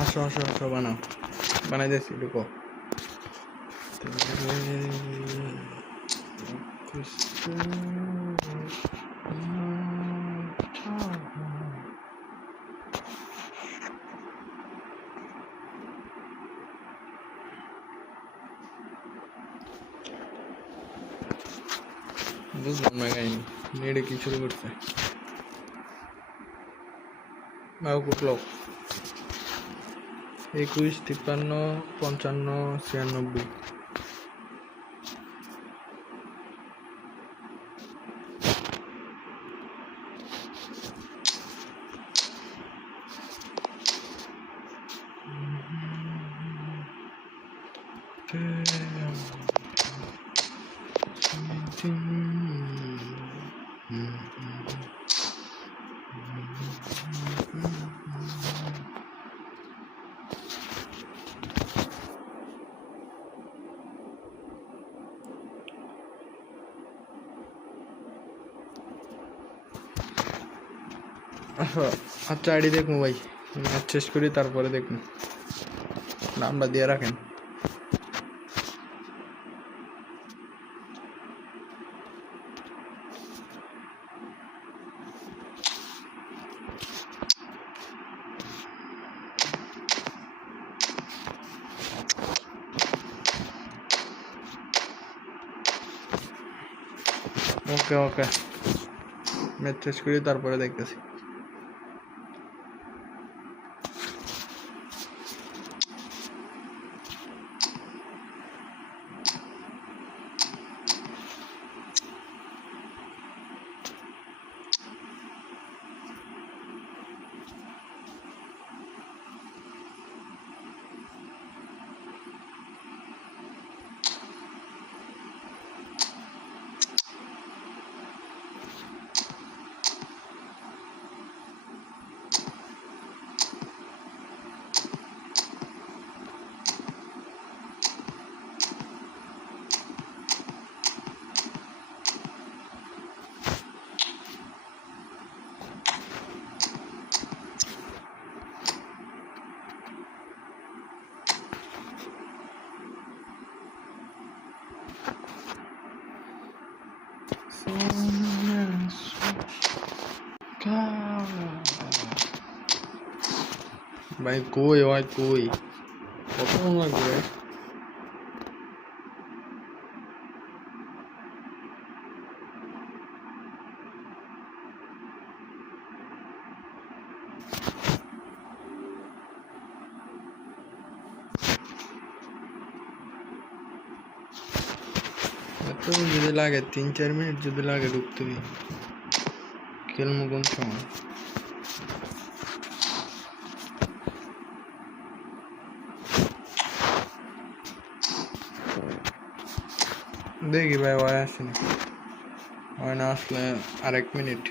আসো আসো আসো বানাও, বানাই দিয়েছি ঢুকো। বুঝলাম না কাহিনি, নেড়ে কি শুরু করছে? বাবু কুটলো 21, 53, 55, 96। আচ্ছা আইডি দেখবো ভাই, ম্যাচ শেষ করি তারপরে দেখবো, নামটা দিয়ে রাখেন। ওকে ওকে, ম্যাচ শেষ করি তারপরে দেখতেছি। ভাই কই ভাই কই, কত লাগবে? এত যদি লাগে 3-4 মিনিট যদি লাগে ঢুকতে, খেলবো কোন সময়? দেখি ভাই ওই আসেনি, ওই না আসলে আরেক মিনিট।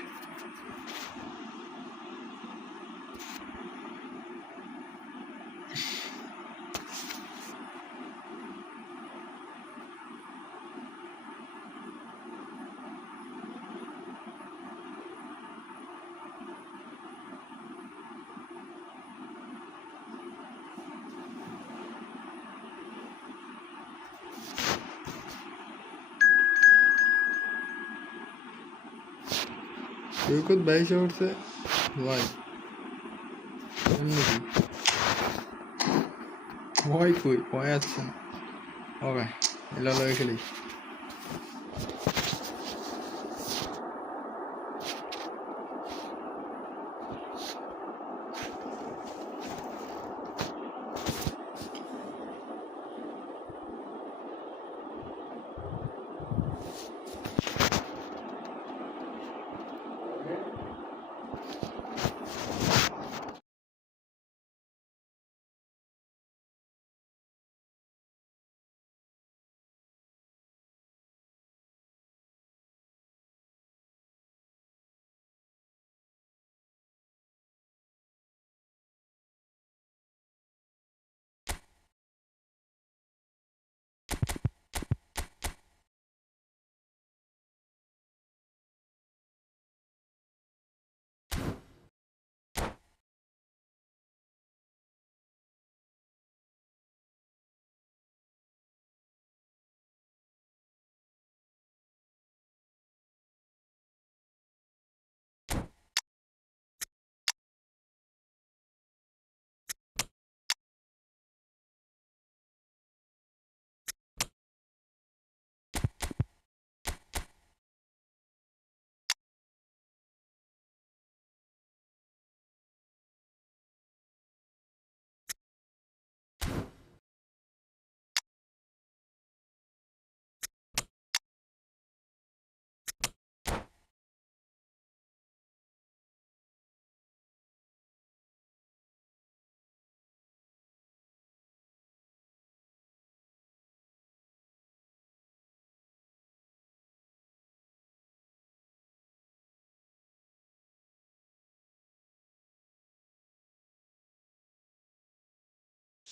সৈকত 22-এ উঠছে ভাই, ভয় কই, ভয় আসছে না। ওকে এলা লগে খেলি।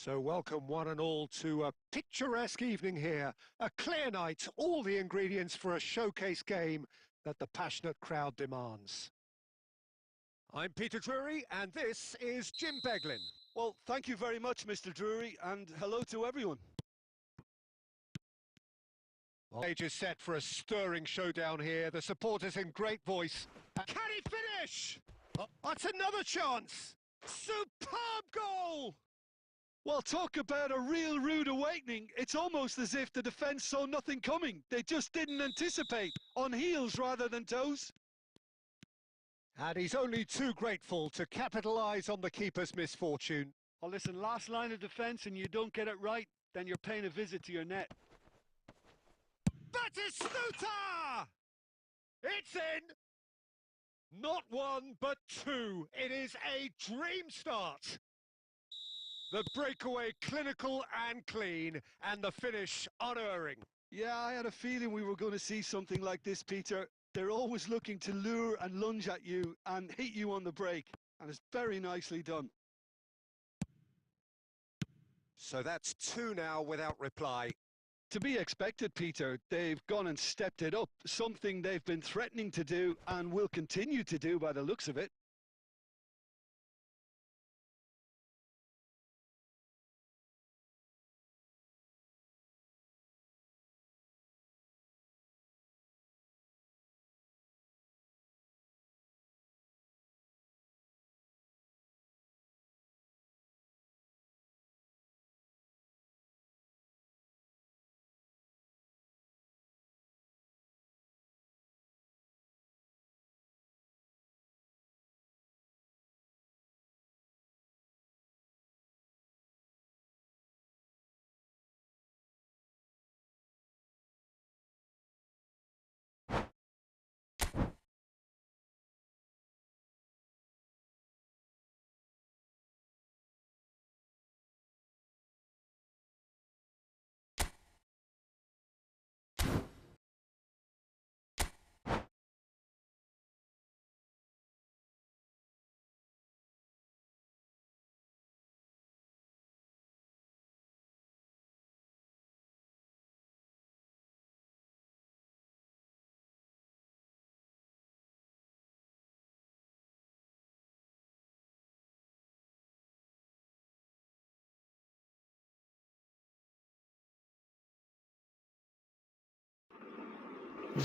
So welcome one and all to a picturesque evening here. A clear night, all the ingredients for a showcase game that the passionate crowd demands. I'm Peter Drury and this is Jim Beglin. Well, thank you very much, Mr. Drury, and hello to everyone. The stage is set for a stirring showdown here. The supporters in great voice. Can he finish? That's another chance. Superb goal! Well, talk about a real rude awakening. It's almost as if the defence saw nothing coming. They just didn't anticipate, on heels rather than toes. And he's only too grateful to capitalise on the keeper's misfortune. Oh, listen, last line of defence and you don't get it right, then you're paying a visit to your net. Batistuta! It's in! Not one, but two. It is a dream start. The breakaway clinical and clean, and the finish unerring. Yeah, I had a feeling we were going to see something like this, Peter. They're always looking to lure and lunge at you and hit you on the break, and it's very nicely done. So that's two now without reply. To be expected, Peter. They've gone and stepped it up, something they've been threatening to do and will continue to do by the looks of it.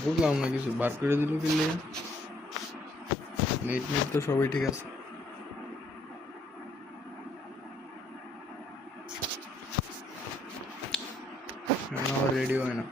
বুঝলাম না কিছু, বার করে দিল কি লিগে? Net net তো সবই ঠিক আছে, আবার রেডি হয় না।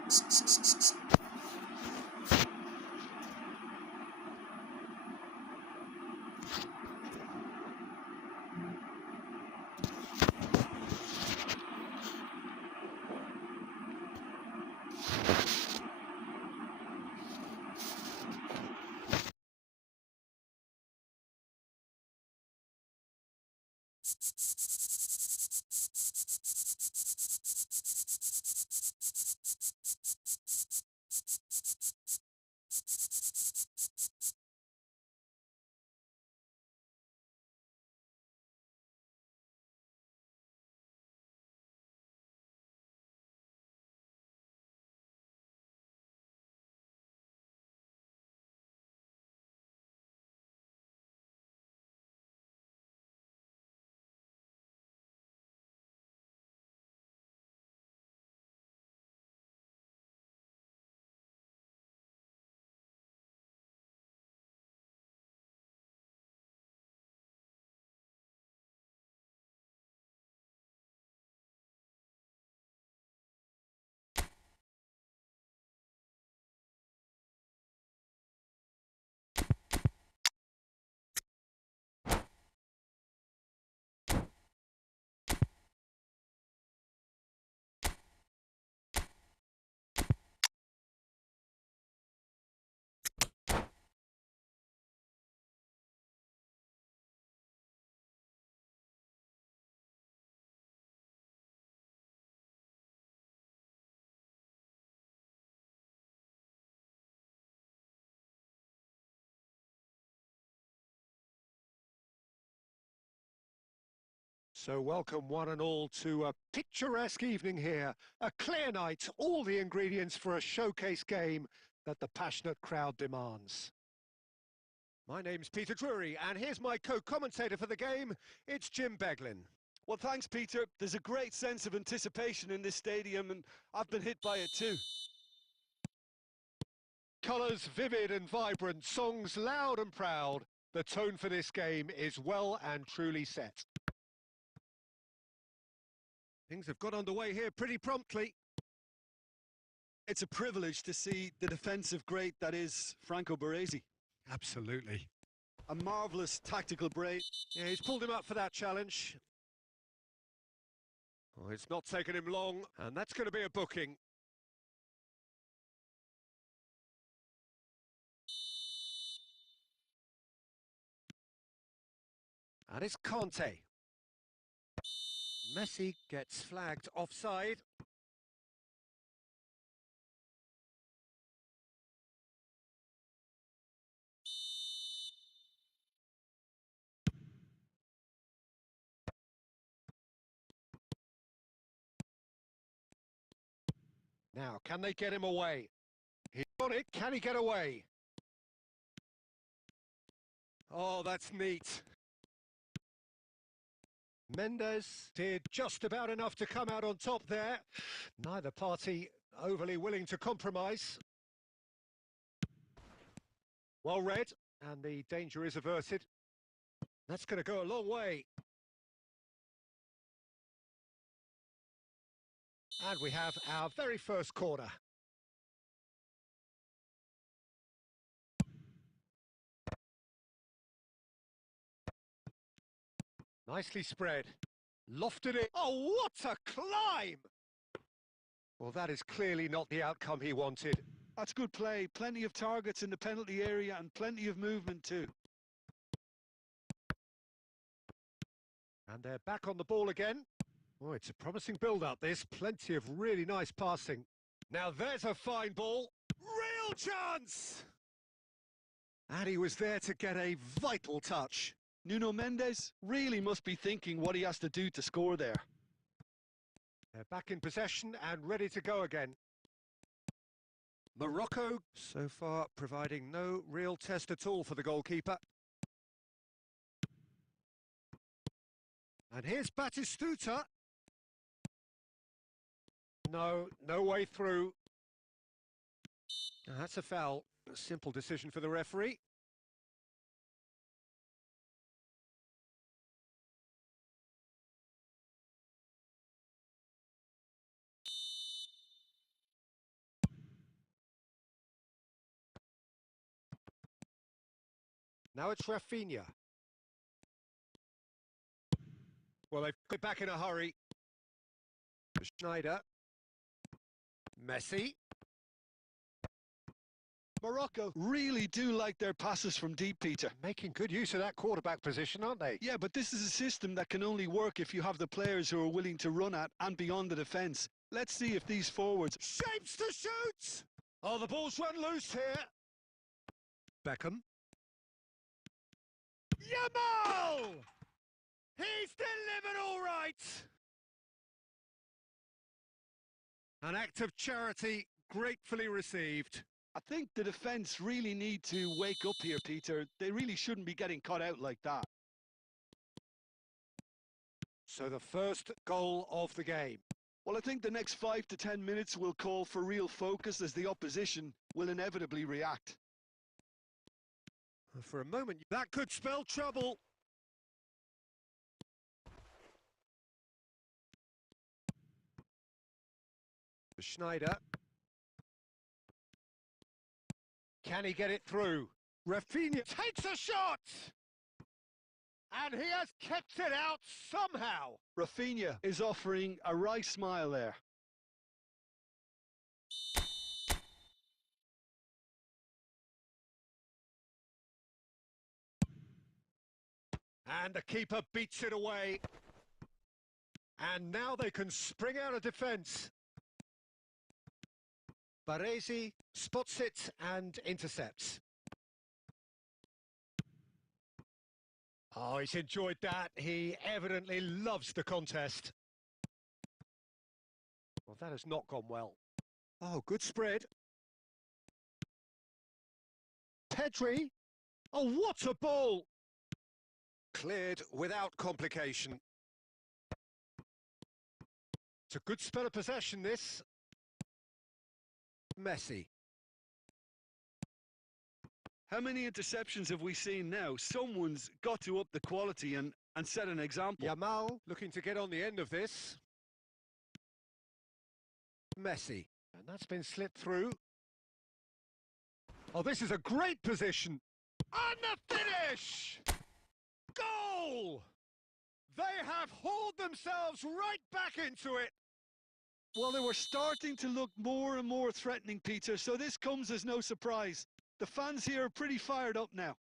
So welcome one and all to a picturesque evening here. A clear night, all the ingredients for a showcase game that the passionate crowd demands. My name's Peter Drury, and here's my co-commentator for the game. It's Jim Beglin. Well, thanks, Peter. There's a great sense of anticipation in this stadium, and I've been hit by it too. Colours vivid and vibrant, songs loud and proud. The tone for this game is well and truly set. Things have got underway here pretty promptly. It's a privilege to see the defensive great that is Franco Baresi. Absolutely. A marvellous tactical brain. Yeah, he's pulled him up for that challenge. Oh, it's not taken him long, and that's going to be a booking. And it's Conte. Messi gets flagged offside. Now, can they get him away? He's on it, can he get away? Oh, that's neat. Mendes did just about enough to come out on top there. Neither party overly willing to compromise. Well read, and the danger is averted. That's going to go a long way. And we have our very first corner. Nicely spread. Lofted it. Oh, what a climb! Well, that is clearly not the outcome he wanted. That's good play. Plenty of targets in the penalty area and plenty of movement too. And they're back on the ball again. Oh, it's a promising build-up, this. Plenty of really nice passing. Now there's a fine ball. Real chance! And he was there to get a vital touch. Nuno Mendes really must be thinking what he has to do to score there. They're back in possession and ready to go again. Morocco, so far, providing no real test at all for the goalkeeper. And here's Batistuta. No way through. That's a foul. A simple decision for the referee. Now it's Rafinha. Well, they've got back in a hurry. Schneider. Messi. Morocco really do like their passes from deep, Peter. Making good use of that quarterback position, aren't they? Yeah, but this is a system that can only work if you have the players who are willing to run at and beyond the defence. Let's see if these forwards... Shapes to shoot! Oh, the ball's run loose here. Beckham. Yamal! He's delivered all right! An act of charity gratefully received. I think the defence really need to wake up here, Peter. They really shouldn't be getting caught out like that. So the first goal of the game. Well, I think the next 5 to 10 minutes will call for real focus as the opposition will inevitably react. For a moment, that could spell trouble. Schneider. Can he get it through? Rafinha takes a shot! And he has kept it out somehow. Rafinha is offering a wry smile there. And the keeper beats it away. And now they can spring out of defence. Baresi spots it and intercepts. Oh, he's enjoyed that. He evidently loves the contest. Well, that has not gone well. Oh, good spread. Pedri. Oh, what a ball! Cleared without complication. It's a good spell of possession, this. Messi. How many interceptions have we seen now? Someone's got to up the quality and set an example. Yamal looking to get on the end of this. Messi. And that's been slipped through. Oh, this is a great position. And the finish! Goal! They have hauled themselves right back into it. Well, they were starting to look more and more threatening, Peter, so this comes as no surprise. The fans here are pretty fired up now.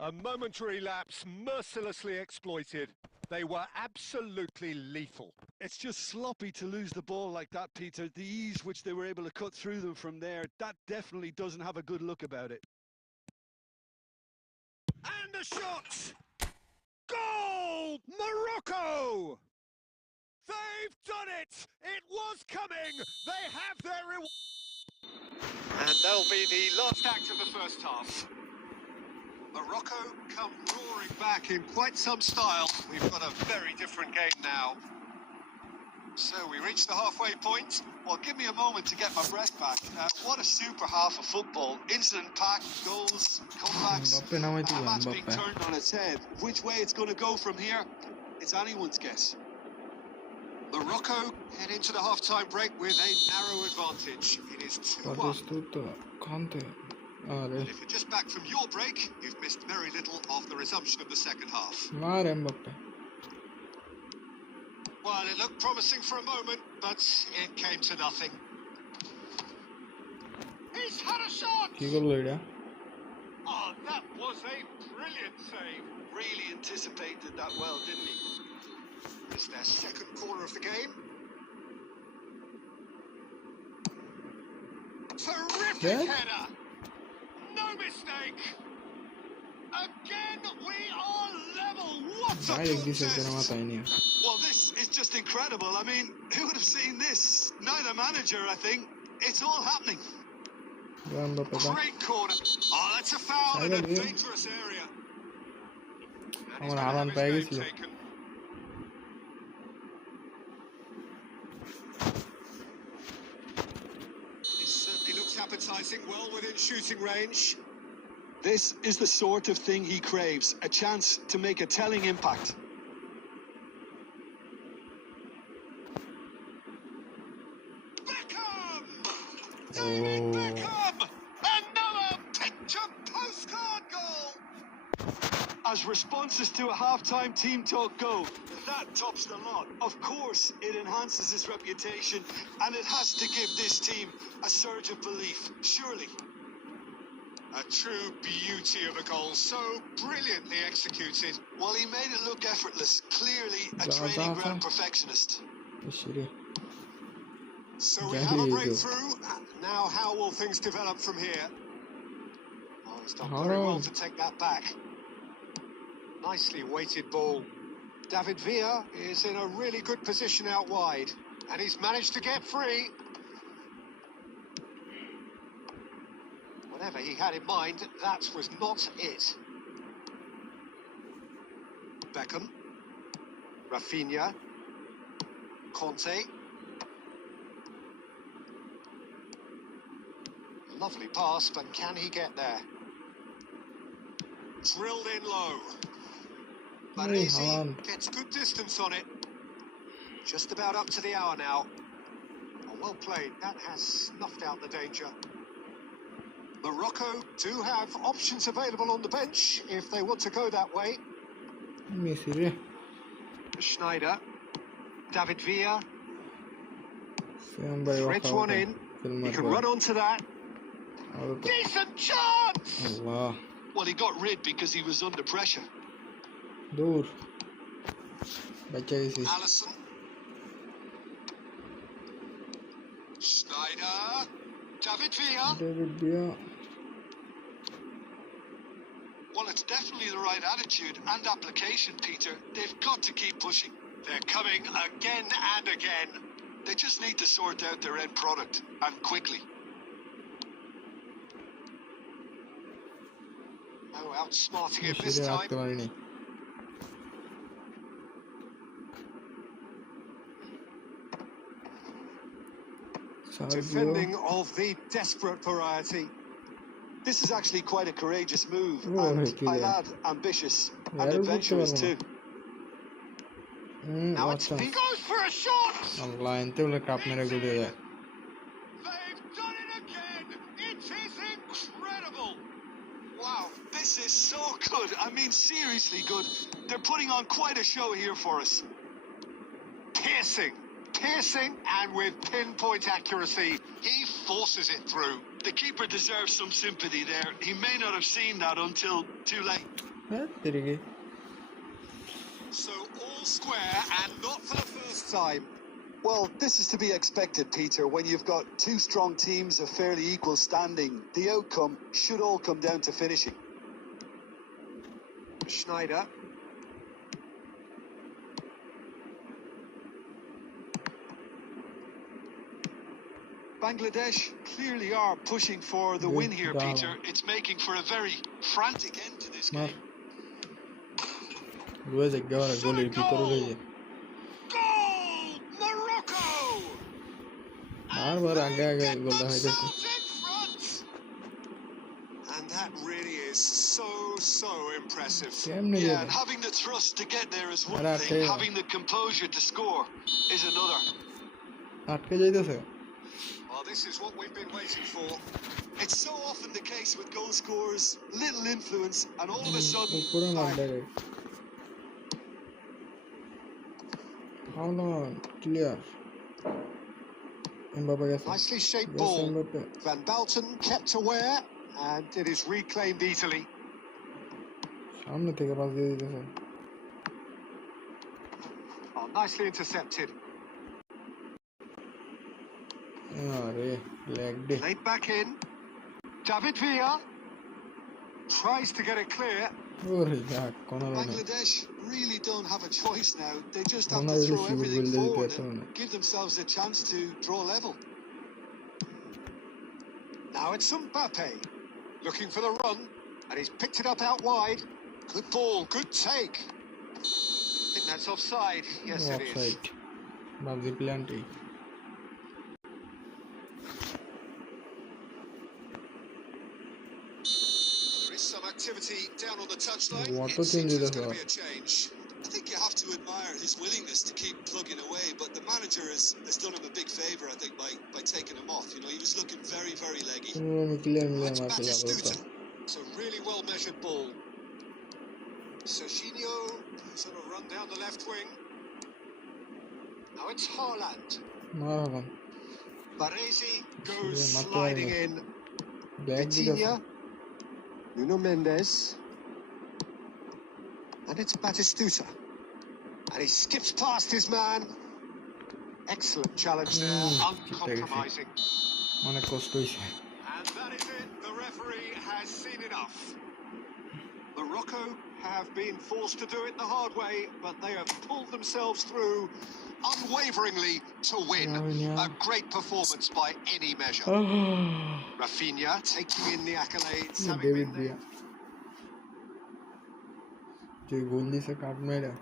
A momentary lapse mercilessly exploited. They were absolutely lethal. It's just sloppy to lose the ball like that, Peter. The ease which they were able to cut through them from there, that definitely doesn't have a good look about it. And a shot! Goal! Morocco! They've done it! It was coming! They have their reward! And that'll be the last act of the first half. Morocco come roaring back in quite some style. We've got a very different game now. So we reached the halfway point. Well, give me a moment to get my breath back. What a super half of football. Incident-packed, goals, comebacks, a match being turned on its head. Which way it's going to go from here, it's anyone's guess. Morocco head into the half-time break with a narrow advantage. It is 2-1. And if you're just back from your break, you've missed very little of the resumption of the second half. Well, it looked promising for a moment, but it came to nothing. He's had a shot! Oh, that was a brilliant save. Really anticipated that well, didn't he? It's their second corner of the game. Terrific header! No mistake! Again, we are level. What a contest! Well, this is just incredible. I mean, who would have seen this? Neither manager, I think. It's all happening. Great corner. Oh, that's a foul in a dangerous area. And he's gonna have his name taken. This certainly looks appetising, well within shooting range. This is the sort of thing he craves, a chance to make a telling impact. Beckham! David Beckham! Another picture postcard goal! As responses to a half-time team talk go, that tops the lot. Of course, it enhances his reputation, and it has to give this team a surge of belief, surely. A true beauty of a goal, so brilliantly executed. Well, he made it look effortless, clearly a training ground perfectionist. So we have a breakthrough. Now how will things develop from here? Oh, he's done very well to take that back. Nicely weighted ball. David Villa is in a really good position out wide, and he's managed to get free. Whatever he had in mind, that was not it. Beckham. Rafinha. Conte. Lovely pass, but can he get there? Drilled in low. Baresi gets good distance on it. Just about up to the hour now. Oh, well played. That has snuffed out the danger. Morocco do have options available on the bench if they want to go that way. Schneider. David Villa. Threads one in. He can run onto that. Decent chance! Well, he got rid because he was under pressure. Allison. Schneider. David Villa. Well, a That's definitely the right attitude and application, Peter. They've got to keep pushing. They're coming again and again. They just need to sort out their end product, and quickly. Oh, outsmarting him this সেটা time. রাখতে পারিনি Defending of the desperate variety. This is actually quite a courageous move, Oh, and okay, I'd yeah. add ambitious and Yeah, adventurous good too. Now it's আচ্ছা he goes for a shot. আল্লাহ এনতে বলে cup মেরে গুলে যায় They've done it again. It is incredible. Wow, this is so good. I mean, seriously good. They're putting on quite a show here for us. Piercing, and with pinpoint accuracy, he forces it through. The keeper deserves some sympathy there. He may not have seen that until too late. হ্যাঁ তিরিগে So all square, and not for the first time. Well, this is to be expected, Peter. When you've got two strong teams of fairly equal standing, the outcome should all come down to finishing. Schneider. Bangladesh clearly are pushing for the win here, Bravo. Peter. It's making for a very frantic end to this মার game. রুয়ে যায় গেওয়ার গোলের ভিতরে রয়ে যায় Goal! Morocco! বারবার আগে আগে গোলটা হয়ে যাচ্ছে Themselves in front. And that really is so impressive. কেমনে Yeah, যাবে and having the thrust to get there is one Right, thing. yeah. Having the composure to score is another. আটকে যাইতেছে Well, this is what we've been waiting for. It's so often the case with goal scorers, little influence, and all of a sudden, উপরে মার bang. Direct howl on clear Mbappe গেছে Nicely shaped গেছে ball. Mbappe Van Balten kept aware, and it is reclaimed easily. সামনে থেকে pass দিয়ে দিতেছে Oh, nicely intercepted. আরে leg day Laid back in. David Villa tries to get it clear. ওরে যাক কোনো না Bangladesh really don't have a choice now. They just have Ona to öyle throw şey everything golleri forward yapamıyor. and give themselves a chance to draw level. Now it's Mbappe looking for the run, and he's picked it up out wide. Good ball, good take. I think that's offside. Yes, it is. Offside বাজি plenty There is some activity down on the touchline. What It a seems change there's it going to is. be a change. I think you have to admire his willingness to keep plugging away, but the manager has done him a big favour, I think, by taking him off. You know, he was looking very, very leggy. কোনোভাবে clear মিলে That's মারতে যাবো তো Batistuta. It's a really well measured ball. Serginho sort of run down the left wing. Now it's Haaland. মার হলাম Baresi goes Yeah, Marco sliding Ramos. in. Bag দিতেছে Vitinha. Nuno Mendes. And it's Batistuta. And he skips past his man. Excellent challenge there, uncompromising. অনেক কষ্ট হয়েছে And that is it. The referee has seen enough. Morocco have been forced to do it the hard way, but they have pulled themselves through unwaveringly to win. Rafinha. A great performance by any measure. Rafinha taking in the accolades, having David been দিয়া there. যে গোল দিছে কাট মেরা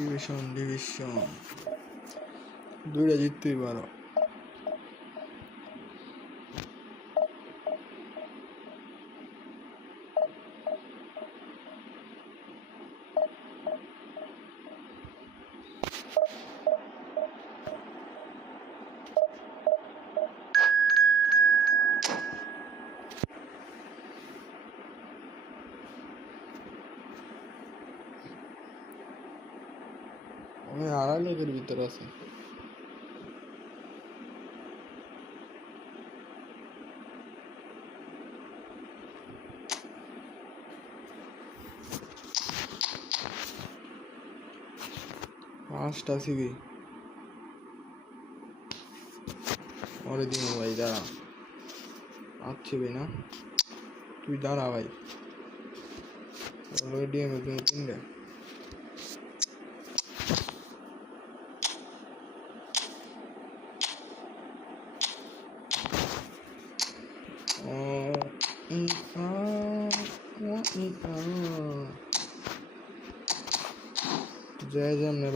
division দুইটা জিততেই পারো। আমি আড়াই লোকের ভিতরে আছে। পাঁচটা সিবি ওরে দিন ভাই, দাঁড়া আচ্ছা ভাই না, তুই দাঁড়া ভাই, ডিএম এর জন্য তিনটে। जय जय ने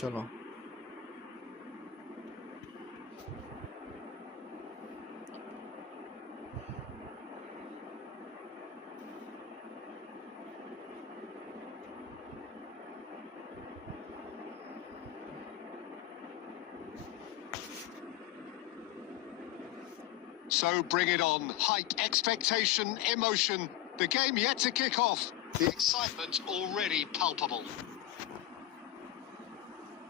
चलो So bring it on. Hike expectation, emotion. The game yet to kick off. The excitement already palpable.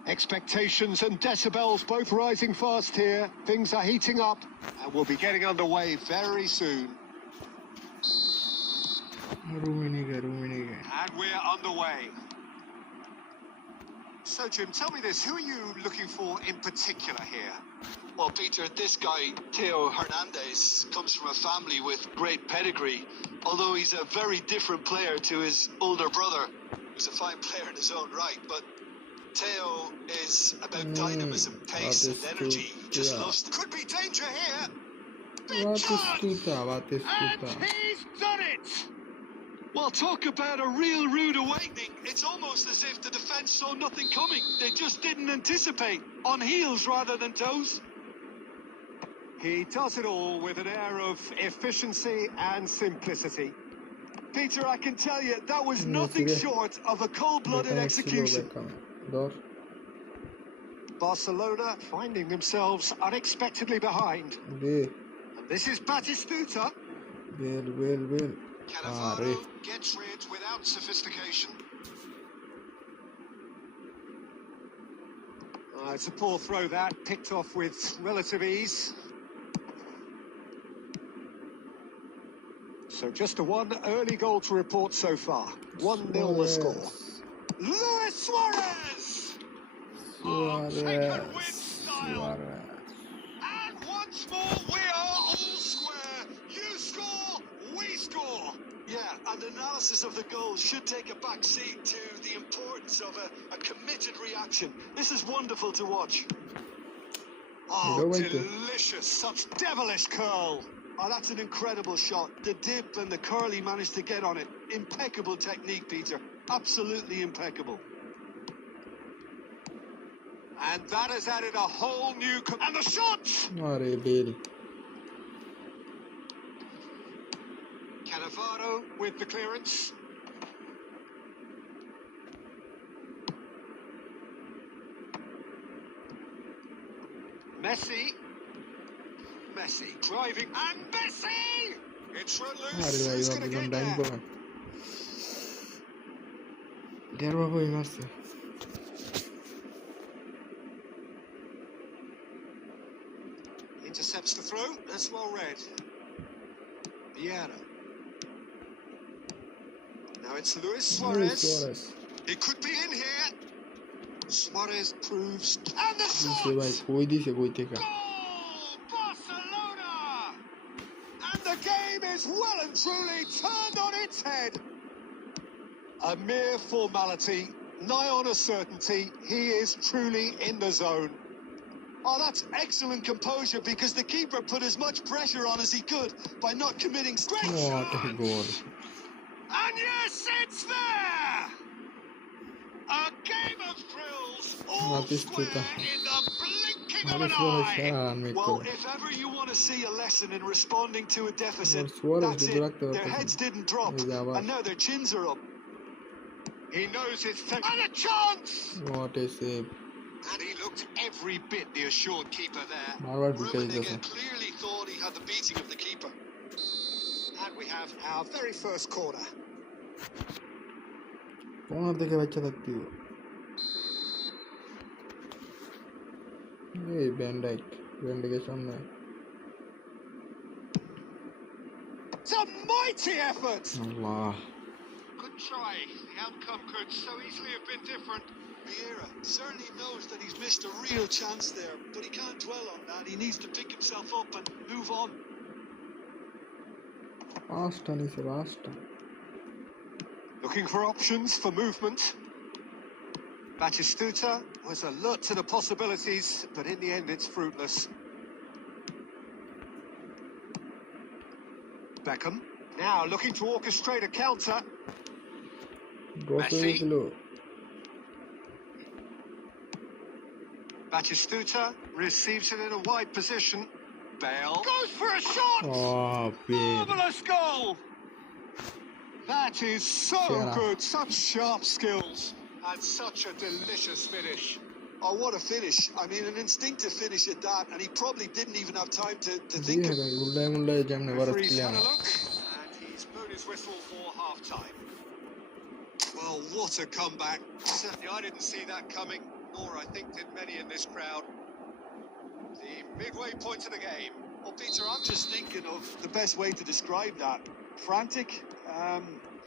Expectations and decibels both rising fast here. Things are heating up and we'll be getting underway very soon. And we're underway. So Jim, tell me this, who are you looking for in particular here? Well, Peter, this guy, Theo Hernandez, comes from a family with great pedigree, although he's a very different player to his older brother, who's a fine player in his own right, but Theo is about dynamism, pace and energy. He just loves... Could be danger here! And he's done it! Well, talk about a real rude awakening. It's almost as if the defence saw nothing coming. They just didn't anticipate. On heels rather than toes. He does it all with an air of efficiency and simplicity. Peter, I can tell you, that was nothing short of a cold-blooded execution. Barcelona finding themselves unexpectedly behind. And this is Batistuta. Cannavaro gets rid without sophistication. It's a poor throw that, picked off with relative ease. So just a one early goal to report so far. 1-0 the score. Luis Suarez! Oh, taken with style. And once more we are all square. You score, we score. Yeah, and analysis of the goal should take a back seat to the importance of a committed reaction. This is wonderful to watch. Oh, delicious. Such devilish curl. Oh, that's an incredible shot. The dip and the curl he managed to get on it. Impeccable technique, Peter. Absolutely impeccable. And that has added a whole new... And the shot! Cannavaro with the clearance. Messi driving, and Messi! It's run loose. Who's going to get there? Intercepts the throw. That's well read. Vieira. Now it's Luis Suarez. It could be in here. Suarez proves, and the shot! Goal! Barcelona! And the game is well and truly turned on its head. A mere formality, nigh on a certainty. He is truly in the zone. Oh, that's excellent composure because the keeper put as much pressure on as he could by not committing... Great shot! And yes, it's there! Batistuta. in the blinking of an Harus eye. Shahan Well, Mikko. if ever you want to see a lesson in responding to a deficit, Suarez that's it. bıraktı Their ortasını. heads didn't drop, Eza var. and now their chins are up. He knows it's taken. And a chance! What a save. And he looked every bit the assured keeper there. Marwar bitireceğiz. Rummenigge clearly thought he had the beating of the keeper. And we have our very first corner. Corner থেকে বাচ্চা থাকতে হবে। এই van ডাইকের সামনে। It's a mighty effort. Allah. Good try. The outcome could so easily have been different. Vieira certainly knows that he's missed a real chance there, but he can't dwell on that. He needs to pick himself up and move on. Basta নিছে basta. Looking for options for movement. Batistuta was alert to the possibilities, but in the end it's fruitless. Beckham now looking to orchestrate a counter. Messi. Batistuta receives it in a wide position. Bale goes for a shot! Oh, man. Marvellous goal! That is so Yeah. good, such sharp skills, and such a delicious finish. Oh, what a finish. I mean, an instinctive finish at that, and he probably didn't even have time to think of it. Referee's had a look, and he's blown his whistle for half-time. Well, what a comeback. Certainly I didn't see that coming, nor I think did many in this crowd. The midway point of the game. Well, Peter, I'm just thinking of the best way to describe that. Frantic,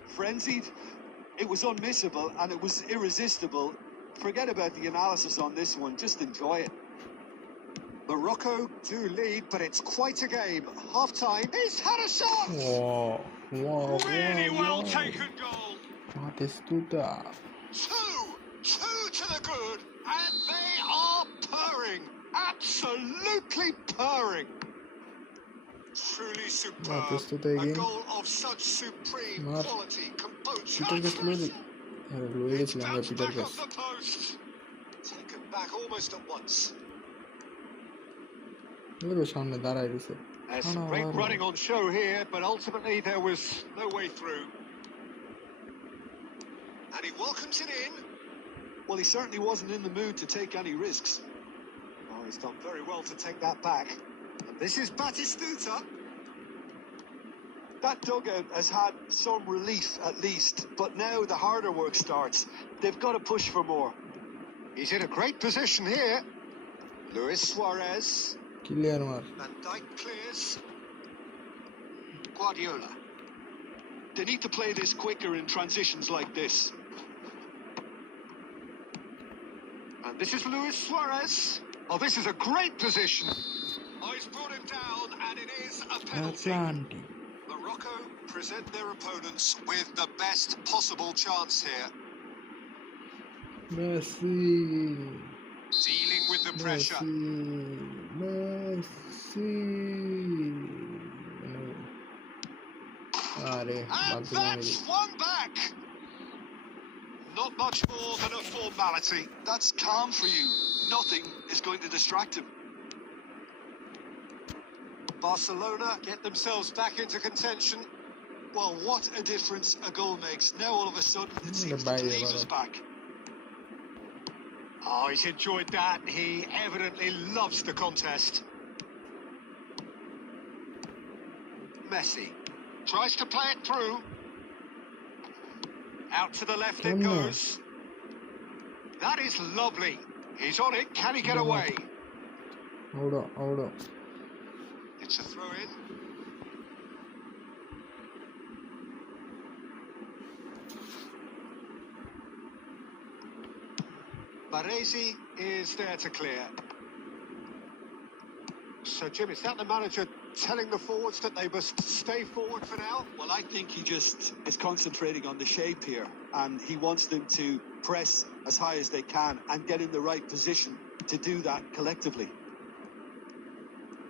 frenzied. It was unmissable, and it was irresistible. Forget about the analysis on this one. Just enjoy it. Morocco do lead, but it's quite a game. Half-time, he's had a shot! Really well taken goal. Batistuta. Two to the good, and they are purring. Absolutely purring. Truly superb. Batistuta A again. goal of such supreme Mar- quality, composure. Peter গেছিল লয়ে It's গেছিলাম bounced Peter back কাছে off the post. Taken back almost at once. ওর সামনে দাঁড়ায় রইছে There's some great running on show here, but ultimately there was no way through. And he welcomes it in. Well, he certainly wasn't in the mood to take any risks. Oh, he's done very well to take that back. And this is Batistuta. That dugout has had some relief at least, but now the harder work starts. They've got to push for more. He's in a great position here. Luis Suarez. Clear মার Van Dijk clears. Guardiola. They need to play this quicker in transitions like this. And this is Luis Suarez. Oh, this is a great position. Oh, he's brought him down, and it is a penalty. আটলান্টি Morocco present their opponents with the best possible chance here. Messi Dealing with the pressure. Messi আরে And that's one back. Not much more than a formality. That's calm for you. Nothing is going to distract him. Barcelona get themselves back into contention. Well, what a difference a goal makes. Now all of a sudden it seems to leave us back. Oh, he's enjoyed that. He evidently loves the contest. Messi tries to play it through. Out to the left it goes. That is lovely. He's on it. Can he get away? Hold on. It's a throw in. Baresi is there to clear. So, Jim, is that the manager telling the forwards that they must stay forward for now? Well, I think he just is concentrating on the shape here, and he wants them to press as high as they can and get in the right position to do that collectively.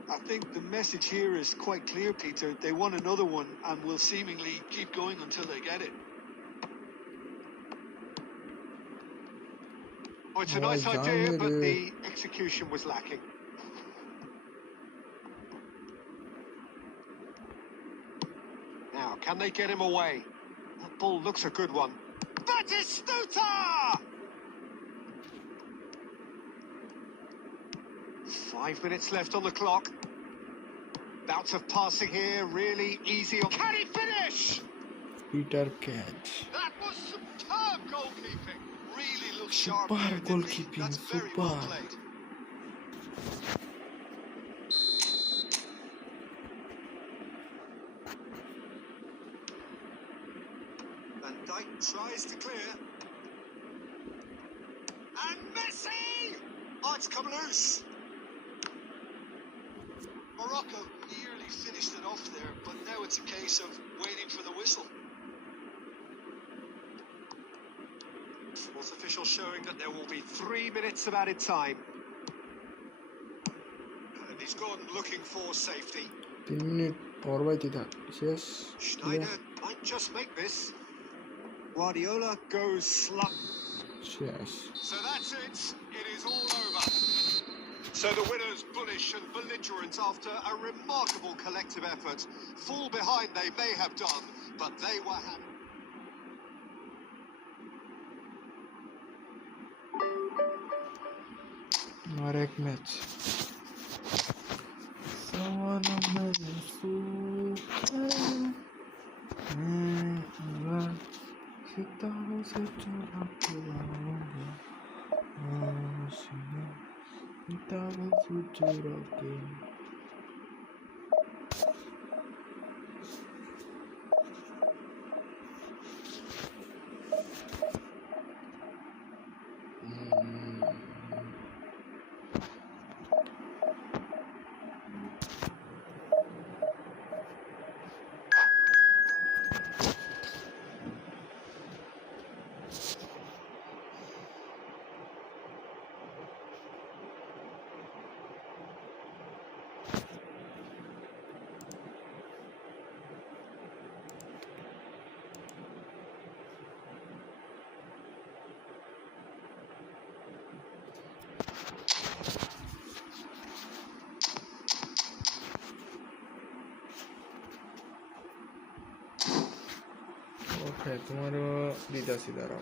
I think the message here is quite clear, Peter. They want another one and will seemingly keep going until they get it. Oh, it's a nice idea, but the execution was lacking. Now, can they get him away? That ball looks a good one. Batistuta! 5 minutes left on the clock. Bouts of passing here, really easy. Can he finish? Peter catch. That was superb goalkeeping. Really looks sharp. Super Here, didn't he? goalkeeping, That's very well super. played. Van Dijk tries to clear. And Messi! Oh, it's come loose. Morocco nearly finished it off there, but now it's a case of waiting for the whistle. Sports official showing that there will be 3 minutes of added time. And he's gone looking for safety. 3 minutes forward it. Yes. Schneider might just make this. Guardiola goes slump. Yes. So that's it. It is all over. So the winners bullish and belligerent after a remarkable collective effort. Fall behind they may have done, but they were happy. Marek match. सितारों से चुरा के लाऊंगा सितारों से चुरा के okay तुम्हारो दीदा सीधा रहो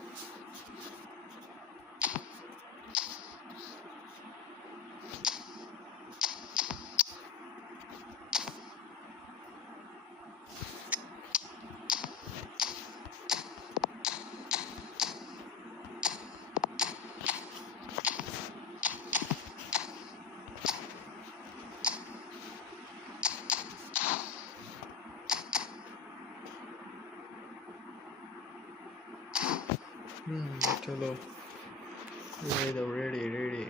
चलो ready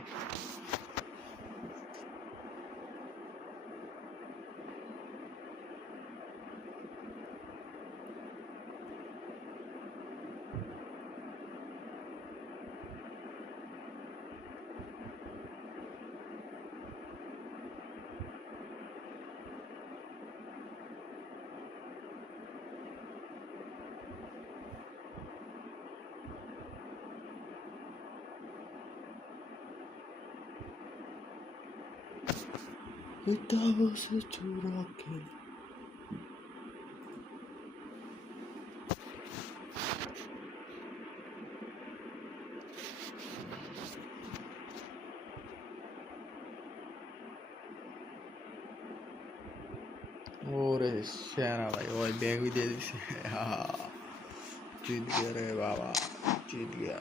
किताबों से चुरा के और श्याना भाई वो बैग भी दे दी हाँ जीत गया रे बाबा जीत गया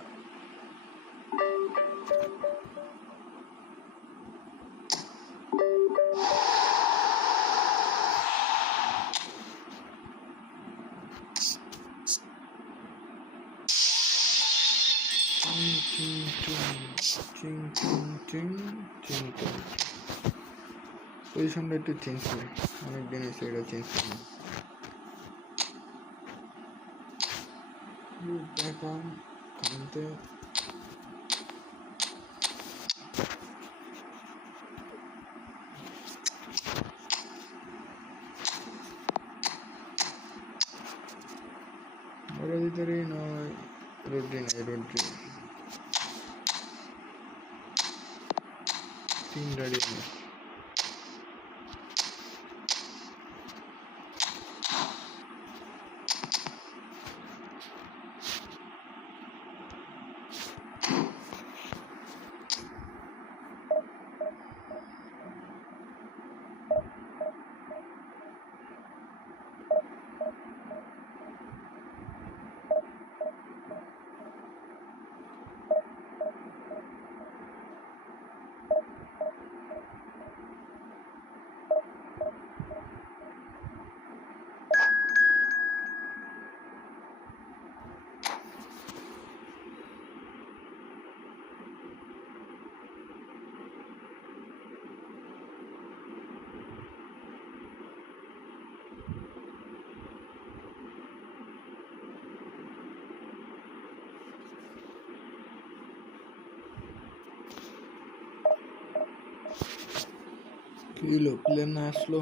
পজিশনটা একটু চেঞ্জ করি অনেকদিন এসে এটা চেঞ্জ করি এখন কারেন্টে ওরা ভিতরে নয় রোড্রি নাই রোড্রি team ready. Kilo plan আসলো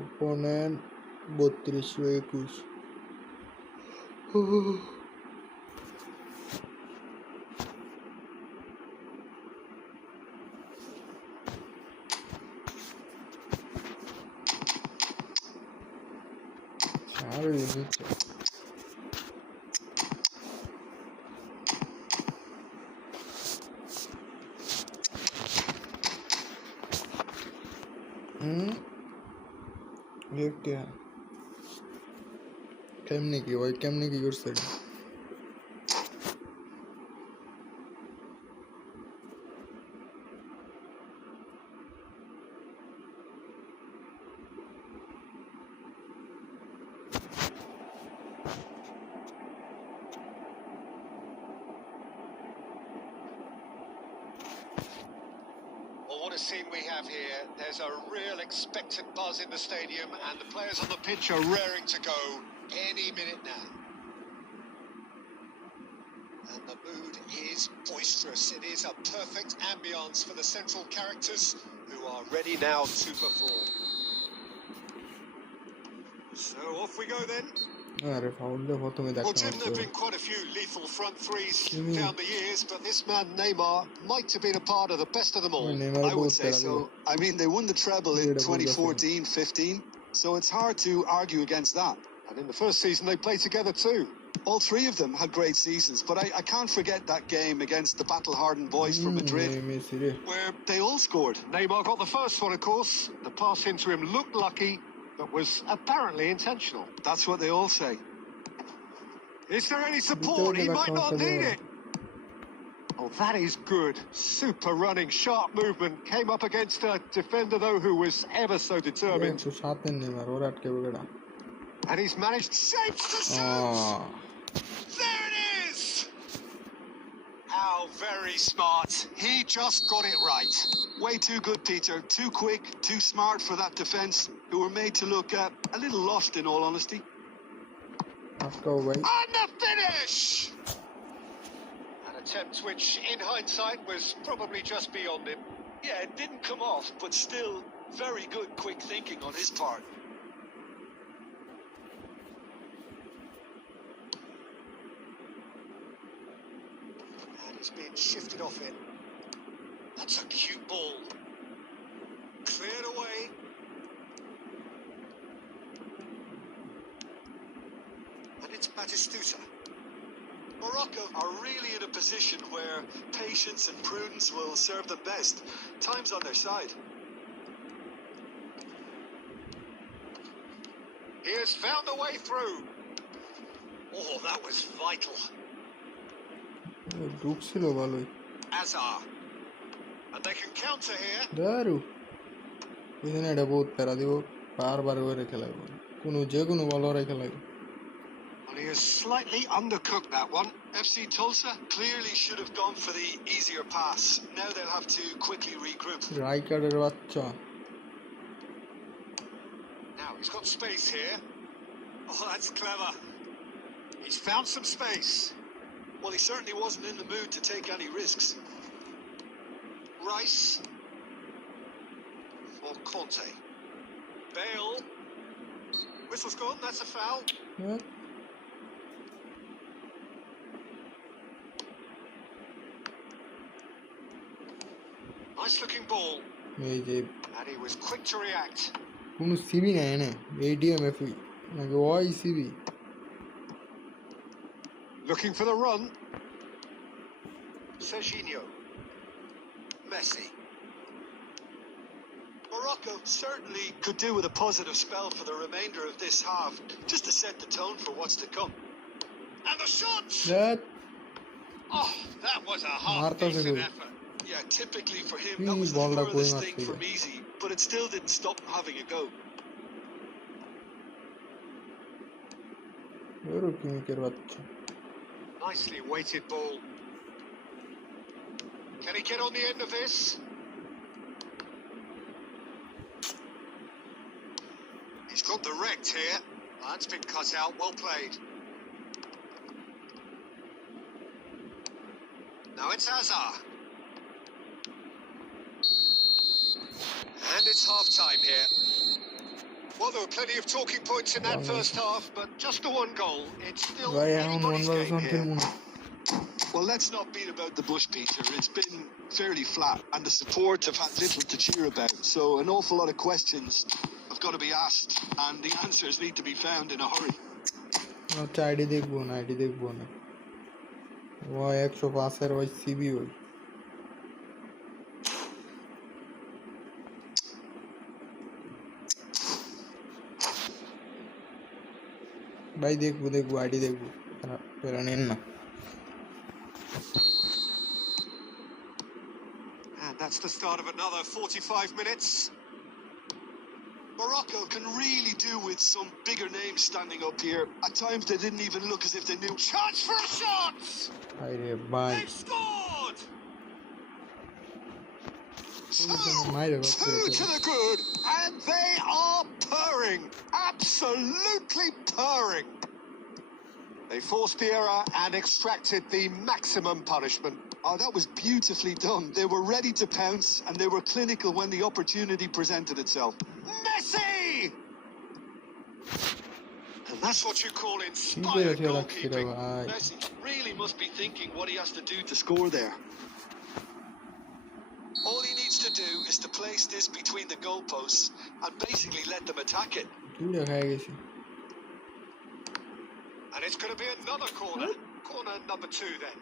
opponent 32-21 ছাড় নিচে क्या কেমনে কি ওই কেমনে কি করছে Well, what a scene we have here. There's a real expectant buzz in the stadium, and the players on the pitch are raring to go any minute now. And the mood is boisterous. It is a perfect ambience for the central characters who are ready now to perform. So off we go then. আরে ফাউলটা প্রথমে Well, দেখা Jim, there have হচ্ছে been quite a few lethal front threes Jimmy. down the years, but this man Neymar might have been a part of the best of them all. Neymar I would বহুত say তেরা so. I mean, they won the treble in Beautiful 2014-15, so it's hard to argue against that. And in the first season, they played together too. All three of them had great seasons, but I can't forget that game against the battle-hardened boys from Madrid, Messi রে where they all scored. Neymar got the first one, of course. The pass into him looked lucky, but was apparently intentional. That's what they all say. Is there any support? He might not need it. Oh, that is good. Super running, sharp movement. Came up against a defender, though, who was ever so determined. 107 Neymar ওর আটকে গেল And he's managed shapes to shoot. There it is. How very smart. He just got it right. Way too good, Peter. Too quick, too smart for that defence, who were made to look a little lost, in all honesty. আটকাও ভাই And the finish! An attempt which, in hindsight, was probably just beyond him. Yeah, it didn't come off, but still very good quick thinking on his part. And he's been shifted off it. That's a cute ball. Cleared away. And it's Batistuta. Morocco are really in a position where patience and prudence will serve them best. Time's on their side. He has found a way through. Oh, that was vital. ঢুকছিল ভালোই Azar. And they can counter here. দারু এখানে এটা বহুত প্যারা দিব বারবার করে খেলাইব যে কোনো বল ওরে খেলাইব Well, he has slightly undercooked that one. FC Tulsa clearly should have gone for the easier pass. Now they'll have to quickly regroup. রাইকার্ডের বাচ্চা Now he's got space here. Oh, that's clever. He's found some space. Well, he certainly wasn't in the mood to take any risks. Rice. For Conte. Bale. Whistle's gone, that's a foul. What? Nice looking ball. এই যে And he was quick to react. কোনো CB নাই না ATM FE নাকি ওই CB Looking for the run. Serginho. Messi. Morocco certainly could do with a positive spell for the remainder of this half, just to set the tone for what's to come. And the shots! That Oh, that was a half Marta decent Seguro. effort. Yeah, typically for him, He that was the balled a furthest goal thing after from easy, but it still didn't stop him having a go. ওরও কিমিকের বাচ্চা Nicely weighted ball. Can he get on the end of this? He's got the rect here. That's been cut out, well played. Now it's Hazard. And it's half-time here. Well, there were plenty of talking points in that first half, but just the one goal. It's still ভাই এখন anybody's game one here. খেলবো না Well, let's not beat about the bush, Peter. It's been fairly flat, and the support have had little to cheer about. So an awful lot of questions have got to be asked, and the answers need to be found in a hurry. আচ্ছা ID দেখবো না ওই 105 ওই CB ওই ভাই দেখবো ID দেখবো পেরা নেন না And that's the start of another 45 minutes. Morocco can really do with some bigger names standing up here. At times they didn't even look as if they knew. Chance for a shot! আরে ভাই They've scored! মাইরে Two to the good, and they are purring. Absolutely purring. They forced the error and extracted the maximum punishment. Oh, that was beautifully done. They were ready to pounce, and they were clinical when the opportunity presented itself. Messi! And that's what you call inspired goalkeeping. Messi really must be thinking what he has to do to score there. All he needs to do is to place this between the goalposts and basically let them attack it. দুইটা খাই গেছি And it's going to be another corner. Corner number 2 then.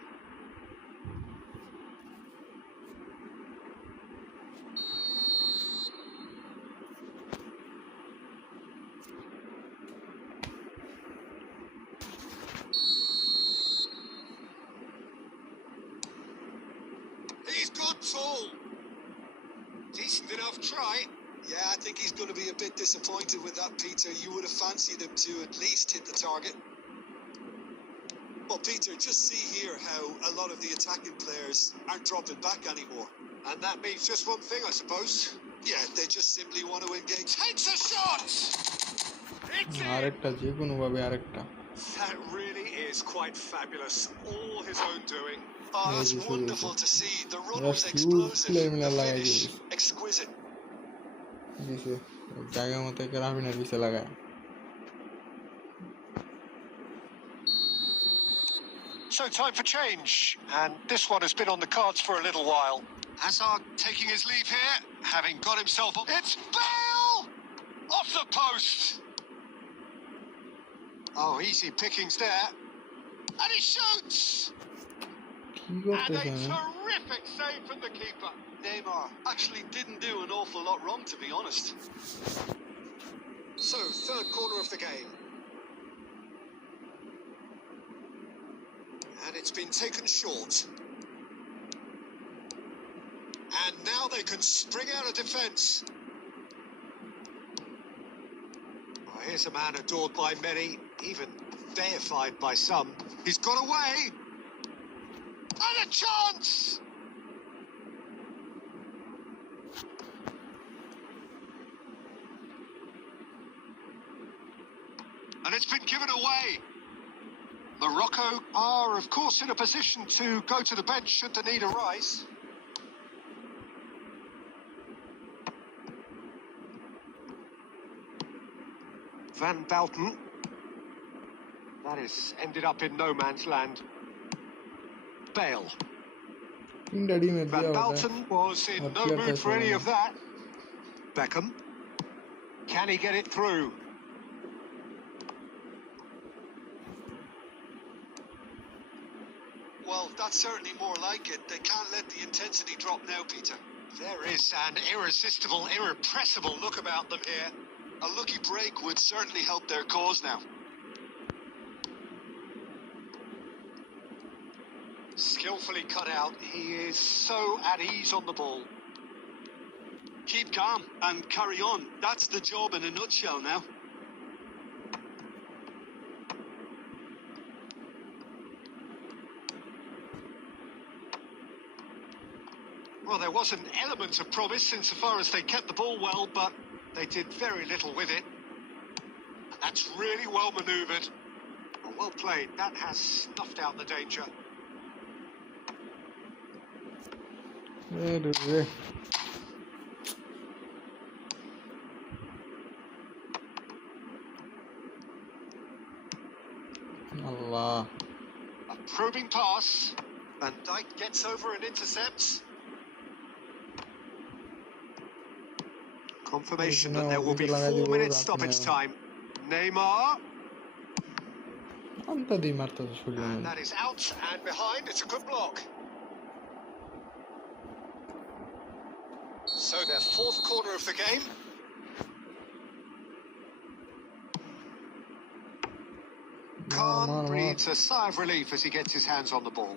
He's got tall. Decent enough try. Yeah, I think he's going to be a bit disappointed with that, Peter. You would have fancied him to at least hit the target. Well, Peter, just see here how a lot of the attacking players aren't dropping back anymore. And that means just one thing, I suppose. Yeah, they just simply want to engage. Takes a shot! It's in! আরেকটা যে কোনো ভাবে আরেকটা That really is quite fabulous. All his own doing. Oh, that's wonderful to see. The run was explosive. The finish exquisite. দিছে জায়গা মতো গ্রামীণের পিছে লাগায় So time for change, and this one has been on the cards for a little while. Hazard taking his leave here, having got himself on. It's Bale! Off the post! Oh, easy pickings there. And he shoots! কি And a করতেছে terrific save from the keeper. Neymar actually didn't do an awful lot wrong, to be honest. So, third corner of the game. And it's been taken short. And now they can spring out of defence. Oh, here's a man adored by many, even deified by some. He's got away. And a chance! And it's been given away. Morocco are, of course, in a position to go to the bench should the need arise. Van Belten. That has ended up in no man's land. Bale. Daddy में Van दिया होता है Belten was in no किया था mood for any इसने of that. Beckham. Can he get it through? Well, that's certainly more like it. They can't let the intensity drop now, Peter. There is an irresistible, irrepressible look about them here. A lucky break would certainly help their cause now. Skillfully cut out. He is so at ease on the ball. Keep calm and carry on. That's the job in a nutshell now. Well, there was an element of promise insofar as they kept the ball well, but they did very little with it. And that's really well manoeuvred. Well played. That has snuffed out the danger. Allah. A probing pass. Van Dijk gets over and intercepts. Confirmation that there will be 4 minutes stoppage time. Neymar. أنت دي مرتز شو And اليوم that is out and behind. It's a good block. So their 4th corner of the game. Khan breathes a sigh of relief as he gets his hands on the ball.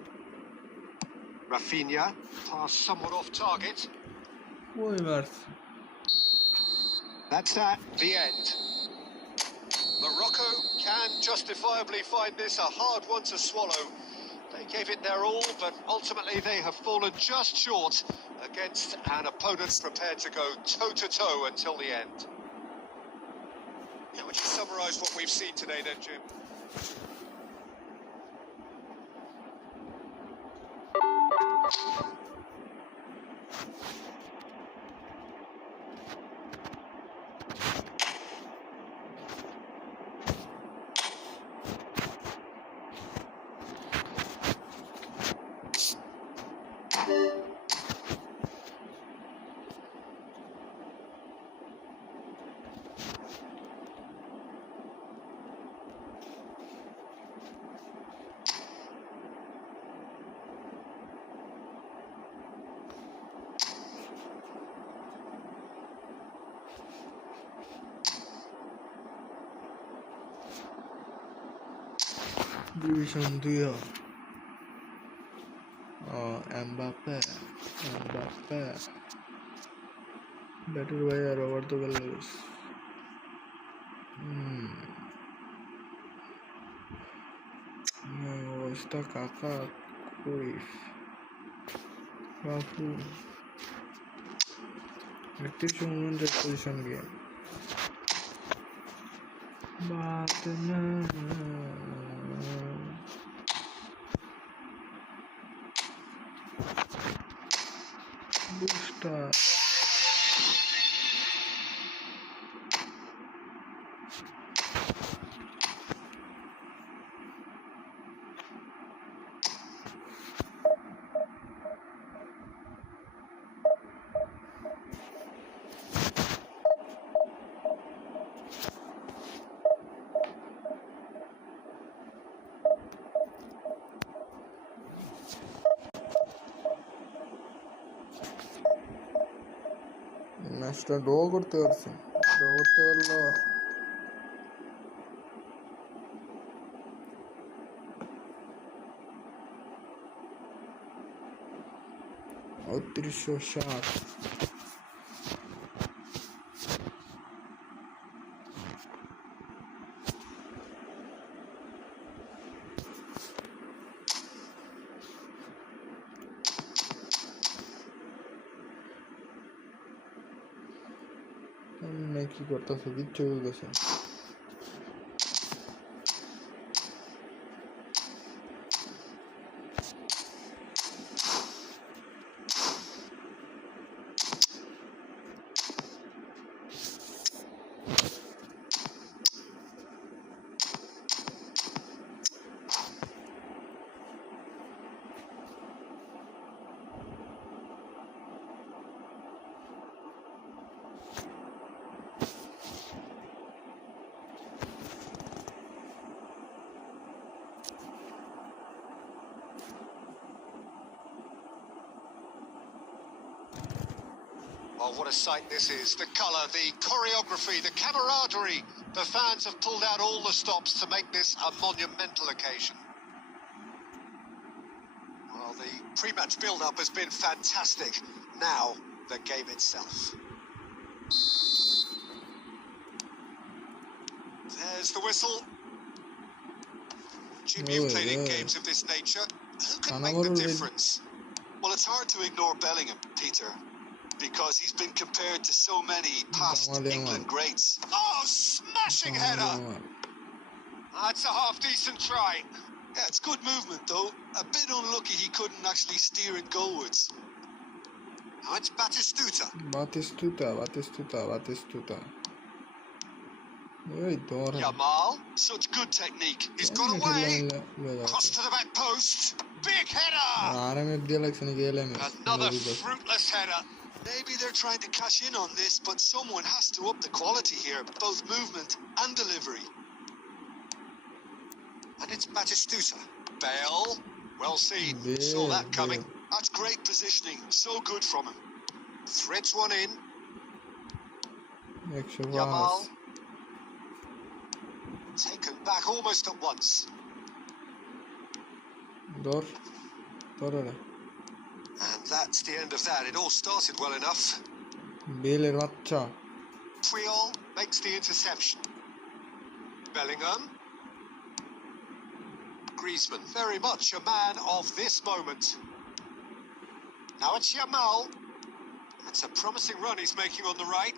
Rafinha, pass somewhat off target. وي مارس That's at the end. Morocco can justifiably find this a hard one to swallow. They gave it their all, but ultimately they have fallen just short against an opponent prepared to go toe-to-toe until the end. How would you summarise what we've seen today then, Jim? Division 2 Mbappe batted by Roberto Carlos. Está Kaká Cruyff Rafu active movement position game booster ম্যাচটা draw করতে পারছি draw করতে পারলো অদৃশ্য সাত কি করতেছে কিচ্ছু বুঝতেছে Oh, what a sight this is. The colour, the choreography, the camaraderie. The fans have pulled out all the stops to make this a monumental occasion. Well, the pre-match build-up has been fantastic. Now, the game itself. There's the whistle. Jim, you've played in games of this nature. Who can make the difference? Well, it's hard to ignore Bellingham, Peter, because he's been compared to so many past England greats. Oh, smashing header! That's a half-decent try. Yeah, it's good movement, though. A bit unlucky he couldn't actually steer it goalwards. Now it's Batistuta. Batistuta. Yamal, such good technique. He's got away. Cross to the back post. Big header. Another fruitless header. Maybe they're trying to cash in on this, but someone has to up the quality here, both movement and delivery. And it's Batistuta. Bale, well seen. Saw that coming. That's great positioning. So good from him. Threads one in. Yamal. Taken back almost at once. And that's the end of that. It all started well enough. Puyol makes the interception. Bellingham. Griezmann, very much a man of this moment. Now it's Yamal. That's a promising run he's making on the right.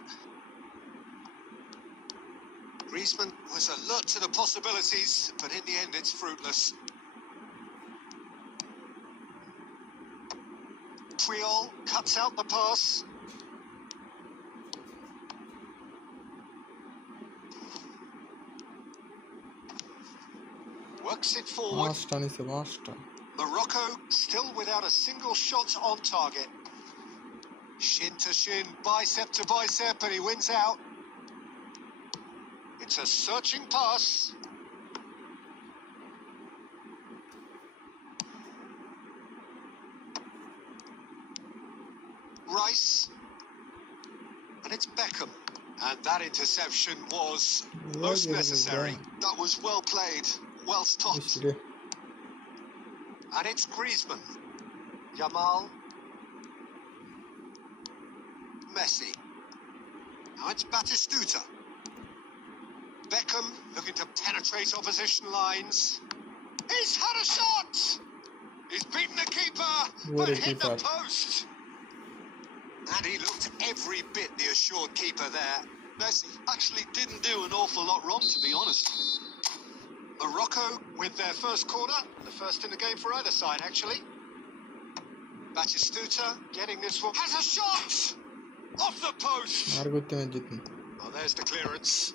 Griezmann was alert to the possibilities, but in the end it's fruitless. Puyol cuts out the pass. Works it forward. Morocco still without a single shot on target. Shin to shin, bicep to bicep, and he wins out. It's a searching pass. Rice. And it's Beckham. And that interception was most necessary. That was well played, well stopped. And it's Griezmann. Yamal. Messi. Now it's Batistuta. Beckham looking to penetrate opposition lines. He's had a shot! He's beaten the keeper, but hit the post. And he looked every bit the assured keeper there. Messi actually didn't do an awful lot wrong, to be honest. Morocco with their first corner, the first in the game for either side, actually. Batistuta getting this one. Has a shot! Off the post! Oh, there's the clearance.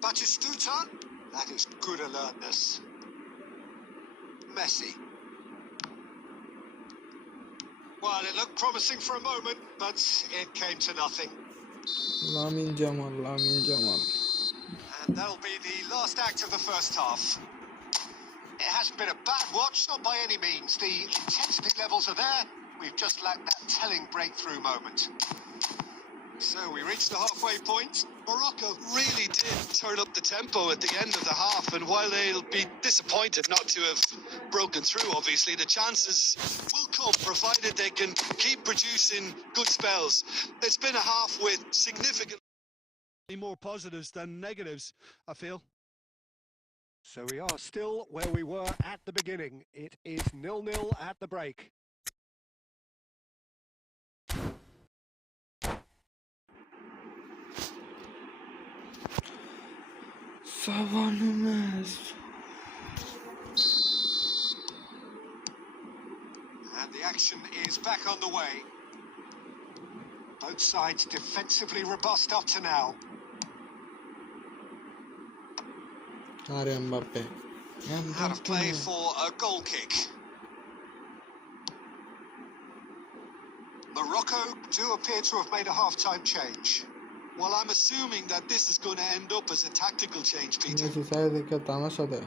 Batistuta, that is good alertness. Messi. Well, it looked promising for a moment, but it came to nothing. Lamin Jamal. And that'll be the last act of the first half. It hasn't been a bad watch, not by any means. The intensity levels are there. We've just lacked that telling breakthrough moment. So we reached the halfway point. Morocco really did turn up the tempo at the end of the half, and while they'll be disappointed not to have broken through, obviously, the chances will come, provided they can keep producing good spells. It's been a half with significant... more positives than negatives, I feel. So we are still where we were at the beginning. It is 0-0 at the break. And the action is back on the way. Both sides defensively robust up to now. Out of play for a goal kick. Morocco do appear to have made a half-time change. Well, I'm assuming that this is going to end up as a tactical change, Peter. Ne se sabe que tamasha de.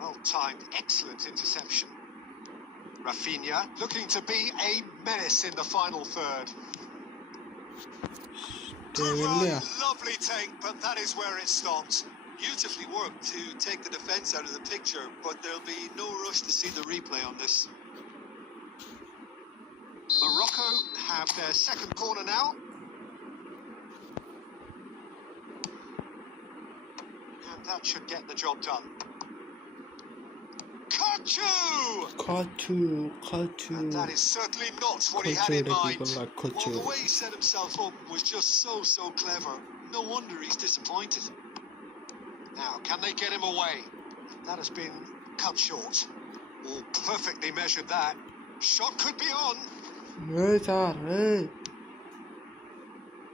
Well-timed, excellent interception. Rafinha looking to be a menace in the final third. Good run, lovely take, but that is where it stopped. Beautifully worked to take the defence out of the picture, but there'll be no rush to see the replay on this. Morocco have their second corner now. And that should get the job done. Kaçu. And that is certainly not what he had in mind. Well, the way he set himself up was just so clever. No wonder he's disappointed. Now, can they get him away? That has been cut short. Oh, perfectly measured that. Shot could be on. Hey.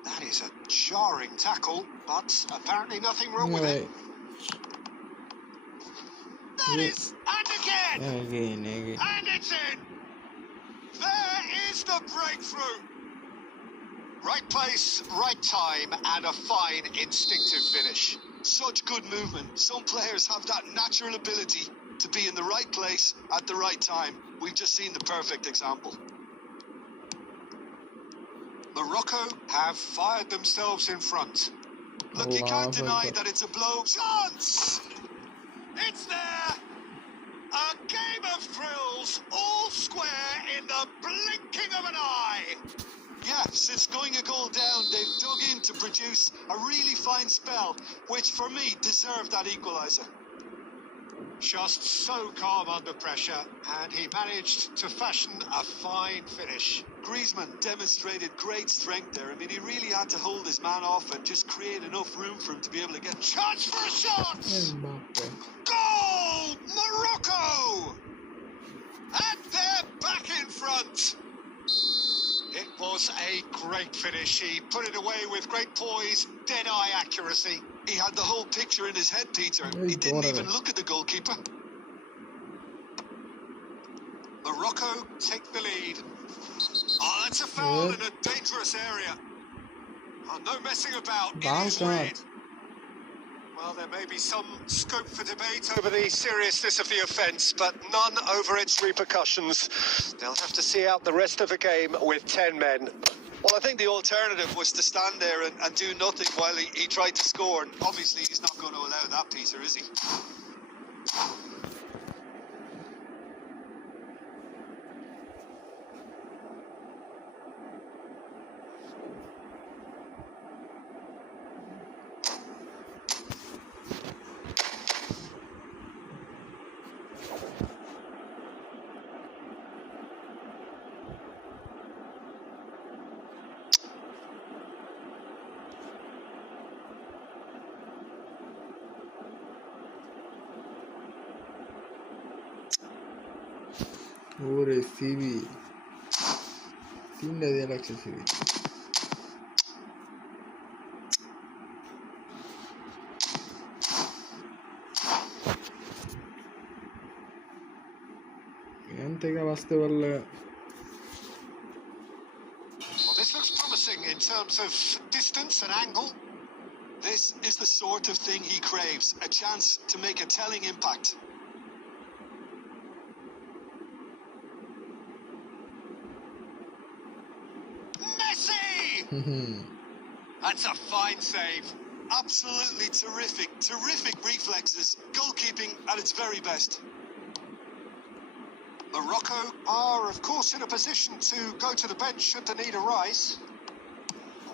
That is a jarring tackle, but apparently nothing wrong with it. That is, and again. And it's in. There is the breakthrough. Right place, right time, and a fine instinctive finish. Such good movement. Some players have that natural ability to be in the right place at the right time. We've just seen the perfect example. Morocco have fired themselves in front. Look, you can't deny that it's a blow. Chance! It's there! A game of thrills, all square in the blinking of an eye. Yeah, since going a goal down, they've dug in to produce a really fine spell, which for me deserved that equaliser. Just so calm under pressure, and he managed to fashion a fine finish. Griezmann demonstrated great strength there. I mean, he really had to hold his man off and just create enough room for him to be able to get chance for a shot! Goal! Morocco! And they're back in front. It was a great finish. He put it away with great poise, dead-eye accuracy. He had the whole picture in his head, Peter. He didn't even look at the goalkeeper. Morocco take the lead. Oh, that's a foul in a dangerous area. Oh, no messing about. It is red. Well, there may be some scope for debate over the seriousness of the offence, but none over its repercussions. They'll have to see out the rest of the game with 10 men. Well, I think the alternative was to stand there and do nothing while he tried to score. And obviously, he's not going to allow that, Peter, is he? CV 3 de la CV. Well, this looks promising in terms of distance and angle. This is the sort of thing he craves, a chance to make a telling impact. That's a fine save. Absolutely terrific. Terrific reflexes. Goalkeeping at its very best. Morocco are, of course, in a position to go to the bench should the need arise.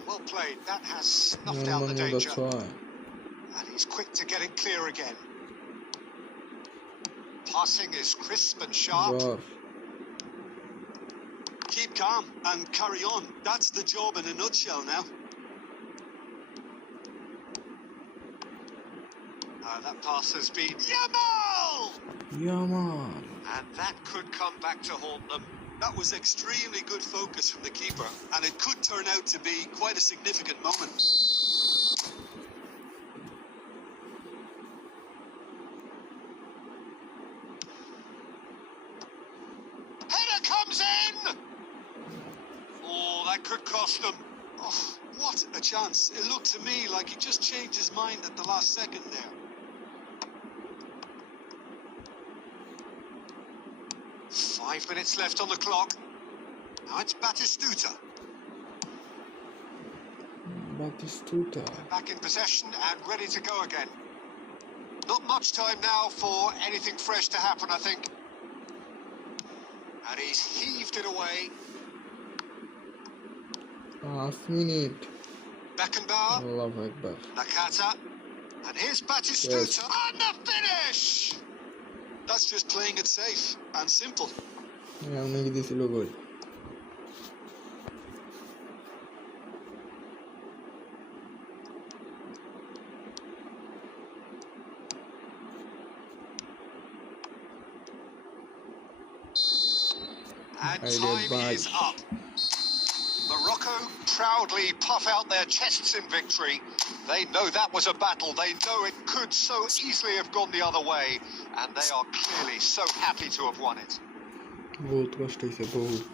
Well played. That has snuffed out the danger. And he's quick to get it clear again. Passing is crisp and sharp. Keep calm and carry on. That's the job in a nutshell now. That pass has been Yamal! And that could come back to haunt them. That was extremely good focus from the keeper, and it could turn out to be quite a significant moment. Header comes in! that could cost them. Oh, what a chance. It looked to me like he just changed his mind at the last second there. Five minutes left on the clock. Now it's Batistuta. Batistuta. Back in possession and ready to go again. Not much time now for anything fresh to happen, I think. And he's heaved it away. Half minute. Beckenbauer. Allahu Akbar. Nakata. And here's Batistuta. And the finish! That's just playing it safe and simple. Unik দিছিল গোল। And time is up. Morocco proudly puff out their chests in victory. They know that was a battle. They know it could so easily have gone the other way. And they are clearly so happy to have won it. বহুত কষ্ট হয়েছে বহুত।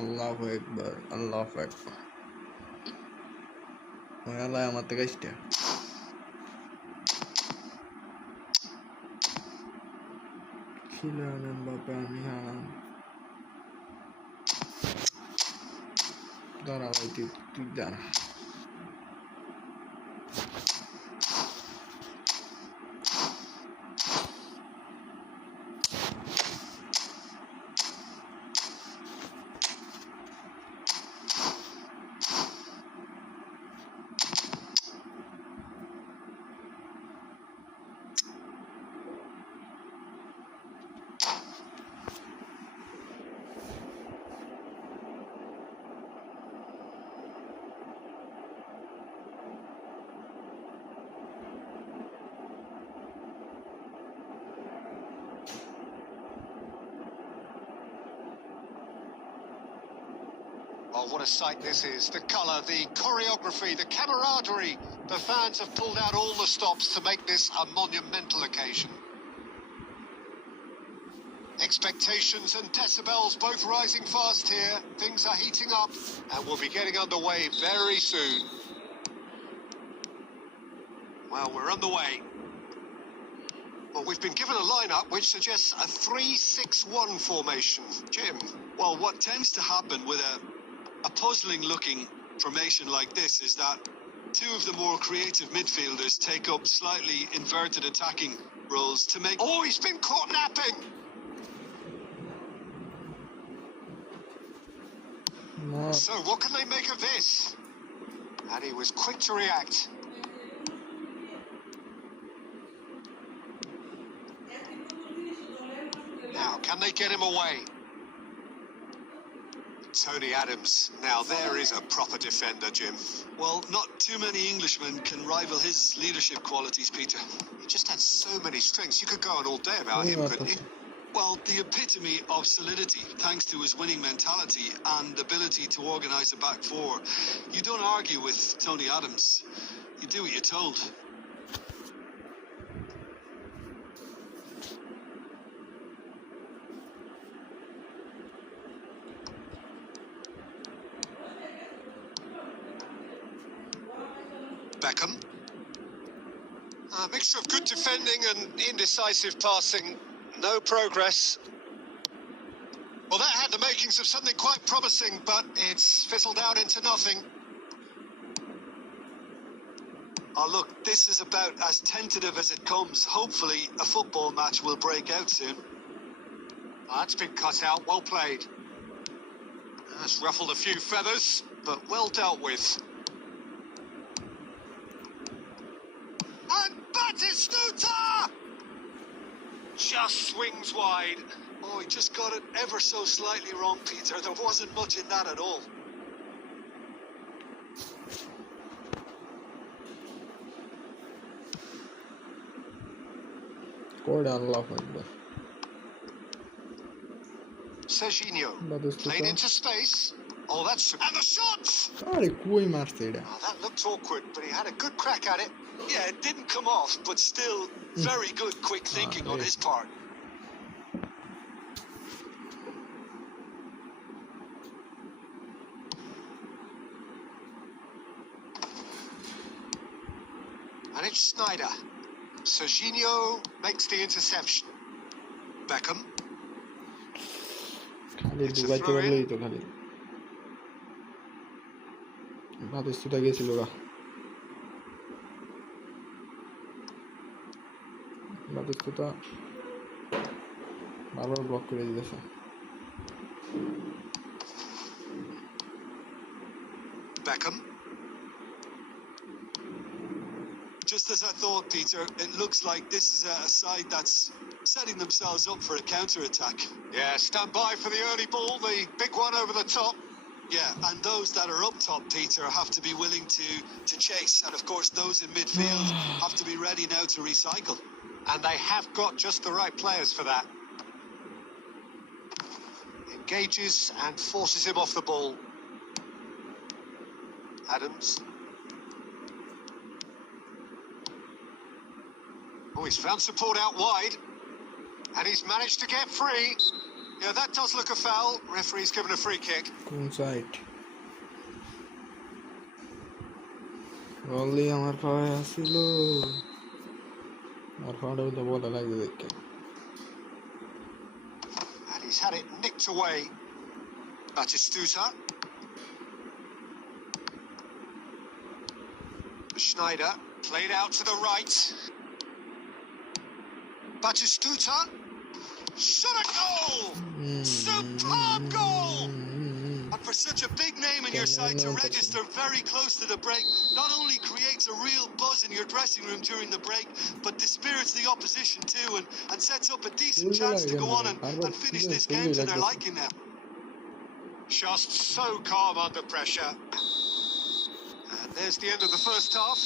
Allahu Akbar, Allahu Akbar. Allah আমার থেকে আসছে। Kylian Mbappé আমি হারাম। দাঁড়া ভাই তুই দাঁড়া। Oh, what a sight this is. The colour, the choreography, the camaraderie. The fans have pulled out all the stops to make this a monumental occasion. Expectations and decibels both rising fast here. Things are heating up and we'll be getting underway very soon. Well, we're underway. Well, we've been given a lineup which suggests a 3-6-1 formation. Jim? Well, what tends to happen with a puzzling-looking formation like this is that two of the more creative midfielders take up slightly inverted attacking roles to make... Oh, he's been caught napping! No. So, what can they make of this? And he was quick to react. Now, can they get him away? Tony Adams. Now, there is a proper defender, Jim. Well, not too many Englishmen can rival his leadership qualities, Peter. He just had so many strengths. You could go on all day about him, couldn't you? Well, the epitome of solidity, thanks to his winning mentality and ability to organise a back four. You don't argue with Tony Adams. You do what you're told. Beckham. A mixture of good defending and indecisive passing. No progress. Well, that had the makings of something quite promising, but it's fizzled out into nothing. Oh, look, this is about as tentative as it comes. Hopefully, a football match will break out soon. That's been cut out. Well played. That's ruffled a few feathers, but well dealt with. And Batistuta! Just swings wide. Oh, he just got it ever so slightly wrong, Peter. There wasn't much in that at all. Serginho played into space. Oh, that's... And the shot! Oh, that looked awkward, but he had a good crack at it. Yeah, it didn't come off, but still very good quick thinking on his part. And it's Snyder. Serginho makes the interception. Beckham. It's a throw in. Beckham. Just as I thought, Peter, it looks like this is a side that's setting themselves up for a counter-attack. Yeah, stand by for the early ball, the big one over the top. Yeah, and those that are up top, Peter, have to be willing to chase. And, of course, those in midfield have to be ready now to recycle. And they have got just the right players for that. Engages and forces him off the ball. Adams. Oh, he's found support out wide. And he's managed to get free. Yeah, that does look a foul. Referee's given a free kick. Only আমার পায়ে আসিল আর ফাউন্ডে তো বল লাগবে দেখে And he's had it nicked away. Batistuta. Schneider played out to the right. Batistuta. Shot a goal! Superb goal! And for such a big name in your side to register very close to the break, not only creates a real buzz in your dressing room during the break, but dispirits the opposition too and sets up a decent chance to go on and finish this game to their liking now. Just so calm under pressure. And there's the end of the first half.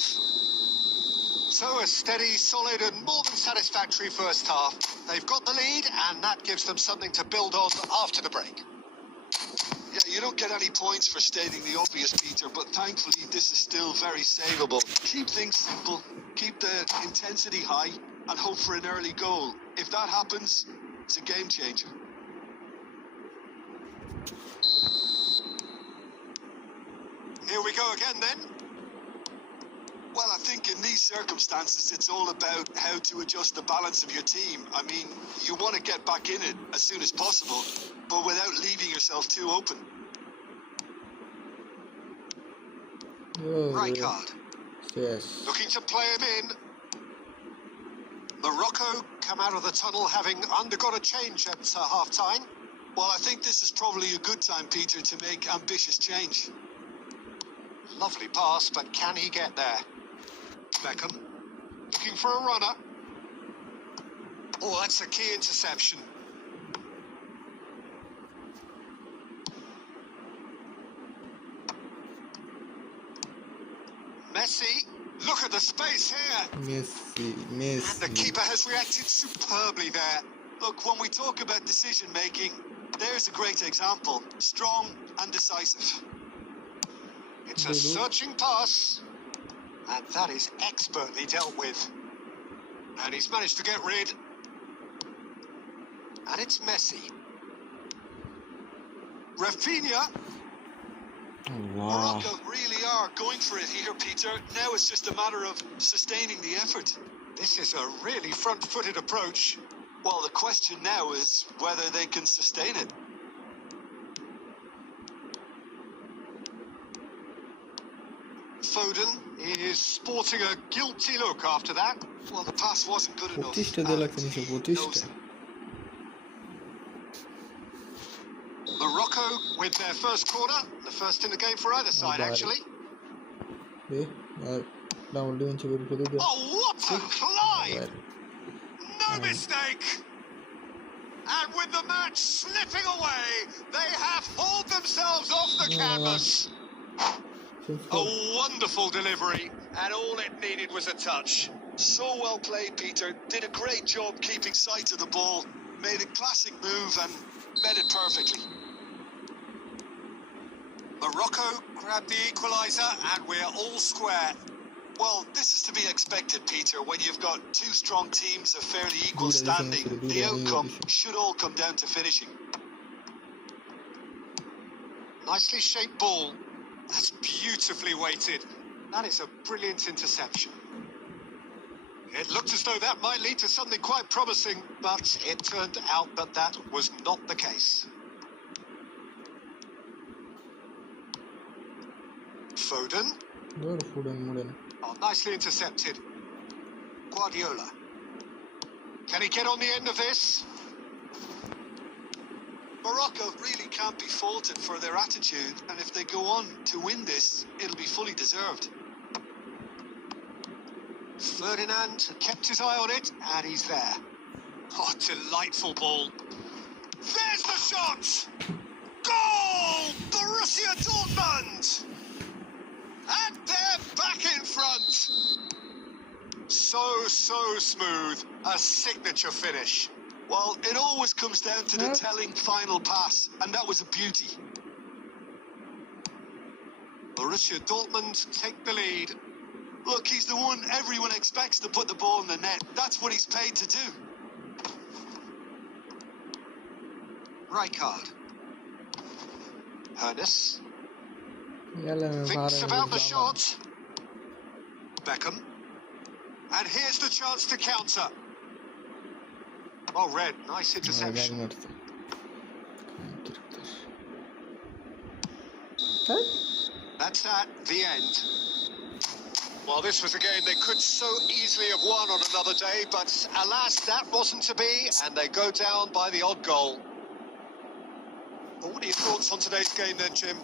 So a steady, solid and more than satisfactory first half. They've got the lead and that gives them something to build on after the break. Yeah, you don't get any points for stating the obvious, Peter, but thankfully this is still very savable. Keep things simple, keep the intensity high and hope for an early goal. If that happens, it's a game changer. Here we go again then. Well, I think in these circumstances, it's all about how to adjust the balance of your team. I mean, you want to get back in it as soon as possible, but without leaving yourself too open. Rijkaard. Yes. Looking to play him in. Morocco come out of the tunnel having undergone a change at half-time. Well, I think this is probably a good time, Peter, to make ambitious change. Lovely pass, but can he get there? Beckham, looking for a runner. Oh, that's a key interception. Messi, look at the space here. Messi. And the keeper has reacted superbly there. Look, when we talk about decision-making, there's a great example. Strong and decisive. It's a searching pass. And that is expertly dealt with. And he's managed to get rid. And it's Messi. Rafinha. Wow. Morocco really are going for it here, Peter. Now it's just a matter of sustaining the effort. This is a really front-footed approach. Well, the question now is whether they can sustain it. Foden is sporting a guilty look after that. Well, the pass wasn't good enough. Potiste de la finisce, and he knows potiste. it. Morocco with their first corner, the first in the game for either side, Bari. actually. Down bench per dia. Oh, what a climb! No mistake! And with the match slipping away, they have hauled themselves off the canvas. A wonderful delivery, and all it needed was a touch. So well played, Peter. Did a great job keeping sight of the ball. Made a classic move and met it perfectly. Morocco grabbed the equaliser, and we're all square. Well, this is to be expected, Peter. When you've got two strong teams of fairly equal standing, the outcome should all come down to finishing. Nicely shaped ball. That's beautifully weighted. That is a brilliant interception. It looked as though that might lead to something quite promising, but it turned out that that was not the case. Foden. Oh, nicely intercepted. Guardiola. Can he get on the end of this? Morocco really can't be faulted for their attitude, and if they go on to win this, it'll be fully deserved. Ferdinand kept his eye on it, and he's there. Oh, delightful ball. There's the shot! Goal! Borussia Dortmund! And they're back in front. So smooth. A signature finish. Well, it always comes down to the telling final pass, and that was a beauty. Borussia Dortmund take the lead. Look, he's the one everyone expects to put the ball in the net. That's what he's paid to do. Rijkaard. Hoeneß. Thinks about the shot. Beckham. And here's the chance to counter. Oh, Red, nice interception. That's that, the end. Well, this was a game they could so easily have won on another day, but alas, that wasn't to be, and they go down by the odd goal. Well, what are your thoughts on today's game then, Jim?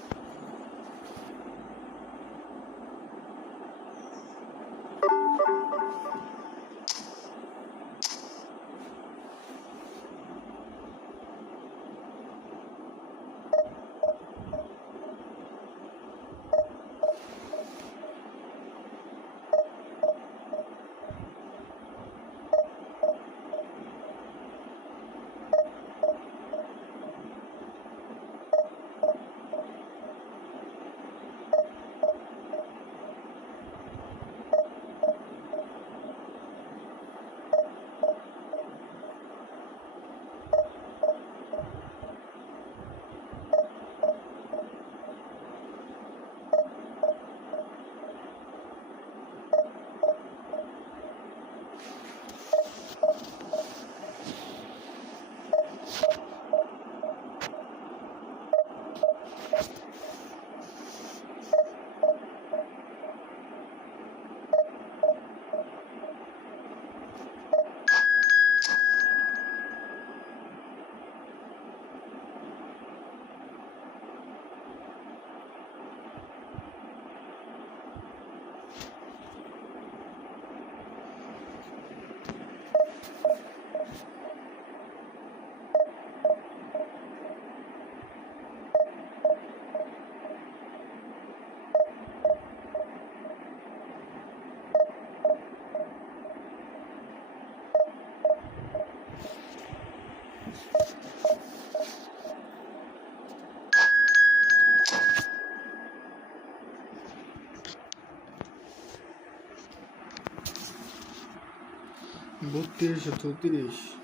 Botteja, 34.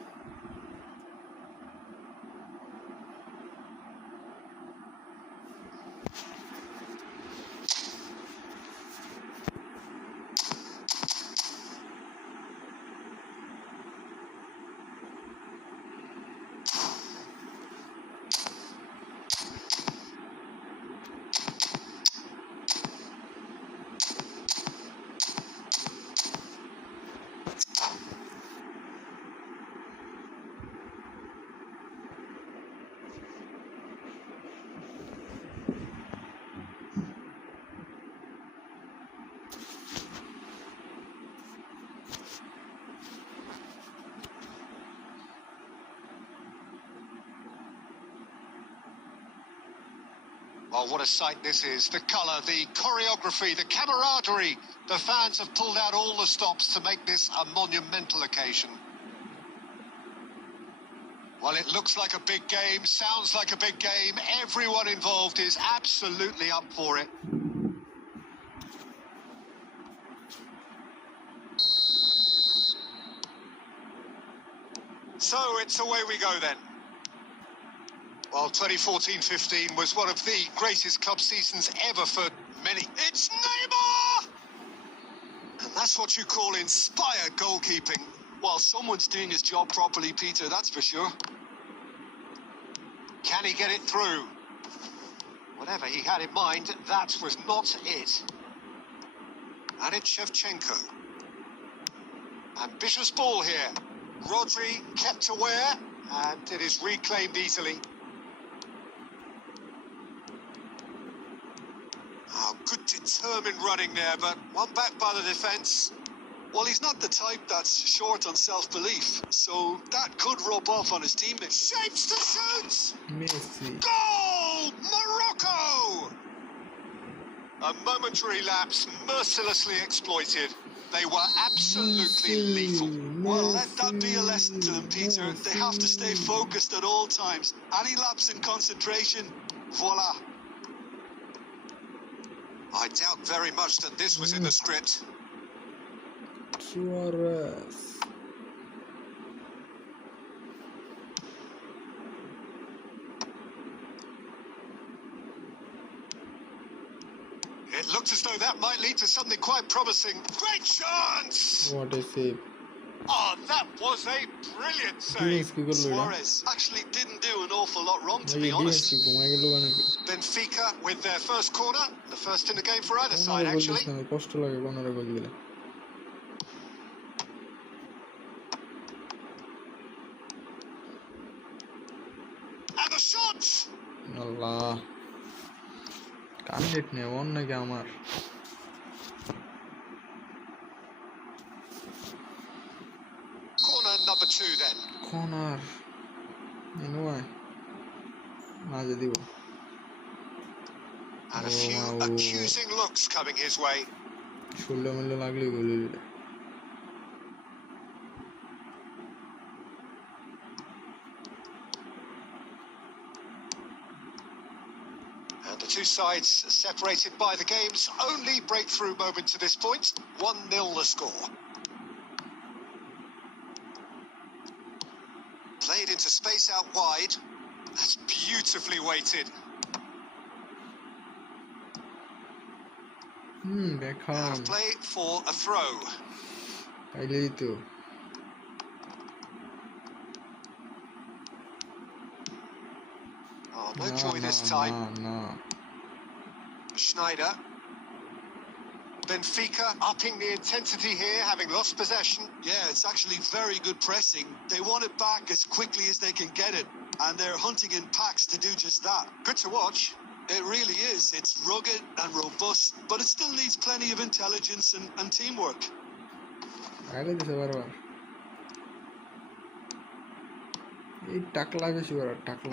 Oh, what a sight this is. The colour, the choreography, the camaraderie. The fans have pulled out all the stops to make this a monumental occasion. Well, it looks like a big game, sounds like a big game. Everyone involved is absolutely up for it. So it's away we go then. Well, 2014-15 was one of the greatest club seasons ever for many. It's Neymar! And that's what you call inspired goalkeeping. Well, someone's doing his job properly, Peter, that's for sure. Can he get it through? Whatever he had in mind, that was not it. And it's Shevchenko. Ambitious ball here. Rodri kept aware, and it is reclaimed easily. Oh, good determined running there, but one back by the defence. Well, he's not the type that's short on self-belief, so that could rub off on his teammates. Shapes to shoot! Messi. Goal! Morocco! A momentary lapse mercilessly exploited. They were absolutely lethal. Well, let that be a lesson to them, Peter. They have to stay focused at all times. Any lapse in concentration, voila. I doubt very much that this was in the script. Suarez. It looked as though that might lead to something quite promising. Great chance! What a save. Oh, that was a brilliant save. Suarez actually didn't do an awful lot wrong, to be honest. Benfica with their first corner, the first in the game for either side, actually. And the shot! Allah. Can't ne one nahi amar. Corner number 2 then. Corner. Anyway. Maja dibo. And a few accusing looks coming his way. Shoulder mille lagli gol. And the two sides separated by the game's only breakthrough moment to this point. 1-0 the score. Played into space out wide. That's beautifully weighted. Out of play for a throw. Pailito. Oh, no joy this time. No. Schneider. Benfica upping the intensity here, having lost possession. Yeah, it's actually very good pressing. They want it back as quickly as they can get it, and they're hunting in packs to do just that. Good to watch. It really is. It's rugged and robust, but it still needs plenty of intelligence and teamwork.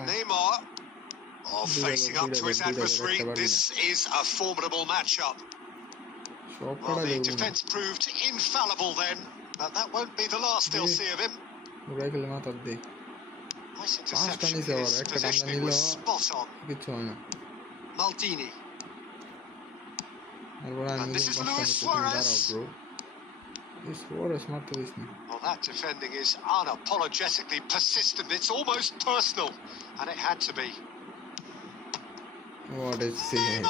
Neymar. Oh, facing up to his adversary. This is a formidable matchup. Well, the defence proved infallible then, but that won't be the last they'll see of him. Nice interception. His positioning was spot on. Maldini. And this is Luis Suarez. Well, that defending is unapologetically persistent. It's almost personal, and it had to be. What a save.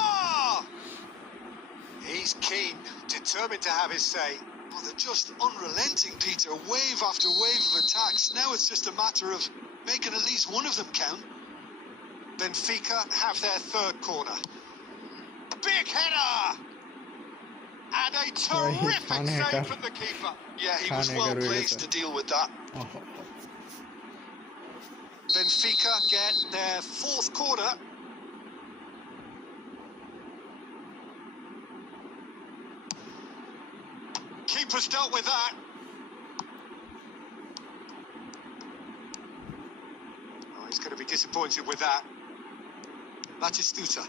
He's keen, determined to have his say. Well, they're just unrelenting, Peter. Wave after wave of attacks. Now it's just a matter of making at least one of them count. Benfica have their third corner. Big header! And a terrific save from the keeper. Yeah, he was well placed to deal with that. Benfica get their fourth corner. Keeper's dealt with that. Oh, he's going to be disappointed with that. Batistuta.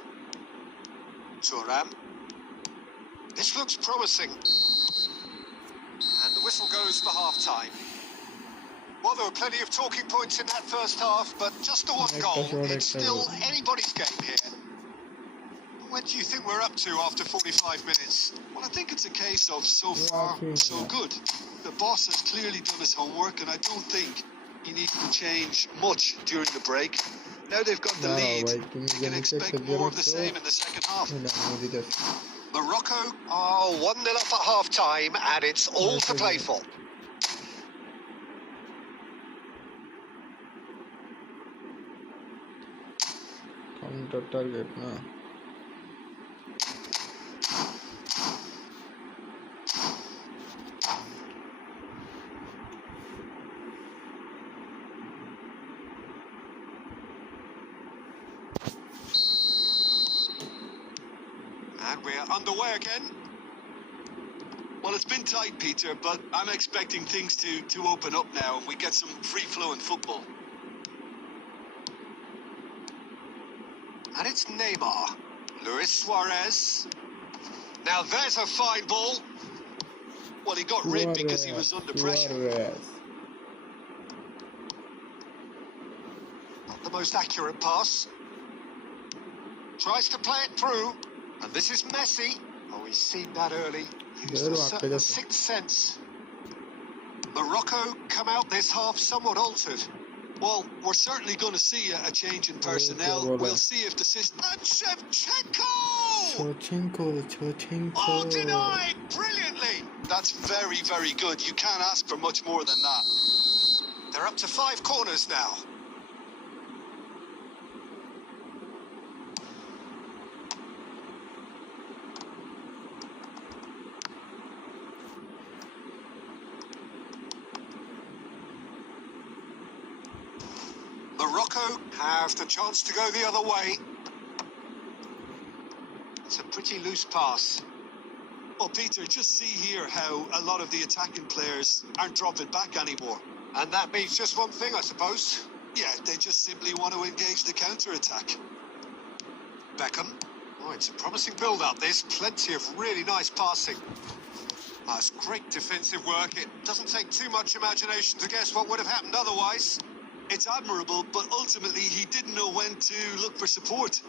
Thuram. This looks promising. And the whistle goes for half-time. Well, there were plenty of talking points in that first half, but just the one goal. It's still anybody's game here. What do you think we're up to after 45 minutes? Well, I think it's a case of so far, so good. The boss has clearly done his homework, and I don't think he needs to change much during the break. Now they've got the lead, you can expect more of the same in the second half. Morocco are 1-0 up at half-time, and it's all to play for. Counter target, no. And we're underway again. Well, it's been tight, Peter, but I'm expecting things to open up now and we get some free-flowing football. And it's Neymar. Luis Suarez. Now there's a fine ball. Well, he got rid because he was under pressure. Not the most accurate pass. Tries to play it through. And this is Messi. Oh, he's seen that early. Used a certain sixth sense. Morocco come out this half somewhat altered. Well, we're certainly going to see a change in personnel. We'll see if the system... And Shevchenko! Oh, denied brilliantly. That's very, very good. You can't ask for much more than that. They're up to 5 corners now. Morocco have the chance to go the other way. It's a pretty loose pass. Well, Peter, just see here how a lot of the attacking players aren't dropping back anymore. And that means just one thing, I suppose. Yeah, they just simply want to engage the counter-attack. Beckham. Oh, it's a promising build-up, this. Plenty of really nice passing. That's great defensive work. It doesn't take too much imagination to guess what would have happened otherwise. It's admirable, but ultimately he didn't know when to look for support.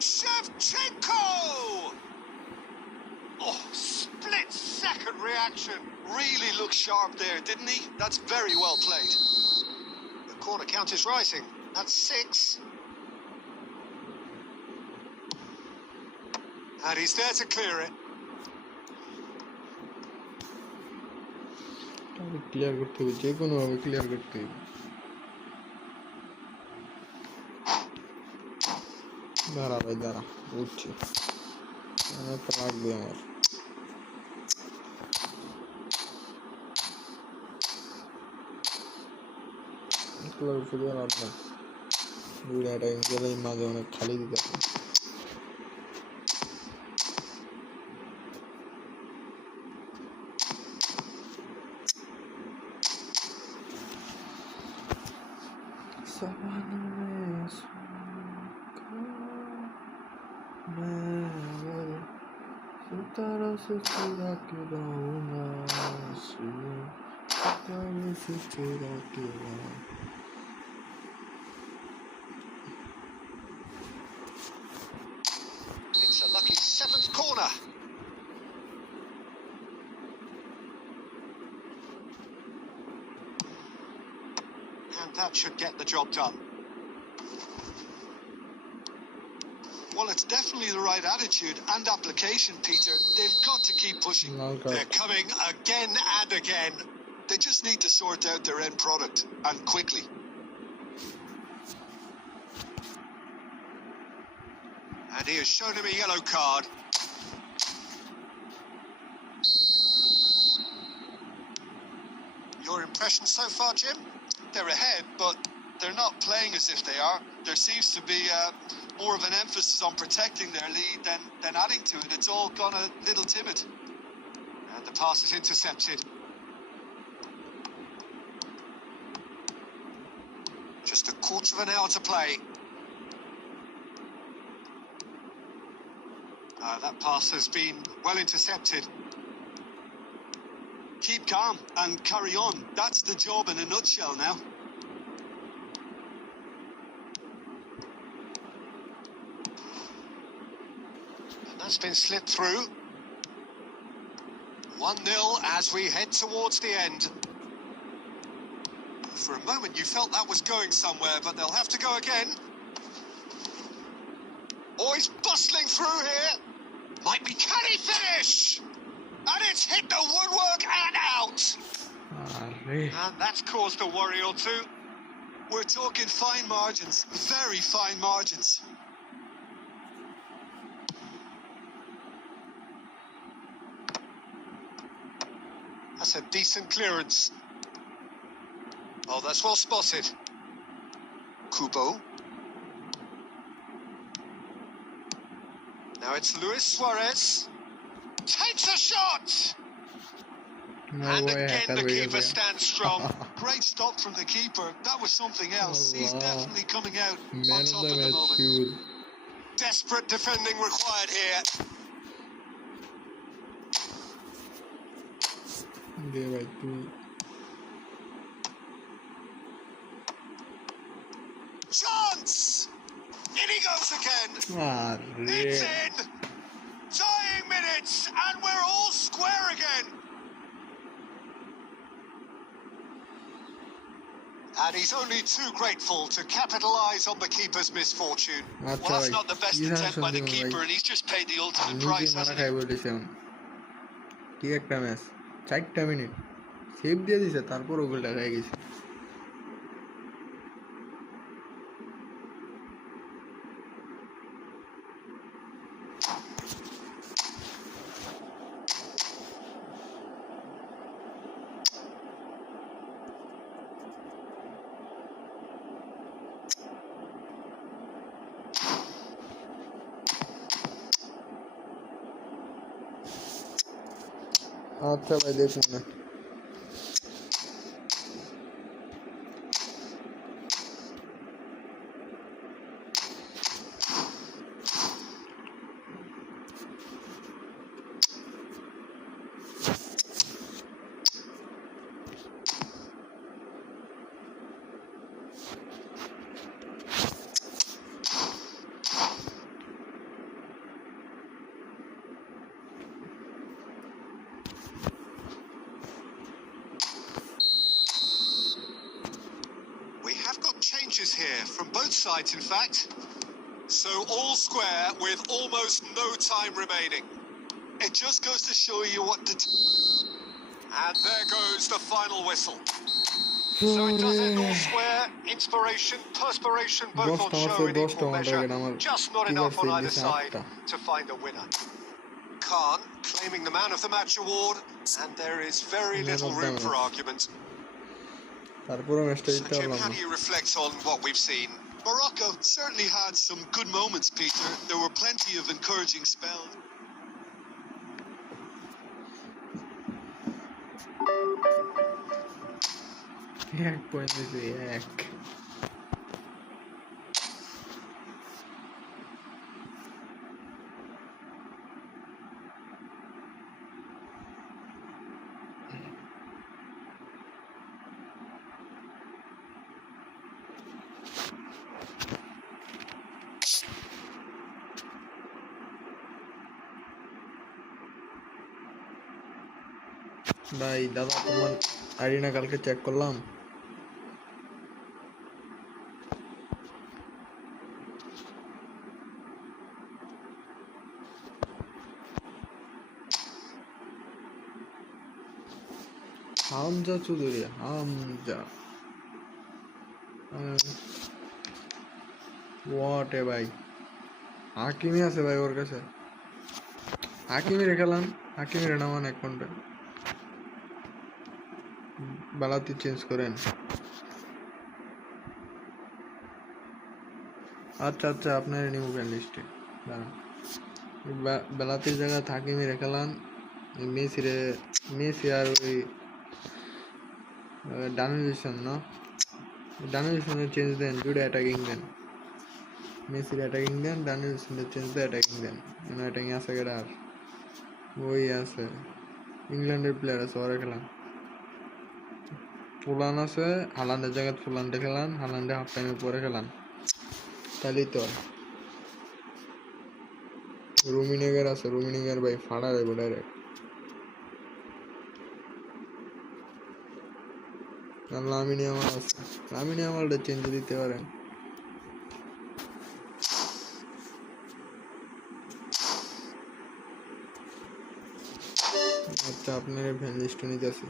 Shevchenko! Oh, split-second reaction. Really looked sharp there, didn't he? That's very well played. The corner count is rising. That's 6. And he's there to clear it. Clear করতে হবে, যে কোনো ভাবে clear করতে হবে। দাঁড়া ভাই দাঁড়া, উঠছি, তো লাগবে আমার। আপনার গেলেই মাঝে অনেক খালি দিতে হবে। It's a lucky 7th corner. And that should get the job done. Well, it's definitely the right attitude and application, Peter. They've got to keep pushing. They're coming again and again. They just need to sort out their end product, and quickly. And he has shown him a yellow card. Your impression so far, Jim? They're ahead, but they're not playing as if they are. There seems to be more of an emphasis on protecting their lead than adding to it. It's all gone a little timid. And the pass is intercepted. Just a quarter of an hour to play. That pass has been well intercepted. Keep calm and carry on. That's the job in a nutshell now. And that's been slipped through. 1-0 as we head towards the end. For a moment you felt that was going somewhere, but they'll have to go again. Oh, he's bustling through here. Might be, can he finish? And it's hit the woodwork and out. And that's caused a worry or two. We're talking fine margins, very fine margins. That's a decent clearance. Oh, that's well spotted. Kubo. Now it's Luis Suarez. Takes a shot! And again the keeper stands strong. Great stop from the keeper. That was something else. He's definitely coming out on top at the moment. Desperate defending required here. Chance! In he goes again. It's in. Dying minutes, and we're all square again. And he's only too grateful to capitalise on the keeper's misfortune. Well, that's not the best attempt by the keeper, and he's just paid the ultimate price, hasn't he? কি একটা match 4টা minute save দিয়ে দিছে তারপর গোলটা হয়ে গেছে আচ্ছা ভাই দেখুন না Changes here from both sides, in fact. So all square with almost no time remaining. It just goes to show you what to do. And there goes the final whistle. So it does end all square. Inspiration, perspiration, both on show in equal measure. Just not enough on either side to find a winner. Khan claiming the Man of the Match award, and there is very little room for argument. So Jim, how do you reflect on what we've seen? Morocco certainly had some good moments, Peter. There were plenty of encouraging spells. ভাই দাদা তোমার ID না কালকে check করলাম Hamza Chowdhury Hamza what a ভাই হাকিমি আছে ভাই ওর কাছে হাকিমি রেখেলাম হাকিমি নামান অ্যাকাউন্টে বালাতি চেঞ্জ করেন আচ্ছা আচ্ছা আপনার নিউকেন লিস্টে দাঁড়ান বালাতির জায়গা হাকিমি রেখেলাম মেসি আর ওই ডানিলিসন না ডানিলিসনে চেঞ্জ দেন দুটো অ্যাটাকিং দেন মেসির অ্যাটাকিং দেন, ড্যানিয়েলসনের চেঞ্জে অ্যাটাকিং দেন। মানে অ্যাটাকিং আছে কেডা আর ওই আছে ইংল্যান্ডের প্লেয়ার আছে ওরা খেলান। ফুলান আছে হালান্ডের জায়গায় ফুলানডে খেলান, হালান্ডে হাফ টাইমের পরে খেলান, তাহলেই তো রুমিনেগার আছে, রুমিনেগার ভাই ফাড়া যাবো ডাইরেক্ট। আর লামিনে আমার আছে, লামিনে আমারটা চেঞ্জ দিতে পারেন। আচ্ছা আপনার ফ্যান লিস্ট নিতে আছে।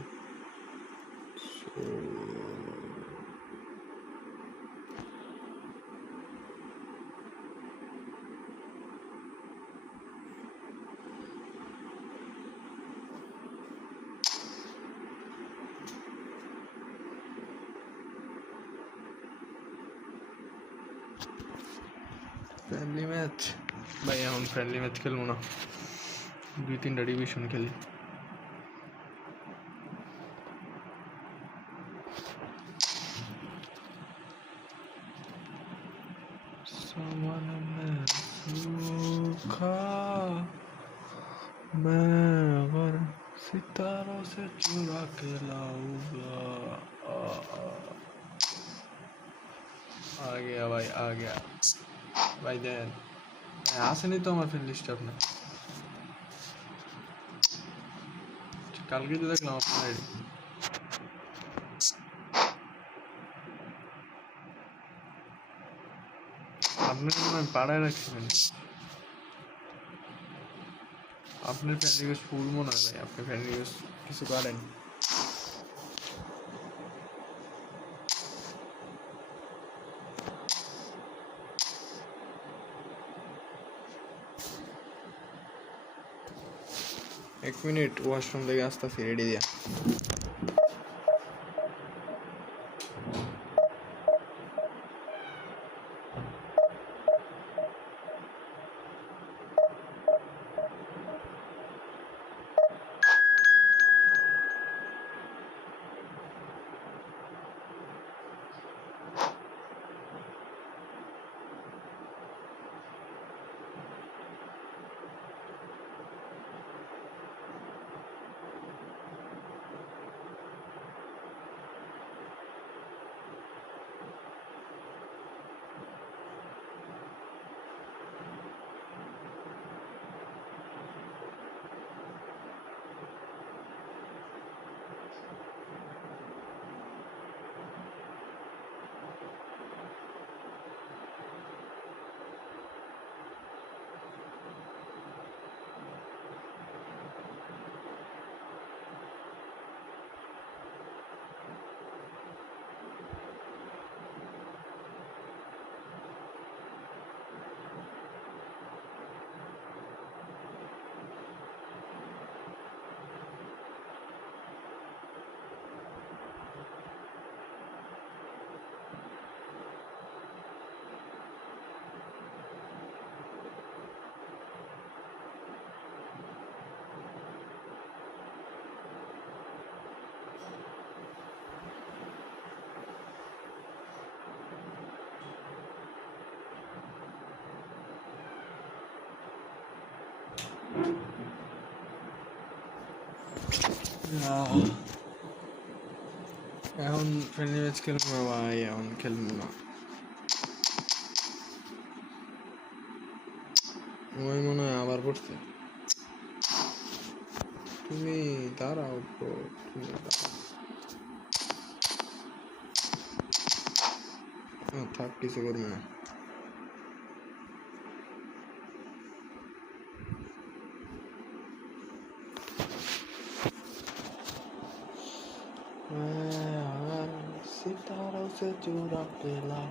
ফ্রেন্ডলি ম্যাচ ভাই, এখন ফ্রেন্ডলি ম্যাচ খেলবো না, 2-3টা ডিভিশন খেলি। सितारों से चुरा के लाऊंगा। आ गया भाई, आ गया भाई। देन আসেনি তো আমার ফ্রেন্ড লিস্টে আপনার, কালকে তো দেখলাম আপনার আইডি। আপনার মনে পাড়ায় রাখছিলেন, আপনার ফ্রেন্ড রিকোয়েস্ট ফুল মনে হয় ভাই, আপনি ফ্রেন্ড রিকোয়েস্ট কিছু করেন। এক মিনিট ওয়াশরুম থেকে আসতেছি, রেডি দিয়া। এখন ফ্রেন্ডলি ম্যাচ খেলবো না ভাই, এখন খেলবো না। ওই মনে হয় আবার পড়ছে। তুমি দাঁড়াও, তুমি থাক, কিছু করবে না। सितारों से चुरा के ला,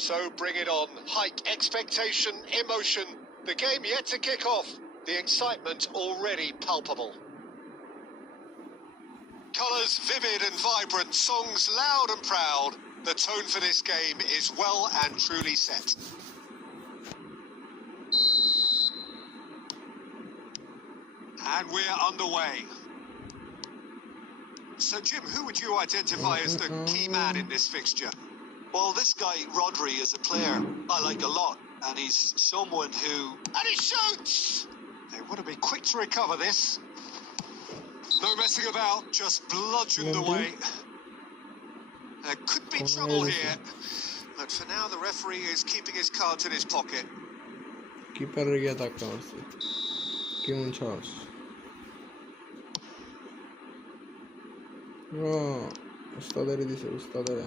So bring it on. Hike expectation, emotion. The game yet to kick off. The excitement already palpable. Colours vivid and vibrant, songs loud and proud. The tone for this game is well and truly set. And we're underway. So, Jim, who would you identify as the key man in this fixture? Well, this guy, Rodri, is a player I like a lot, and he's someone who... And he shoots! They want to be quick to recover this. No messing about, just bludgeoned away. There could be trouble here, but for now the referee is keeping his cards in his pocket. Keeper gaya takka varse. Kiun chas? No, ustadari dise ustadari.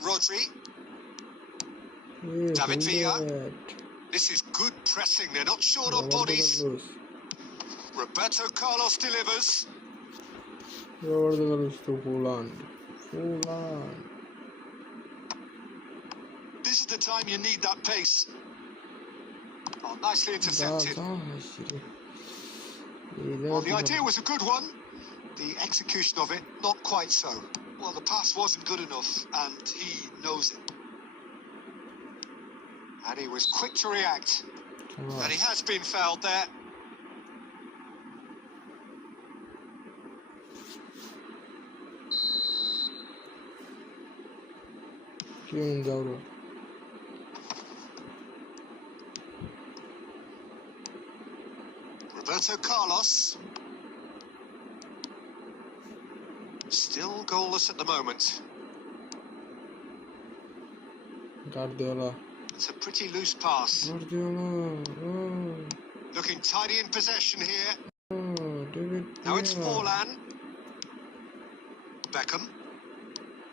Rodri. David Villa. This is good pressing. They're not short on bodies. Roberto Carlos delivers. This is the time you need that pace. Oh, nicely intercepted. Well, the idea was a good one. The execution of it, not quite so. Well, the pass wasn't good enough, and he knows it. And he was quick to react. And he has been fouled there. Roberto Carlos. Still goalless at the moment. Guardiola. It's a pretty loose pass. Guardiola. Looking tidy in possession here. David. Now it's Forlan. Beckham.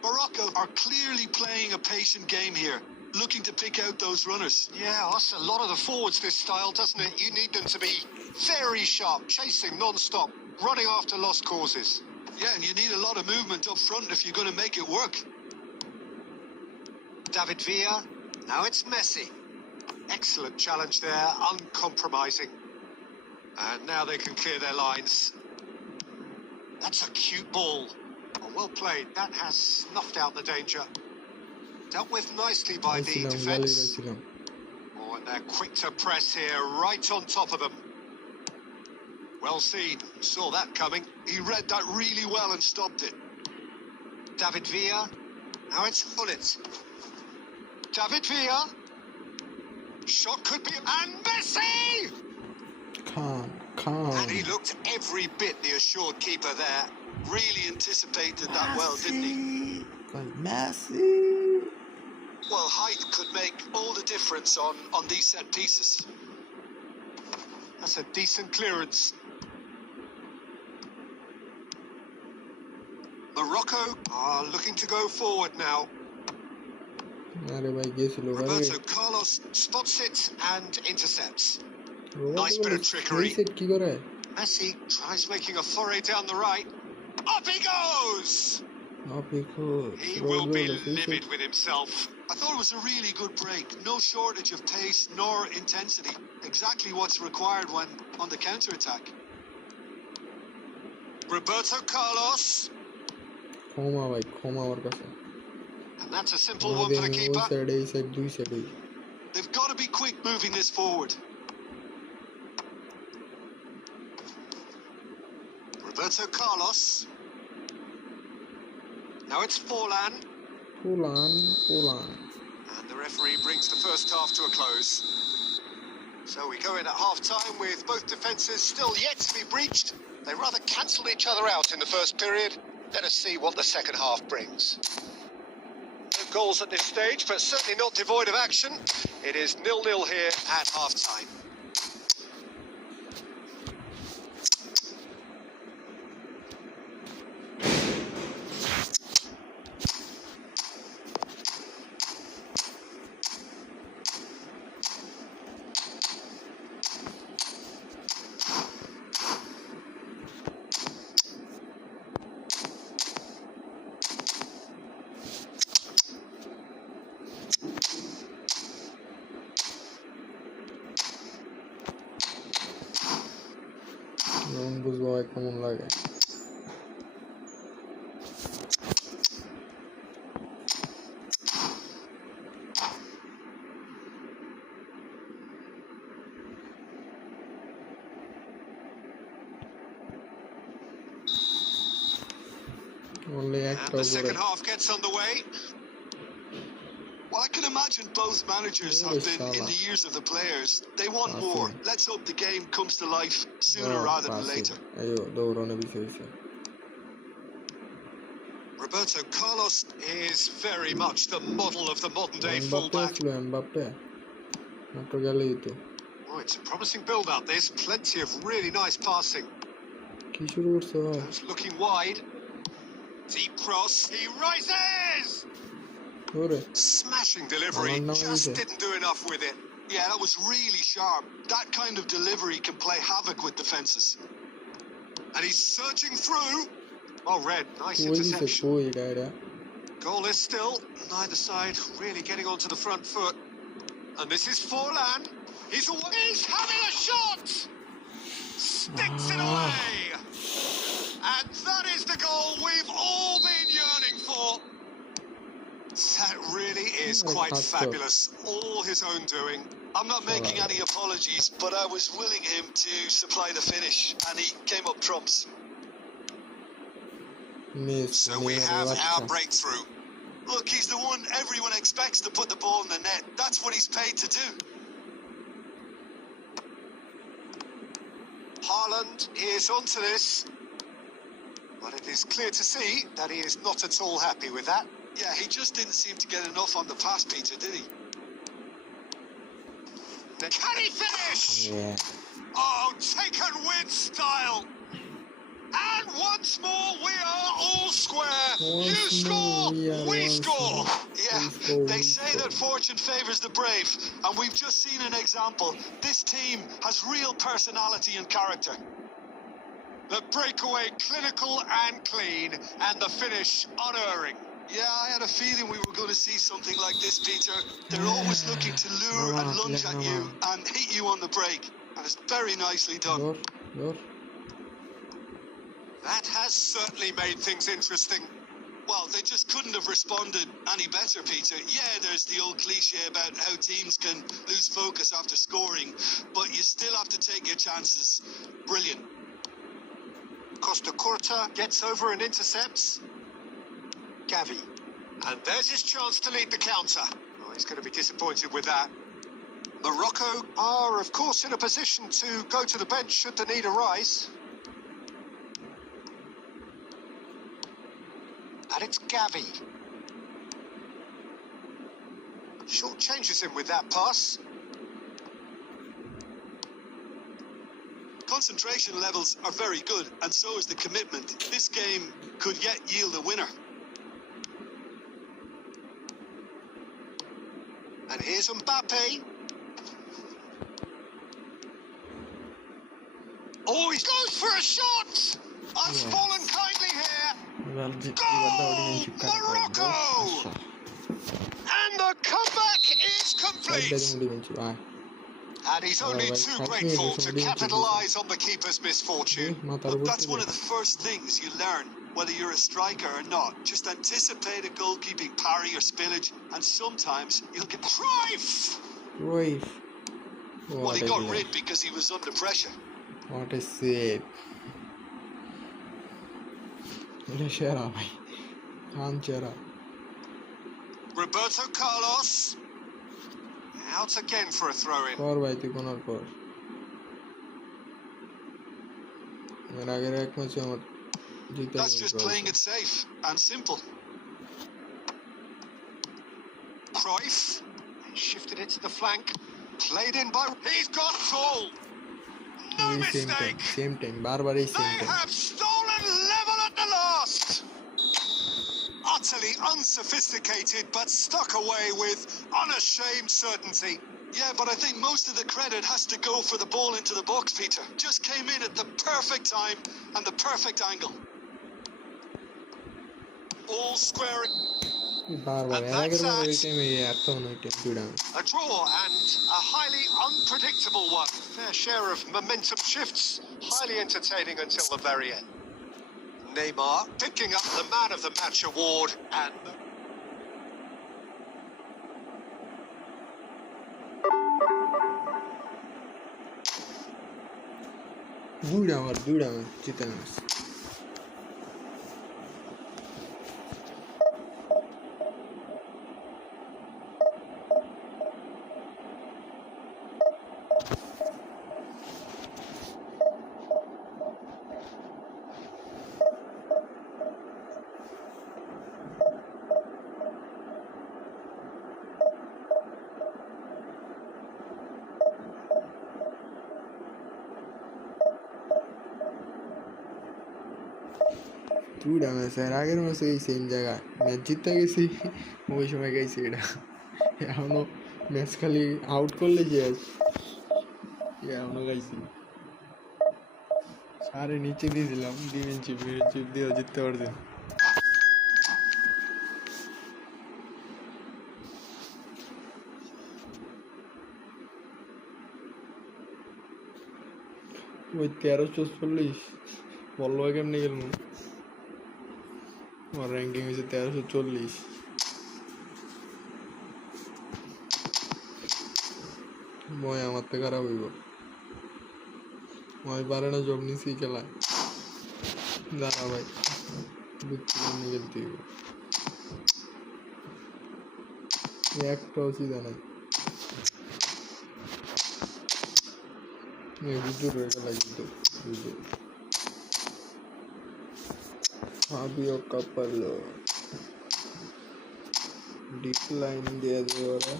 Morocco are clearly playing a patient game here, looking to pick out those runners. Yeah, that's a lot of the forwards, this style, doesn't it? You need them to be very sharp, chasing non-stop, running after lost causes. Yeah, and you need a lot of movement up front if you're going to make it work. David Villa. Now it's Messi. Excellent challenge there, uncompromising. And now they can clear their lines. That's a cute ball. Oh, well played. That has snuffed out the danger. Dealt with nicely by the defence. Oh, and they're quick to press here, right on top of them. Well seen. Saw that coming. He read that really well and stopped it. David Villa. Now it's Hullet. David Villa. Shot could be... And Messi! Calm. And he looked every bit the assured keeper there. Really anticipated that well, didn't he? Messi. Well, height could make all the difference on these set pieces. That's a decent clearance. Morocco are looking to go forward now. Roberto Carlos spots it and intercepts. Nice bit of trickery. Messi tries making a foray down the right. Up he goes! He will be livid with himself. I thought it was a really good break. No shortage of pace nor intensity. Exactly what's required when on the counter-attack. Roberto Carlos. And that's a simple one for the keeper. They've got to be quick moving this forward. Roberto Carlos. Now it's Forlan. And the referee brings the first half to a close. So we go in at half-time with both defences still yet to be breached. They rather cancelled each other out in the first period. Let us see what the second half brings. No goals at this stage, but certainly not devoid of action. It is 0-0 here at half-time. কেমন লাগে only And একটা the করে second half gets underway. Well, I can imagine both managers have been in the ears of the players. They want more. Let's hope the game comes to life sooner rather than later. ayo দৌড়ানো বিষয় Roberto Carlos is very much the model of the modern day Mbappe fullback. Mbappe মাত্র গেলেই তো Oh, it's a promising build-up. There's plenty of really nice passing. কি শুরু করছো ভাই Goes looking wide. Deep cross. He rises. ওরে Smashing delivery. Just didn't do enough with it. Yeah, that was really sharp. That kind of delivery can play havoc with defences. And he's searching through. Well read. Nice interception. Goal is still. Neither side really getting onto the front foot. And this is Forlan. He's away. He's having a shot. Sticks it away. And that is the goal we've all been yearning for. That really is quite fabulous. All his own doing. I'm not making any apologies, but I was willing him to supply the finish, and he came up trumps. So we have our breakthrough. Look, he's the one everyone expects to put the ball in the net. That's what he's paid to do. Haaland is onto this. But it is clear to see that he is not at all happy with that. Yeah, he just didn't seem to get enough on the pass, Peter, did he? Can he finish? Yeah. Oh, taken with style. And once more, we are all square. You score, we score. Yeah, they say that fortune favours the brave, and we've just seen an example. This team has real personality and character. The breakaway clinical and clean, and the finish unerring. Yeah, I had a feeling we were going to see something like this, Peter. They're always looking to lure and lunge at you and hit you on the break. And it's very nicely done. That has certainly made things interesting. Well, they just couldn't have responded any better, Peter. Yeah, there's the old cliche about how teams can lose focus after scoring, but you still have to take your chances. Brilliant. Costa Curta gets over and intercepts. Gavi. And there's his chance to lead the counter. Oh, he's going to be disappointed with that. Morocco are, of course, in a position to go to the bench should the need arise. And it's Gavi. Short changes him with that pass. Concentration levels are very good, and so is the commitment. This game could yet yield a winner. And here's Mbappe. Oh, he goes for a shot! I've fallen kindly here. Goal! Morocco! And the comeback is complete. And he's only too grateful to capitalise on the keeper's misfortune. But that's one of the first things you learn, whether you're a striker or not. Just anticipate a goalkeeping parry or spillage, and sometimes you'll get... Cruyff! Well, he got rid because he was under pressure. What a save. Roberto Carlos. Out again for a throw-in. That's just playing it safe and simple. Cruyff shifted it to the flank. Played in by... He's got Saul. No mistake. They have stolen level at the last. Utterly unsophisticated, but stuck away with unashamed certainty. Yeah, but I think most of the credit has to go for the ball into the box, Peter. Just came in at the perfect time and the perfect angle. All squaring. And that's a draw and a highly unpredictable one. Fair share of momentum shifts. Highly entertaining until the very end. Neymar picking up the Man of the Match award and... Good hour, Chitans. উইডা ম্যাচের আগের ম্যাচে এই same জায়গায় match জিততে গেছি ওই সময় গেছি এটা এখনো ম্যাচ খালি আউট করলে যে এখনো গাইছি সারে নিচে দিয়েছিলাম ডিফেন্সিভ দিয়েও জিততে পারছি ওই 1340 বললো কেমনি গেল আমার র্যাঙ্কিং হয়েছে 1340 মই আমার তো খারাপ হইব মই পারে না জব নিছি খেলায় দাঁড়া ভাই বুঝছি কেমনি খেলতে হইব একটাও সিধা নাই হুজুর হয়ে গেল কিন্তু হুজুর Fabio Capello डिक्लाइन दिया देगा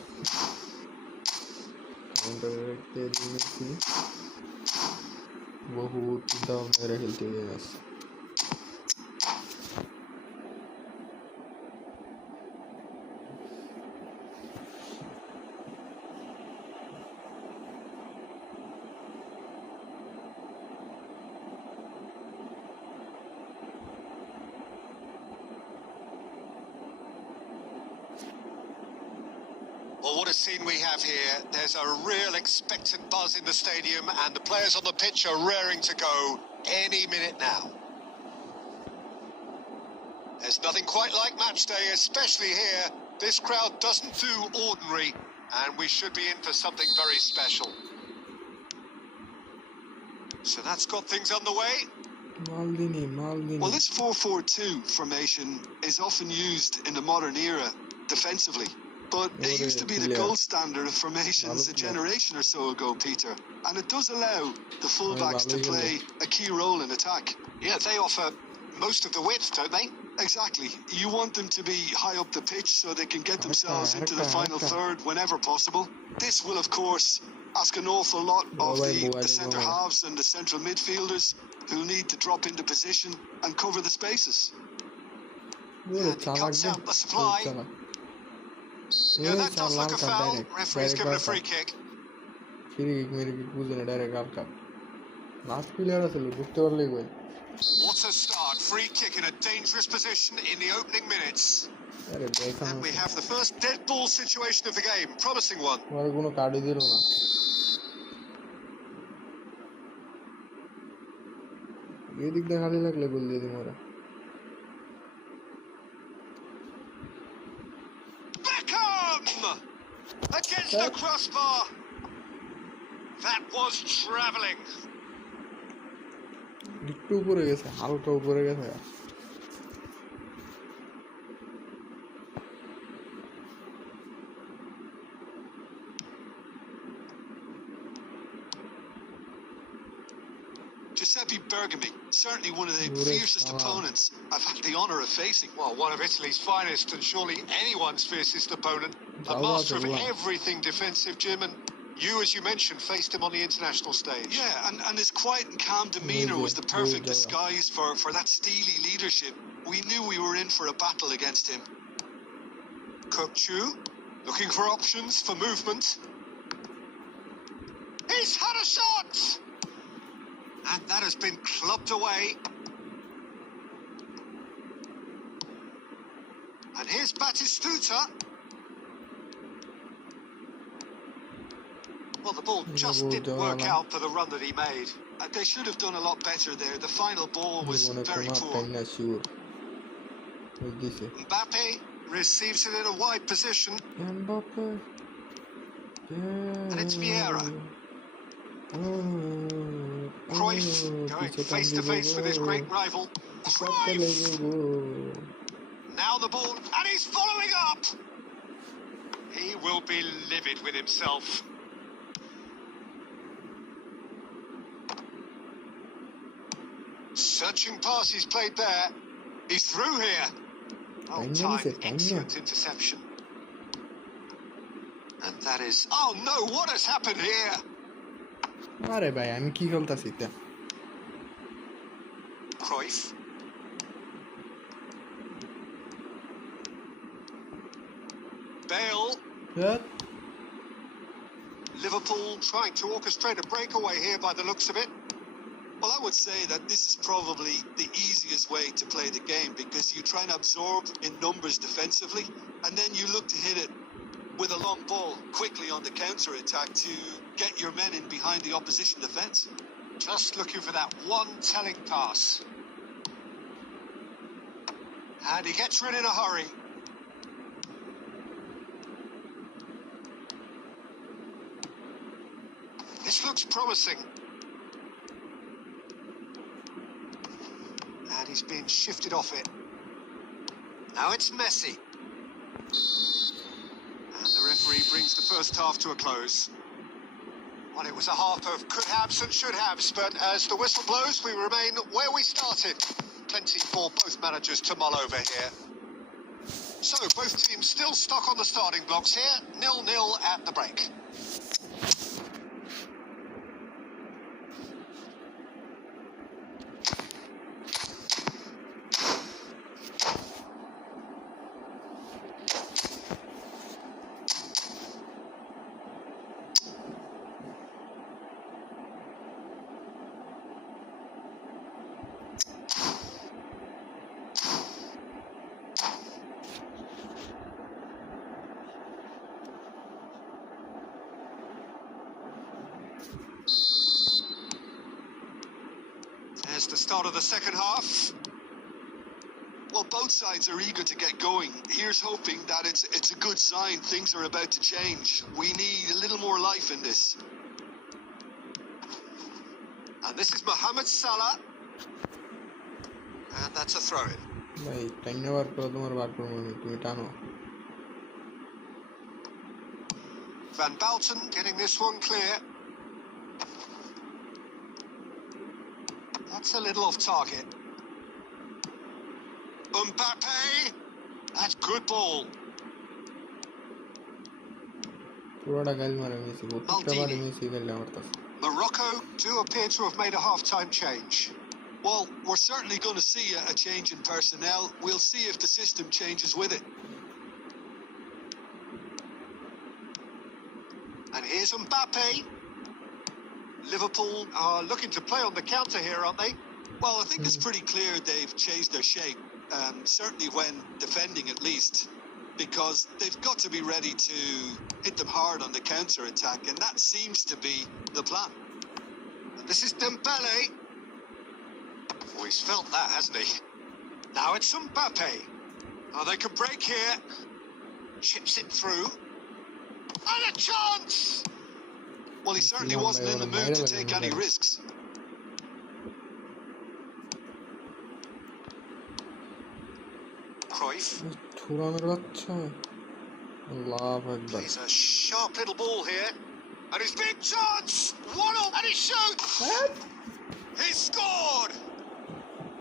काउंटर के दिन की बहुत दाव मेरे खेलते हुए बस Well, what a scene we have here. There's a real expectant buzz in the stadium and the players on the pitch are raring to go any minute now. There's nothing quite like match day, especially here. This crowd doesn't do ordinary and we should be in for something very special. So that's got things underway. Maldini. Well, this 4-4-2 formation is often used in the modern era defensively. But it used to be the gold standard of formations a generation or so ago, Peter. And it does allow the fullbacks to play a key role in attack. Yeah, they offer most of the width, don't they? Exactly. You want them to be high up the pitch so they can get themselves into the final third whenever possible. This will, of course, ask an awful lot of the centre-halves and the central midfielders who need to drop into position and cover the spaces. And he cuts out the supply. Yeah, that does look a foul. Referee's given a free kick. What a start. Free kick in a dangerous position in the opening minutes. And we have the first dead ball situation of the game. Promising one. Against the crossbar. That was travelling. একটু উপরে গেছে হালকা উপরে গেছে Giuseppe Bergami, certainly one of the fiercest opponents I've had the honour of facing. Well, one of Italy's finest and surely anyone's fiercest opponent. A master of everything defensive, Jim, and you, as you mentioned, faced him on the international stage. Yeah, and his quiet and calm demeanour was the perfect disguise for that steely leadership. We knew we were in for a battle against him. Kokchu, looking for options for movement. He's had a shot! And that has been clubbed away. And here's Batistuta. Well, the ball just didn't work out for the run that he made. They should have done a lot better there. The final ball was very poor. Mbappe receives it in a wide position. And it's Vieira. Cruyff going face to face with his great rival. Cruyff! Now the ball, and he's following up! He will be livid with himself. Searching pass he's played there. He's through here. Oh, time, excellent interception. And that is... Oh no, what has happened here? আরে ভাই আমি কি খেলতাছি তা Cruyff. Yeah. Liverpool trying to orchestrate a breakaway here by the looks of it. Well, I would say that this is probably the easiest way to play the game, because you try and absorb in numbers defensively, and then you look to hit it with a long ball quickly on the counter-attack to get your men in behind the opposition defence. Just looking for that one telling pass. And he gets rid in a hurry. This looks promising. And he's been shifted off it. Now it's Messi. And the referee brings the first half to a close. Well, it was a half of could-haves and should-haves, but as the whistle blows, we remain where we started. Plenty for both managers to mull over here. So, both teams still stuck on the starting blocks here. 0-0 at the break. There's the start of the second half. Well, both sides are eager to get going. Here's hoping that it's a good sign. Things are about to change. We need a little more life in this. And this is Mohamed Salah. And that's a throw-in. Van Balten getting this one clear. That's a little off target. Mbappe! That's good ball. Morocco do appear to have made a half-time change. Well, we're certainly going to see a change in personnel. We'll see if the system changes with it. And here's Mbappe. Liverpool are looking to play on the counter here, aren't they? Well, I think it's pretty clear they've changed their shape, certainly when defending at least, because they've got to be ready to hit them hard on the counter-attack, and that seems to be the plan. And this is Dembele. Oh, he's felt that, hasn't he? Now it's Mbappe. Oh, they can break here. Chips it through. And a chance! Well, he certainly wasn't in the mood to take any risks. Cruyff. Plays a sharp little ball here. And his big chance! 1-0, and he shoots! What? He scored!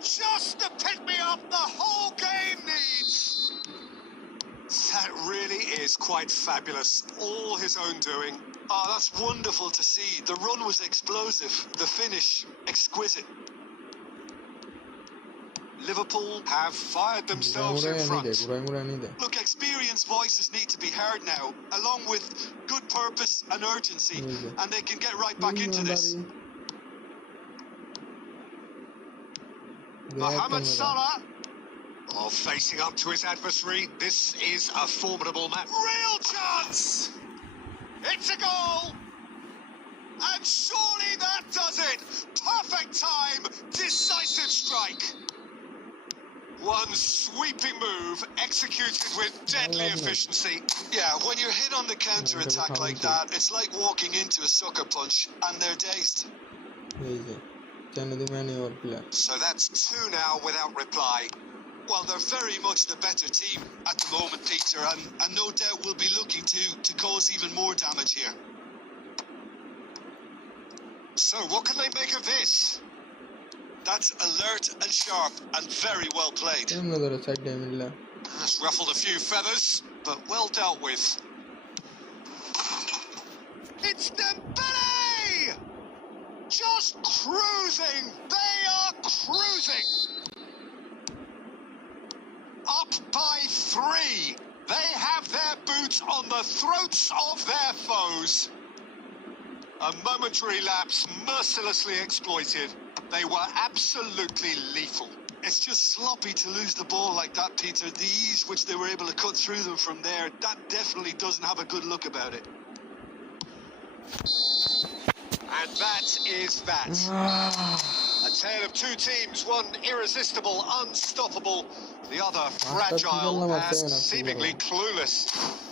Just to pick me up the whole game needs! That really is quite fabulous. All his own doing. Oh, that's wonderful to see. The run was explosive. The finish, exquisite. Liverpool have fired themselves in front. Look, experienced voices need to be heard now, along with good purpose and urgency, and they can get right back into this. Mohamed Salah. Oh, facing up to his adversary. This is a formidable match. Real chance! It's a goal! And surely that does it! Perfect time! Decisive strike! One sweeping move, executed with deadly efficiency. Yeah, when you're hit on the counter-attack like that, it's like walking into a sucker punch, and they're dazed. So that's 2 now without reply. Well, they're very much the better team at the moment, Peter, and no doubt will be looking to cause even more damage here. So, what can they make of this? That's alert and sharp and very well played. That's ruffled a few feathers, but well dealt with. It's Dembele! Just cruising! They are cruising! Up by 3. They have their boots on the throats of their foes. A momentary lapse mercilessly exploited. They were absolutely lethal. It's just sloppy to lose the ball like that, Peter. The ease which they were able to cut through them from there, that definitely doesn't have a good look about it. And that is that. A tale of two teams, one irresistible, unstoppable, the other fragile and seemingly clueless.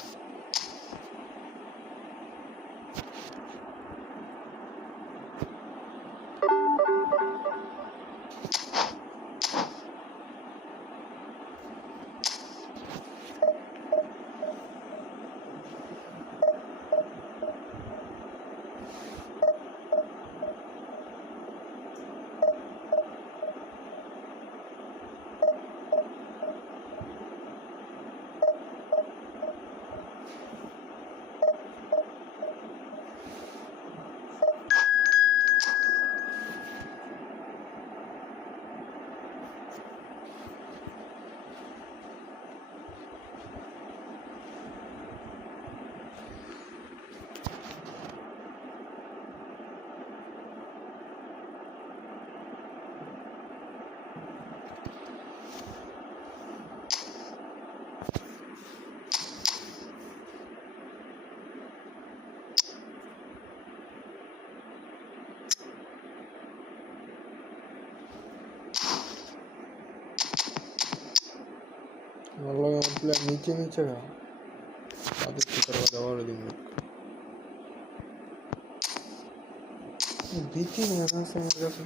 नीचे का आदत की तरफ दबा देंगे बीती नहीं आना से मेरे से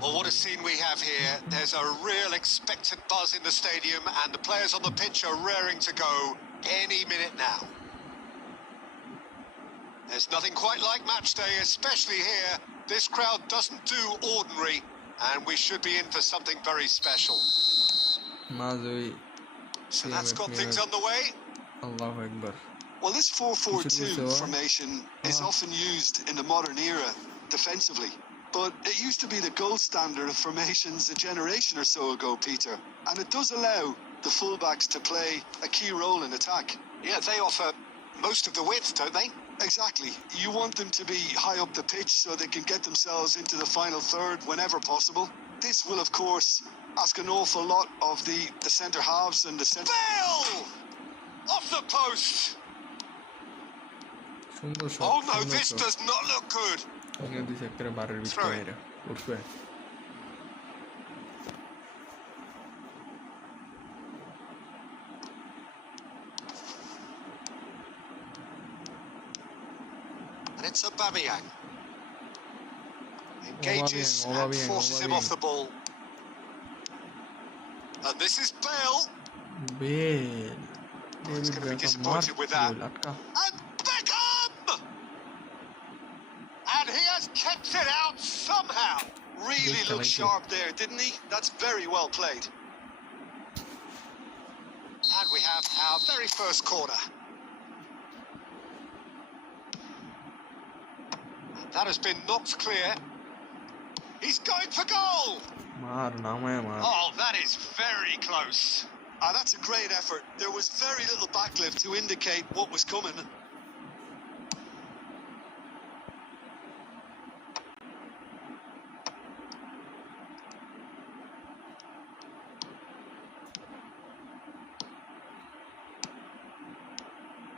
Well, what a scene we have here. There's a real expectant buzz in the stadium and the players on the pitch are raring to go any minute now. There's nothing quite like match day, especially here. This crowd doesn't do ordinary and we should be in for something very special. So that's got things underway. Allahu Akbar. Well, this 4-4-2 formation is often used in the modern era defensively. But it used to be the gold standard of formations a generation or so ago, Peter. And it does allow the fullbacks to play a key role in attack. Yeah, they offer most of the width, don't they? Exactly. You want them to be high up the pitch so they can get themselves into the final third whenever possible. This will, of course, ask an awful lot of the centre halves and the centre... Bale! Off the post! Oh no, this does not look good. Throw it. And it's Aubameyang. Engages and forces him off the ball. And this is Bale. He's going to be disappointed with that. And Beckham! And he has kept it out somehow. Really looked sharp there, didn't he? That's very well played. And we have our very first corner. And that has been knocked clear. He's going for goal! Oh, that is very close. That's a great effort. There was very little backlift to indicate what was coming.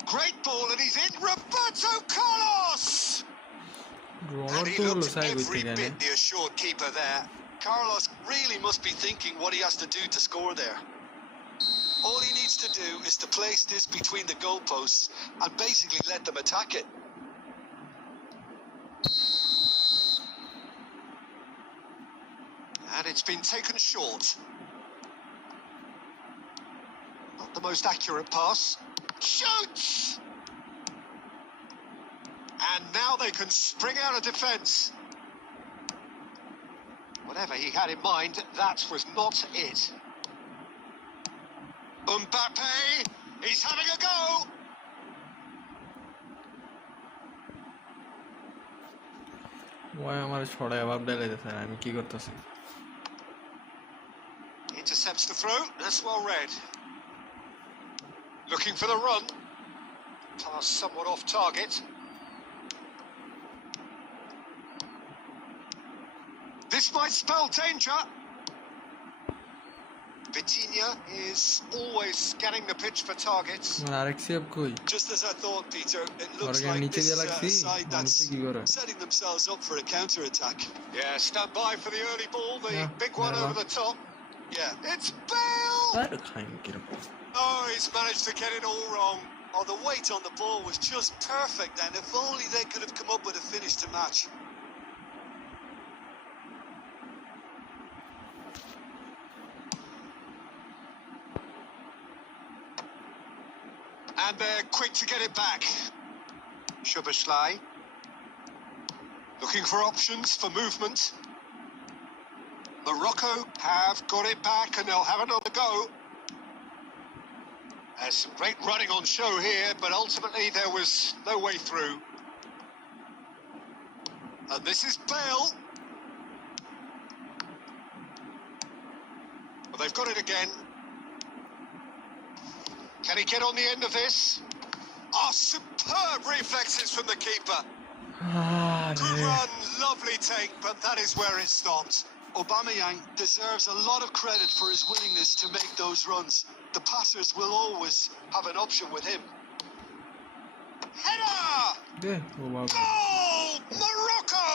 Great ball, and he's in. Roberto Carlos! And he looked every bit the assured keeper there. Carlos really must be thinking what he has to do to score there. All he needs to do is to place this between the goalposts and basically let them attack it. And it's been taken short. Not the most accurate pass. Shoots! And now they can spring out of defence. Whatever he had in mind, that was not it. Mbappe, he's having a go. ওই আমার ছড়ায় ভাব ডালাইতেছে আমি কি করতেছি Intercepts the throw, that's well read. Looking for the run. Pass somewhat off target. This might spell danger. Vitinha is always scanning the pitch for targets. আরেক save কই Just as I thought, Peter, it looks Organ like niche this দিয়ে is লাগছি a side নিচে that's কি করে setting themselves up for a counter-attack. Yeah, stand by for the early ball, the Yeah, big one merhaba. over the top. Yeah, it's Bale! আর খাইম কিরকম Oh, he's managed to get it all wrong. Oh, the weight on the ball was just perfect, and if only they could have come up with a finish to match. And they're quick to get it back. Szoboszlai. Looking for options for movement. Morocco have got it back and they'll have another go. There's some great running on show here, but ultimately there was no way through. And this is Bale. Well, they've got it again. Can he get on the end of this? Oh, superb reflexes from the keeper. Good run, lovely take, but that is where it stopped. Aubameyang deserves a lot of credit for his willingness to make those runs. The passers will always have an option with him. Header! দে ও বাবা Goal! Morocco!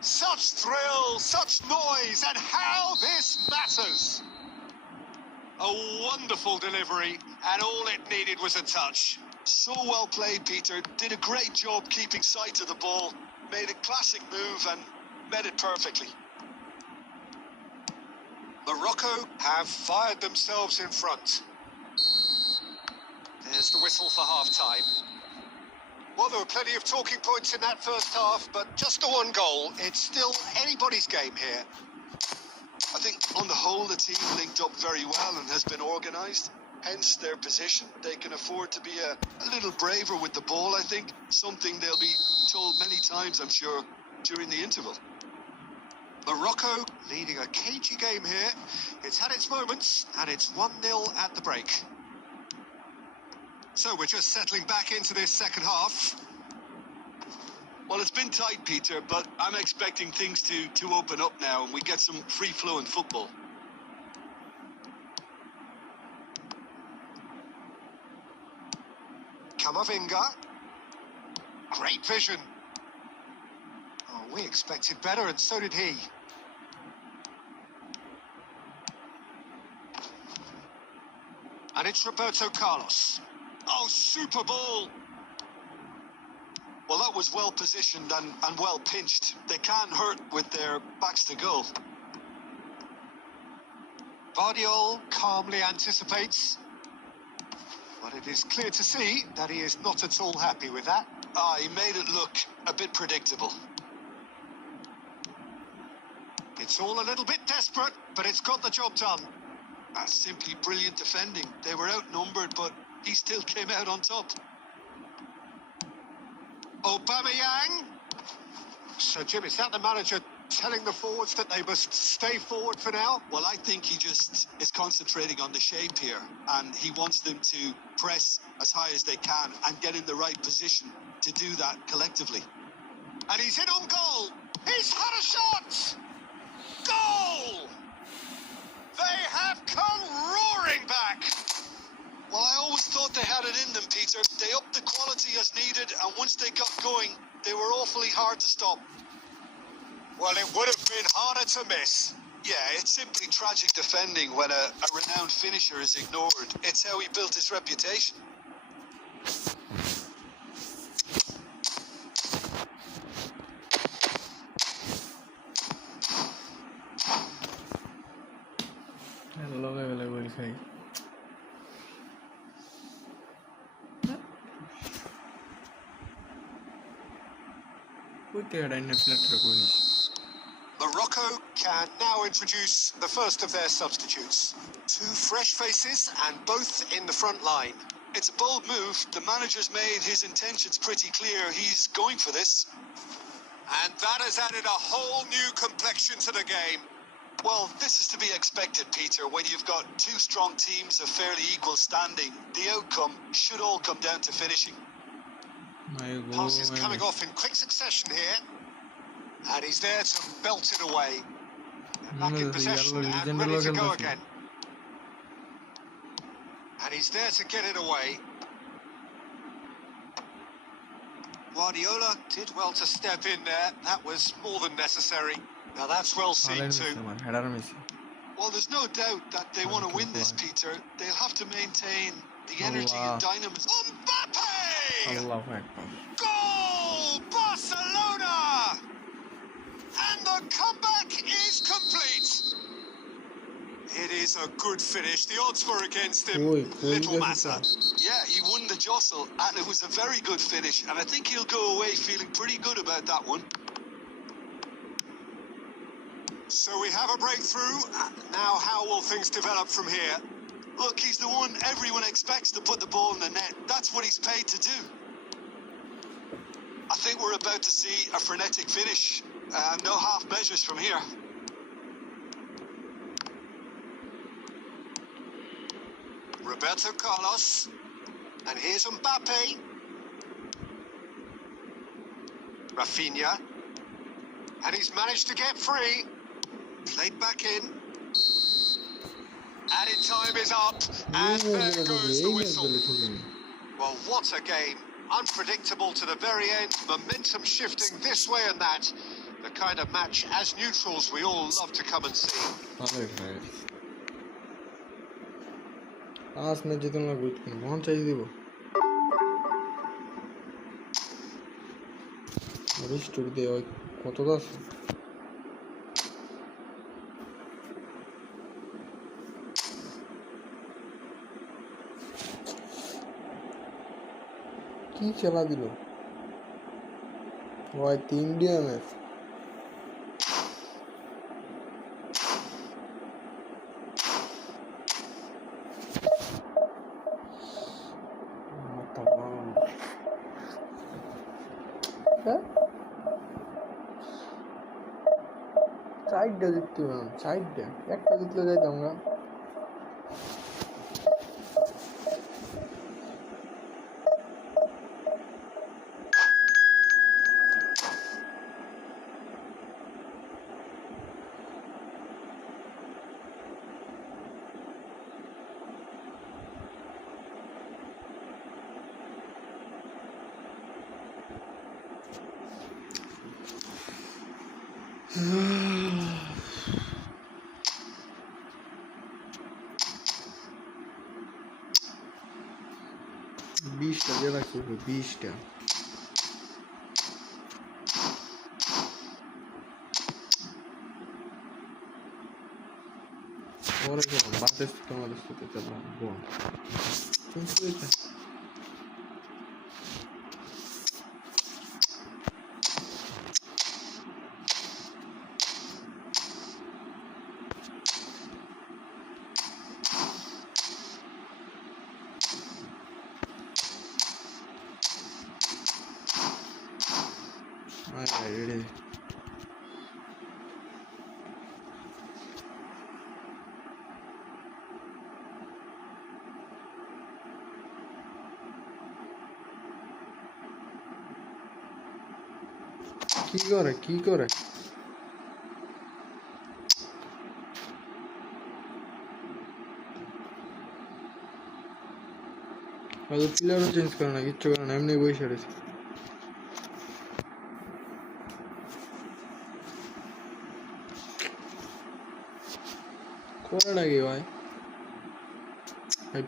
Such thrill, such noise, and how this matters. A wonderful delivery, and all it needed was a touch. So well played, Peter. Did a great job keeping sight of the ball. Made a classic move and met it perfectly. Morocco have fired themselves in front. There's the whistle for half-time. Well, there were plenty of talking points in that first half, but just the one goal. It's still anybody's game here. I think on the whole the team linked up very well and has been organised. Hence their position. They can afford to be a little braver with the ball, I think. Something they'll be told many times, I'm sure, during the interval. Morocco leading a cagey game here. It's had its moments, and it's 1-0 at the break. So we're just settling back into this second half. Well, it's been tight, Peter, but I'm expecting things to open up now and we get some free-flowing football. Camavinga. Great vision. Oh, we expected better, and so did he. And it's Roberto Carlos. Oh, super ball. Well, that was well positioned and well pinched. They can't hurt with their backs to goal. Vardiol calmly anticipates. But it is clear to see that he is not at all happy with that. He made it look a bit predictable. It's all a little bit desperate, but it's got the job done. That's simply brilliant defending. They were outnumbered, but he still came out on top. Aubameyang. So, Jim, is that the manager telling the forwards that they must stay forward for now? Well, I think he just is concentrating on the shape here, and he wants them to press as high as they can and get in the right position to do that collectively. And he's in on goal. He's had a shot. Goal! They have come roaring back. Well, I always thought they had it in them, Peter. They upped the quality as needed, and once they got going, they were awfully hard to stop. Well, it would have been harder to miss. Yeah, it's simply tragic defending when a renowned finisher is ignored. It's how he built his reputation. খাই Morocco can now introduce the first of their substitutes. Two fresh faces and both in the front line. It's a bold move. The manager's made his intentions pretty clear. He's going for this. And that has added a whole new complexion to the game. Well, this is to be expected, Peter. When you've got two strong teams of fairly equal standing, the outcome should all come down to finishing. Pass is coming off in quick succession here. And he's there to belt it away. Back in possession and ready to go again. And he's there to get it away. Guardiola did well to step in there. That was more than necessary. Now that's well seen too. Well, there's no doubt that they want to win this, Peter. They'll have to maintain the energy and dynamism. Mbappe! Goal! Barcelona! And the comeback is complete. It is a good finish. The odds were against him. Little matter. Yeah, he won the jostle, and it was a very good finish. And I think he'll go away feeling pretty good about that one. So we have a breakthrough. Now, how will things develop from here? Look, he's the one everyone expects to put the ball in the net. That's what he's paid to do. I think we're about to see a frenetic finish. No half measures from here. Roberto Carlos. And here's Mbappe. Rafinha. And he's managed to get free. Played back in. Added time is up. And there goes the whistle. Well, what a game. Unpredictable to the very end. Momentum shifting this way and that. The kind of match as neutrals we all love to come and see. কি খেলা দিল ভাই 3 DMF সাইডটা জিততে পারলাম সাইডটা একটা জিতলে যাইতাম না বিশটা জেলা করবে 20টা পরে যখন বাতের তোমাদের সাথে চালাম বোন ready. কি করে প্লেয়ারও চেঞ্জ করে না কিচ্ছু করে না এমনি বসে রয়েছে করে নাকি ভাই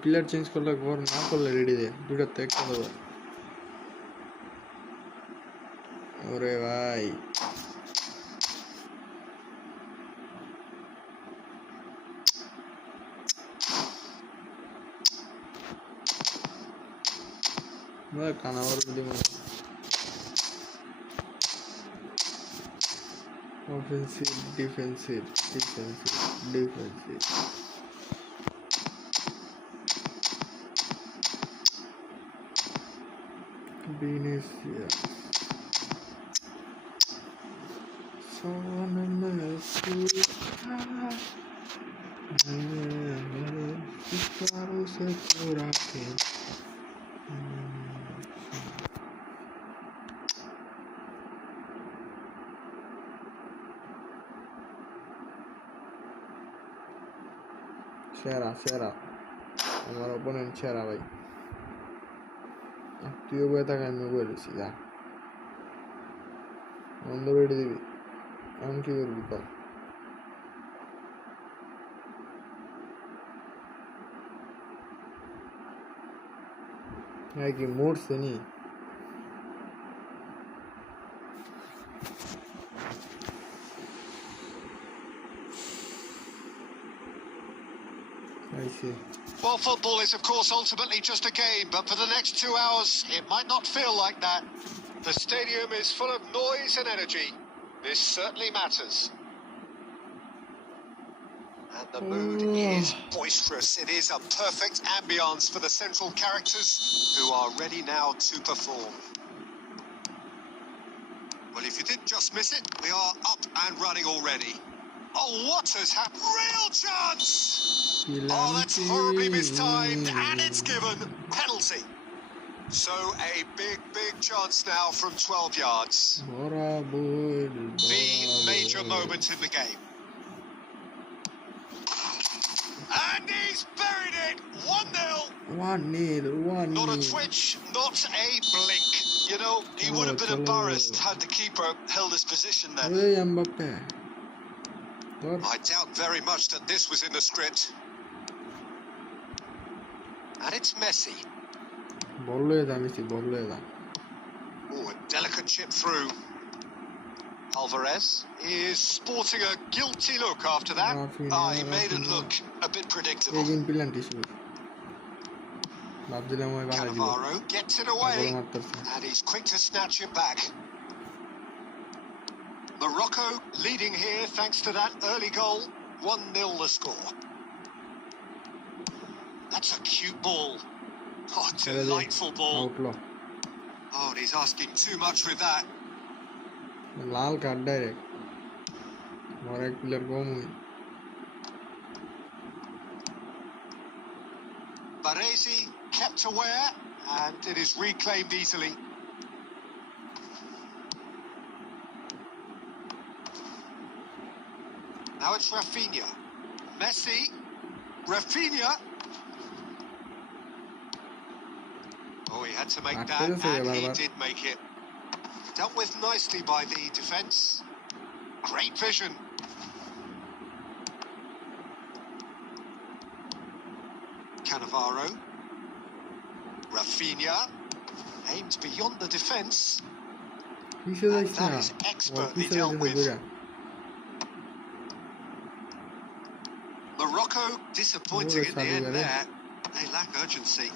প্লেয়ার চেঞ্জ করলে ঘর না করলে রেডি দেয় দুটার তো একটা দেবো ওরে ভাই কানাবার Offensive, defensive. Vinicius. সেরা আমার অপোনেন্ট সেরা ভাই তুইও বয়ে থাকা আমি বলেছি যা বন্ধ বেড়ে দিবি এখন কি করবি কর কি মরছে নি Well, football is, of course, ultimately just a game, but for the next 2 hours, it might not feel like that. The stadium is full of noise and energy. This certainly matters. And the mood is boisterous. It is a perfect ambience for the central characters who are ready now to perform. Well, if you did just miss it, we are up and running already. Oh, what has happened? Real chance! Oh, that's horribly mistimed, and it's given. Penalty. So a big chance now from 12 yards. The major moment in the game. And he's buried it. 1-0. 1-0. Not a twitch, not a blink. You know, he would have been embarrassed had the keeper held his position there. I doubt very much that this was in the script. And it's Messi. Oh, a delicate chip through. Alvarez is sporting a guilty look after that. He made it look a bit predictable. Cannavaro gets it away, and he's quick to snatch it back. Morocco leading here thanks to that early goal. 1-0 the score. That's a cute ball. Oh, delightful ball. Oh, and he's asking too much with that. Lal card direct আমার এক player কম হই Baresi kept aware, and it is reclaimed easily. Now it's Rafinha. Messi. Rafinha. Oh, he had to make that, and he did make it. Dealt with nicely by the defence. Great vision. Cannavaro. Rafinha. Aimed beyond the defence. And that is expertly dealt with. Morocco disappointing in the end there. They lack urgency.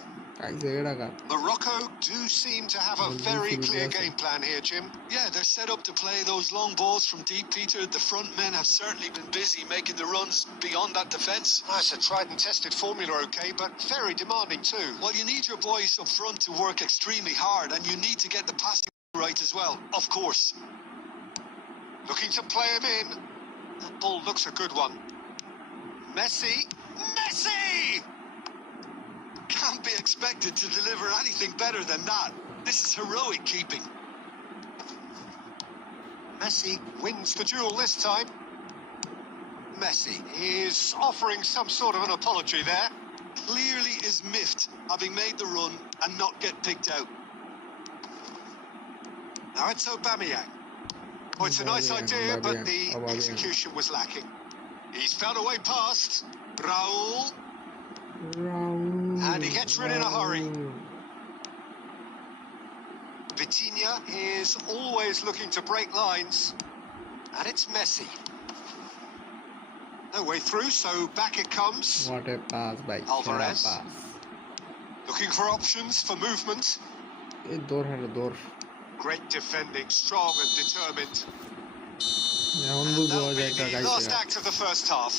Morocco do seem to have a very clear game plan here, Jim. Yeah, they're set up to play those long balls from deep, Peter. The front men have certainly been busy making the runs beyond that defence. It's a tried and tested formula, okay, but very demanding too. Well, you need your boys up front to work extremely hard, and you need to get the passing right as well, of course. Looking to play him in. That ball looks a good one. Messi! Can't be expected to deliver anything better than that. This is heroic keeping. Messi wins the duel this time. Messi is offering some sort of an apology there. Clearly is miffed, having made the run and not get picked out. Now it's Aubameyang. Oh, it's a nice idea, but the execution was lacking. He's found a way past. Raul. And he gets rid in a hurry. Vitinha is always looking to break lines. And it's Messi. No way through, so back it comes. What a pass by Alvarez. Looking for options for movement. Door. Great defending, strong and determined. এখন And বুঝবো that'll যে be একটা the গাইছে last act of the first half.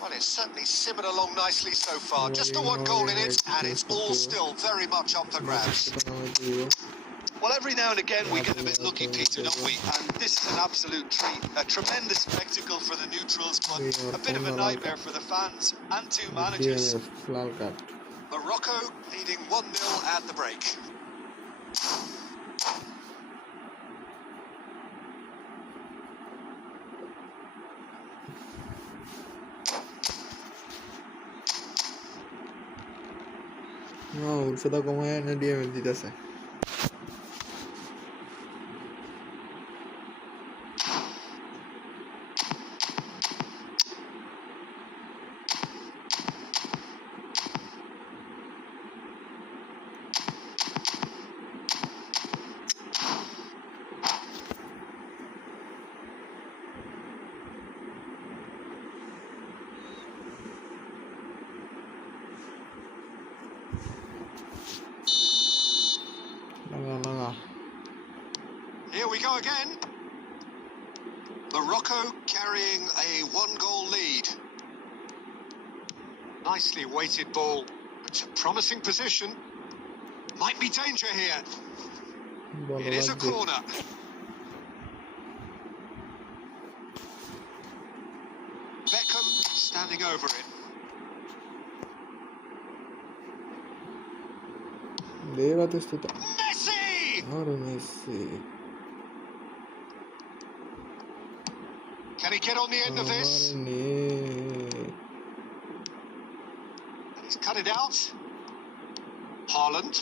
Well, it's certainly simmered along nicely so far. Just the one goal in it, and it's all still very much up for grabs. Well, every now and again we get a bit lucky, Peter, don't we? And this is an absolute treat. A tremendous spectacle for the neutrals, but a bit of a nightmare for the fans and two managers. Morocco leading 1-0 at the break. No, উৎসটা কমায় এনে DM দিতেছে Here we go again. Morocco carrying a 1-goal lead. Nicely weighted ball. It's a promising position. Might be danger here. It is a corner. Beckham standing over it. Messi! Messi. Can he get on the end of this? And he's cut it out. Haaland.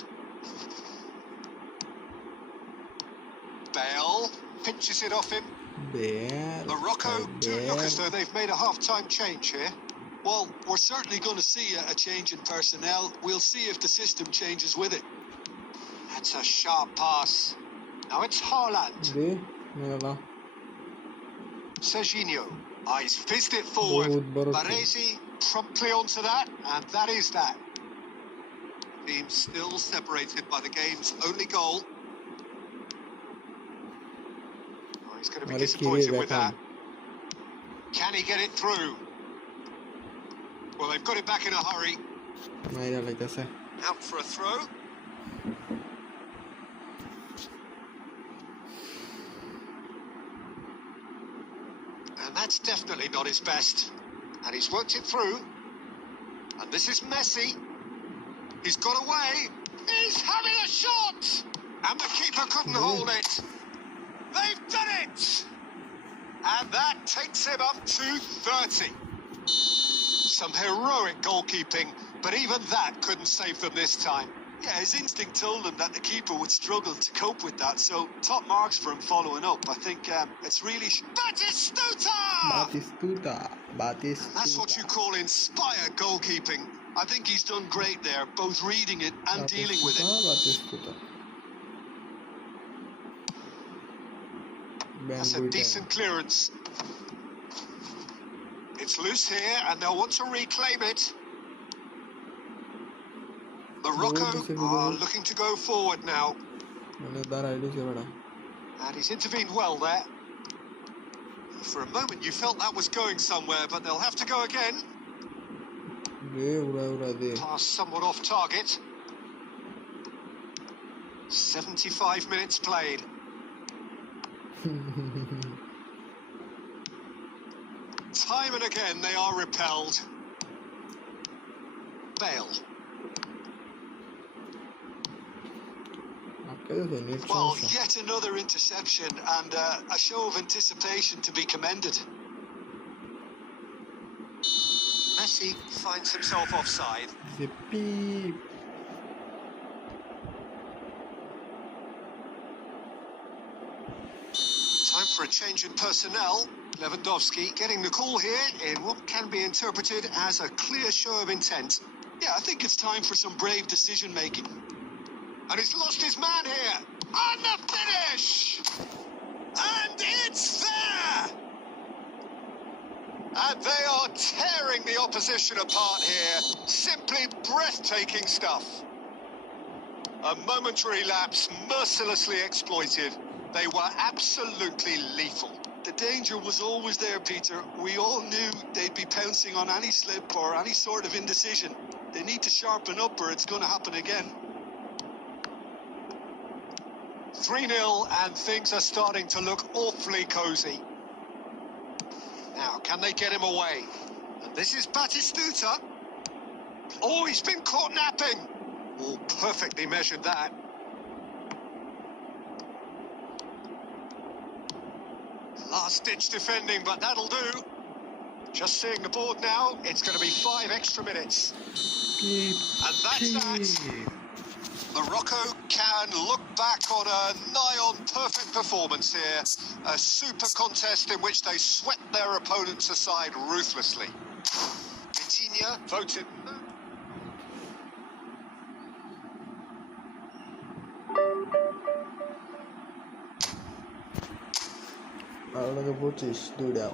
Bale pinches it off him. Morocco do look as though they've made a half-time change here. Well, we're certainly going to see a change in personnel. We'll see if the system changes with it. That's a sharp pass. Now it's Haaland. Serginho. He's fizzed it forward. Baresi promptly onto that, and that is that. Team still separated by the game's only goal. Oh, he's going to be disappointed with that. Can he get it through? Well, they've got it back in a hurry. Out for a throw. And that's definitely not his best. And he's worked it through. And this is Messi. He's got away. He's having a shot! And the keeper couldn't hold it. They've done it! And that takes him up to 30. Some heroic goalkeeping, but even that couldn't save them this time. Yeah, his instinct told him that the keeper would struggle to cope with that, so top marks for him following up. I think it's really... Batistuta! That's what you call inspired goalkeeping. I think he's done great there, both reading it and dealing with it. That's a decent clearance. It's loose here, and they'll want to reclaim it. Morocco are looking to go forward now. And he's intervened well there. For a moment you felt that was going somewhere, but they'll have to go again. Pass somewhat off target. 75 minutes played. Time and again they are repelled. Bale. Well, yet another interception and a show of anticipation to be commended. Messi finds himself offside. Time for a change in personnel. Lewandowski getting the call here in what can be interpreted as a clear show of intent. Yeah, I think it's time for some brave decision-making. And he's lost his man here. And the finish! And it's there! And they are tearing the opposition apart here. Simply breathtaking stuff. A momentary lapse mercilessly exploited. They were absolutely lethal. The danger was always there, Peter. We all knew they'd be pouncing on any slip or any sort of indecision. They need to sharpen up or it's going to happen again. 3-0 and things are starting to look awfully cosy. Now, can they get him away? And this is Batistuta. Oh, he's been caught napping. Oh, perfectly measured that. Last-ditch defending, but that'll do. Just seeing the board now, it's going to be 5 extra minutes. And that's that. Morocco can look back on a nigh-on perfect performance here. A super contest in which they swept their opponents aside ruthlessly. Vitinha voted... Ahora que putis, dura.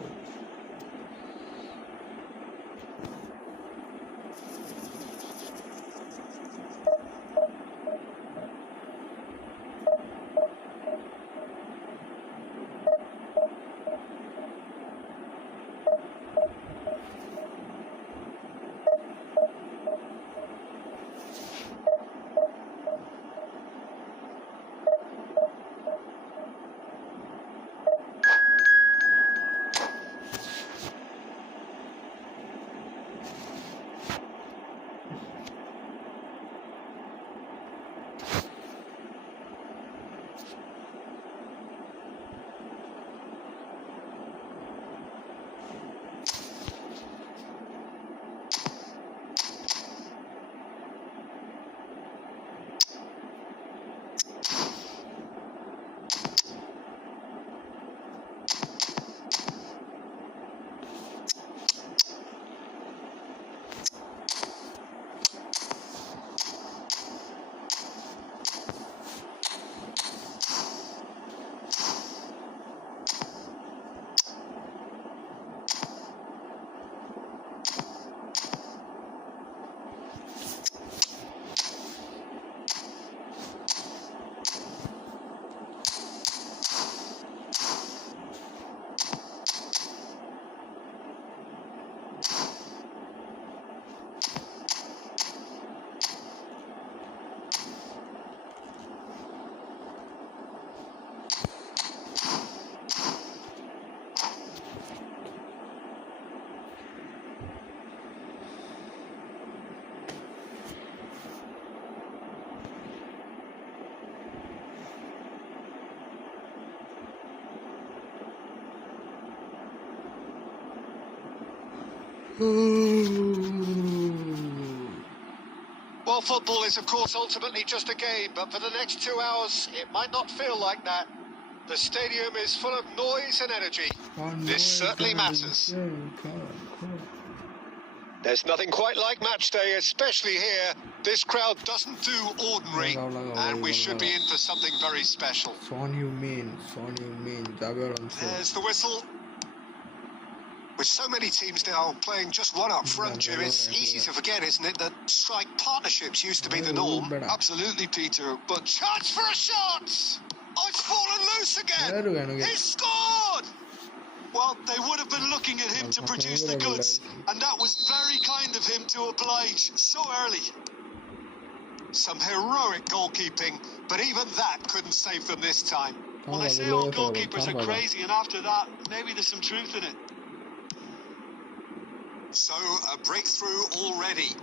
Well, football is, of course, ultimately just a game, but for the next 2 hours, it might not feel like that. The stadium is full of noise and energy. This certainly matters. There's nothing quite like match day, especially here. This crowd doesn't do ordinary, and we should be in for something very special. Son you mean, There's the whistle. With so many teams now playing just one up front, Jim, it's easy to forget, isn't it, that strike partnerships used to be the norm. Absolutely, Peter, but... Chance for a shot! Oh, it's fallen loose again! He scored! Well, they would have been looking at him to produce the goods, and that was very kind of him to oblige so early. Some heroic goalkeeping, but even that couldn't save them this time. Well, they say all goalkeepers are crazy, and after that, maybe there's some truth in it. So, a breakthrough already.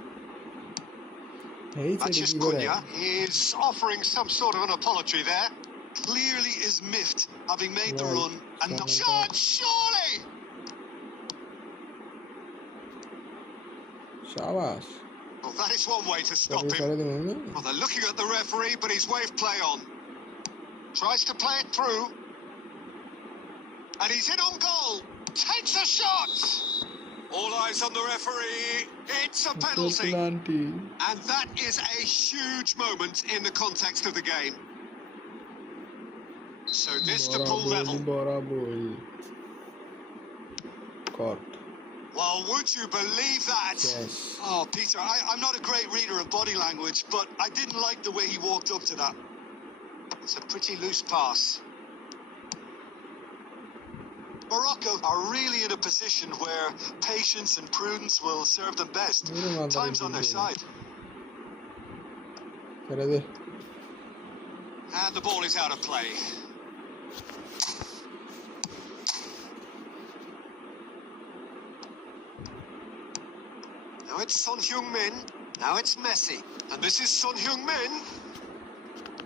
Hey, Mathias Cunha is offering some sort of an apology there. Clearly is miffed, having made the run, and not... Shot, surely! Shabash. Well, that is one way to stop him. Well, they're looking at the referee, but he's waved play on. Tries to play it through. And he's in on goal. Takes a shot! All eyes on the referee. It's a penalty. And that is a huge moment in the context of the game. So this to pull level. Well, would you believe that? Yes. Oh, Peter, I'm not a great reader of body language, but I didn't like the way he walked up to that. It's a pretty loose pass. Morocco are really in a position where patience and prudence will serve them best. Time's on their side. And the ball is out of play. Now it's Son Heung-min. Now it's Messi. And this is Son Heung-min.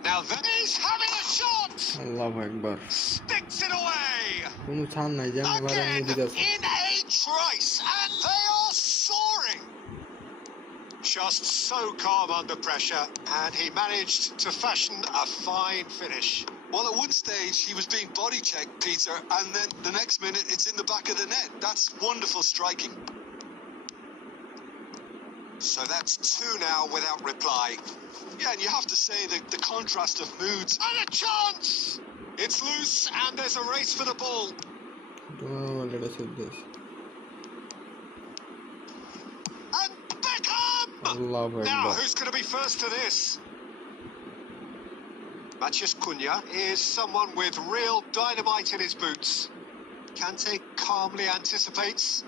Now that he's having a shot! Allahu Akbar. Sticks it away! Again, in a trice, and they are soaring! Just so calm under pressure, and he managed to fashion a fine finish. Well, at one stage, he was being body checked, Peter, and then the next minute, it's in the back of the net. That's wonderful striking. So that's 2 now without reply. Yeah, and you have to say that the contrast of moods. And a chance! It's loose, and there's a race for the ball. Let us hit this. And Beckham! Now, who's going to be first to this? Matheus Cunha is someone with real dynamite in his boots. Kante calmly anticipates.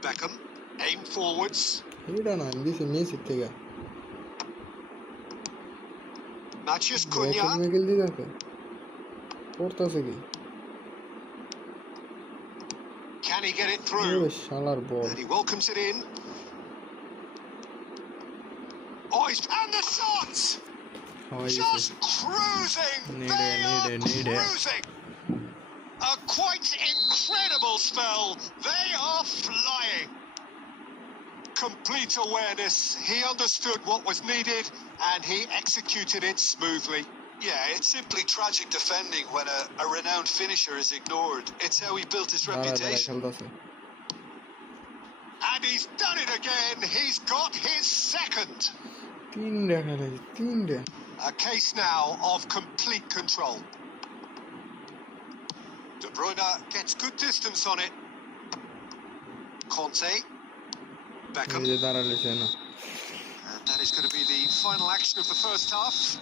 Beckham, aim forwards. Matheus Cunha. Can he get it through? And he welcomes it in. Oh, and the shot! Just cruising! They are cruising! A quite incredible spell. They are flying. Complete awareness. He understood what was needed and he executed it smoothly. Yeah, it's simply tragic defending when a renowned finisher is ignored. It's how he built his reputation. And he's done it again. He's got his second. A case now of complete control. De Bruyne gets good distance on it. Conte. Beckham. And that is going to be the final action of the first half.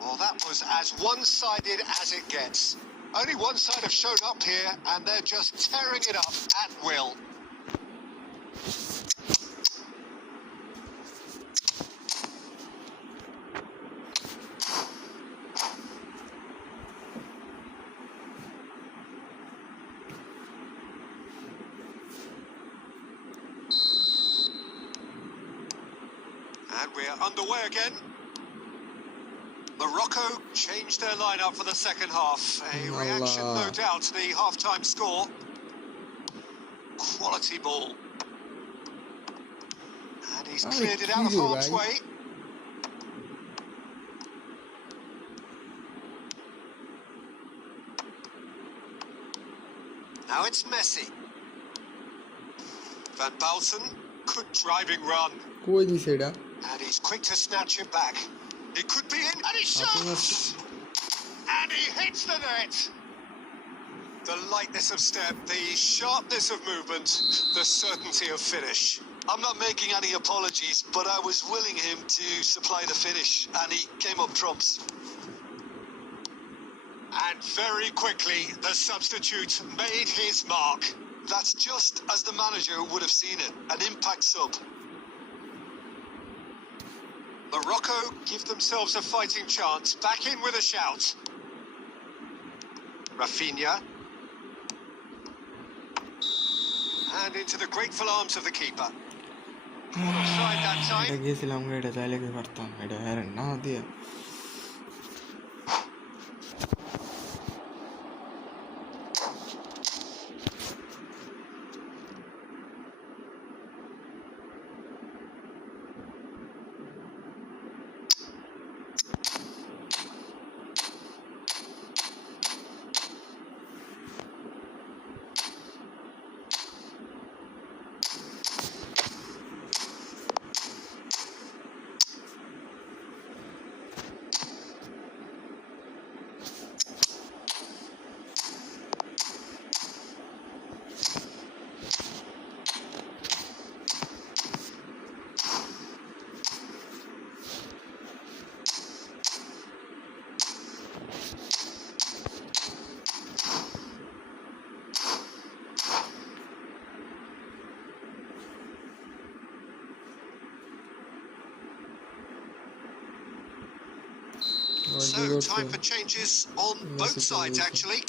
Well, that was as one-sided as it gets. Only one side have shown up here, and they're just tearing it up at will. And we're underway again. Morocco changed their lineup for the second half. A reaction, no doubt, to the half-time score. Quality ball. And he's cleared it out of harm's way. Now it's Messi. Van Balsen, good driving run. And he's quick to snatch it back. It could be in, and he shoots! And he hits the net! The lightness of step, the sharpness of movement, the certainty of finish. I'm not making any apologies, but I was willing him to supply the finish, and he came up trumps. And very quickly, the substitute made his mark. That's just as the manager would have seen it, an impact sub. Morocco give themselves a fighting chance, back in with a shout. Rafinha. And into the grateful arms of the keeper. Offside that time. So, time for changes on both sides, actually.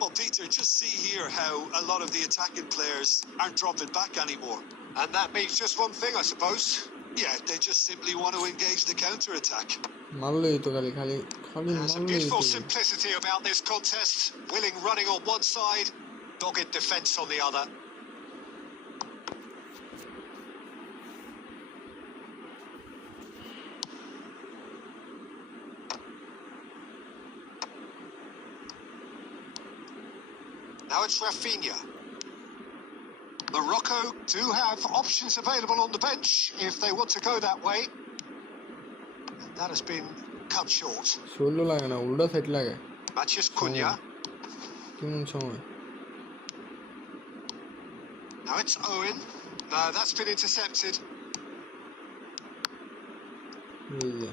Well, Peter, just see here how a lot of the attacking players aren't dropping back anymore. And that means just one thing, I suppose. Yeah, they just simply want to engage the counter-attack. There's a beautiful simplicity about this contest. Willing running on one side, dogged defence on the other. Now it's Rafinha. Morocco do have options available on the bench if they want to go that way. And that has been cut short. Mathias Cunha. Now it's Owen. No, that's been intercepted.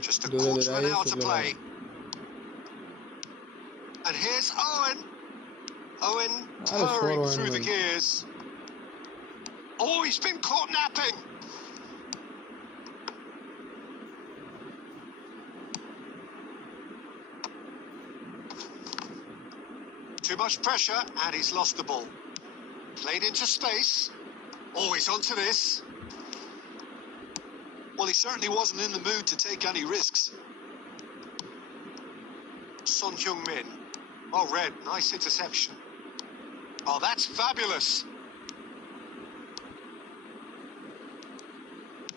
Just a quarter of an hour to play. And here's Owen. Owen purring through the gears. Oh, he's been caught napping. Too much pressure, and he's lost the ball. Played into space. Oh, he's onto this. Well, he certainly wasn't in the mood to take any risks. Son Heung-min. Oh, Red, nice interception. Oh, that's fabulous.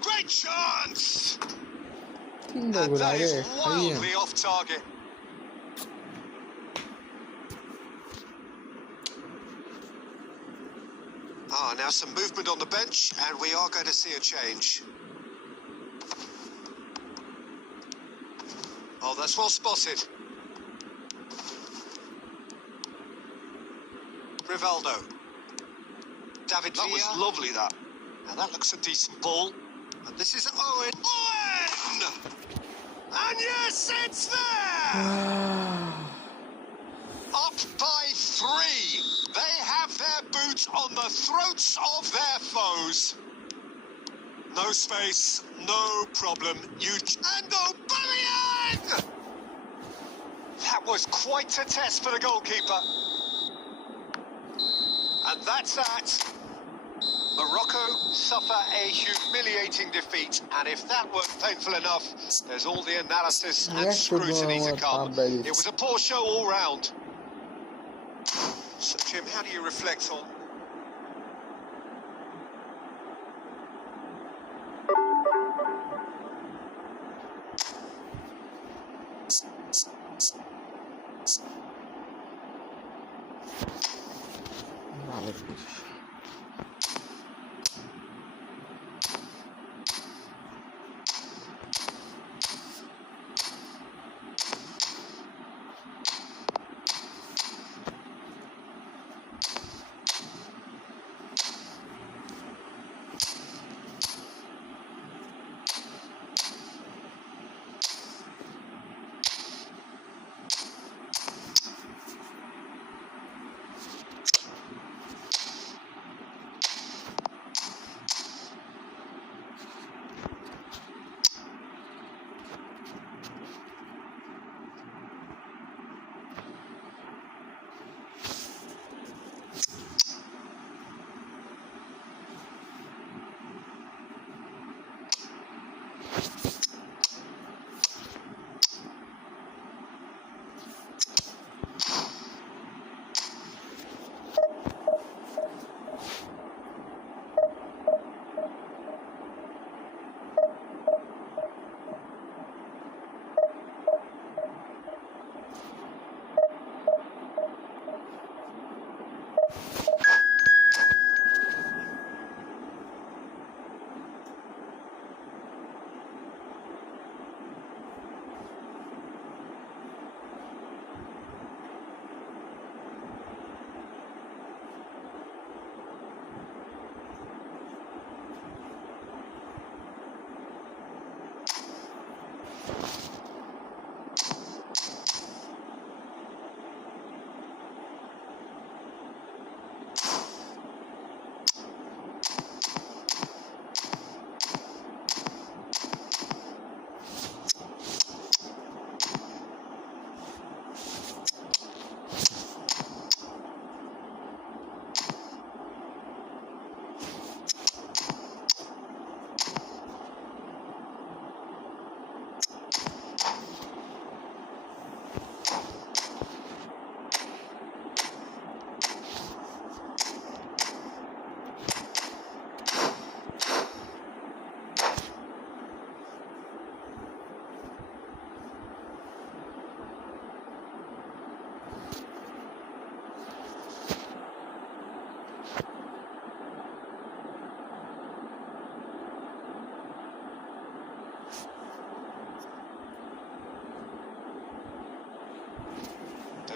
Great chance! And that is wildly off target. Ah, now some movement on the bench, and we are going to see a change. Oh, that's well spotted. Rivaldo. David Villa. That was lovely, that. Now that looks a decent ball. And this is Owen. Owen! And yes, it's there! Up by 3. They have their boots on the throats of their foes. No space, no problem. And Aubameyang! That was quite a test for the goalkeeper. And that's that. Morocco suffer a humiliating defeat, and if that weren't painful enough, there's all the analysis and scrutiny to come. It was a poor show all round. So, Jim, how do you reflect on...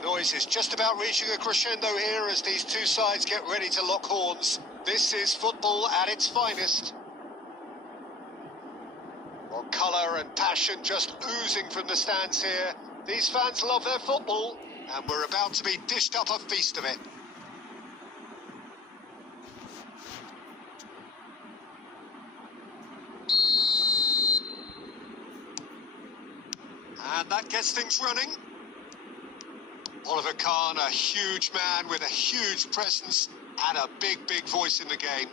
noise is just about reaching a crescendo here as these two sides get ready to lock horns. This is football at its finest. Well, colour and passion just oozing from the stands here. These fans love their football, and we're about to be dished up a feast of it. And that gets things running. Oliver Kahn, a huge man with a huge presence and a big voice in the game.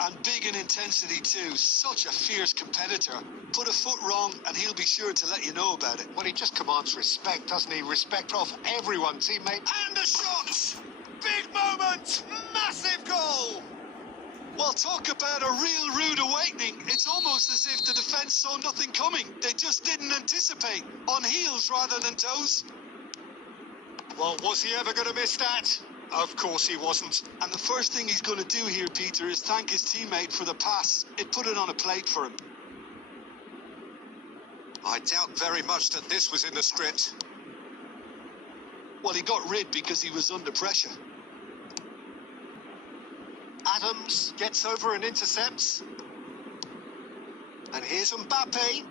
And big in intensity too. Such a fierce competitor. Put a foot wrong and he'll be sure to let you know about it. Well, he just commands respect, doesn't he? Respect of everyone, teammate. And a shot! Big moment! Massive goal! Well, talk about a real rude awakening. It's almost as if the defence saw nothing coming. They just didn't anticipate. On heels rather than toes. Well, was he ever going to miss that? Of course he wasn't. And the first thing he's going to do here, Peter, is thank his teammate for the pass. It put it on a plate for him. I doubt very much that this was in the script. Well, he got rid because he was under pressure. Adams gets over and intercepts. And here's Mbappe.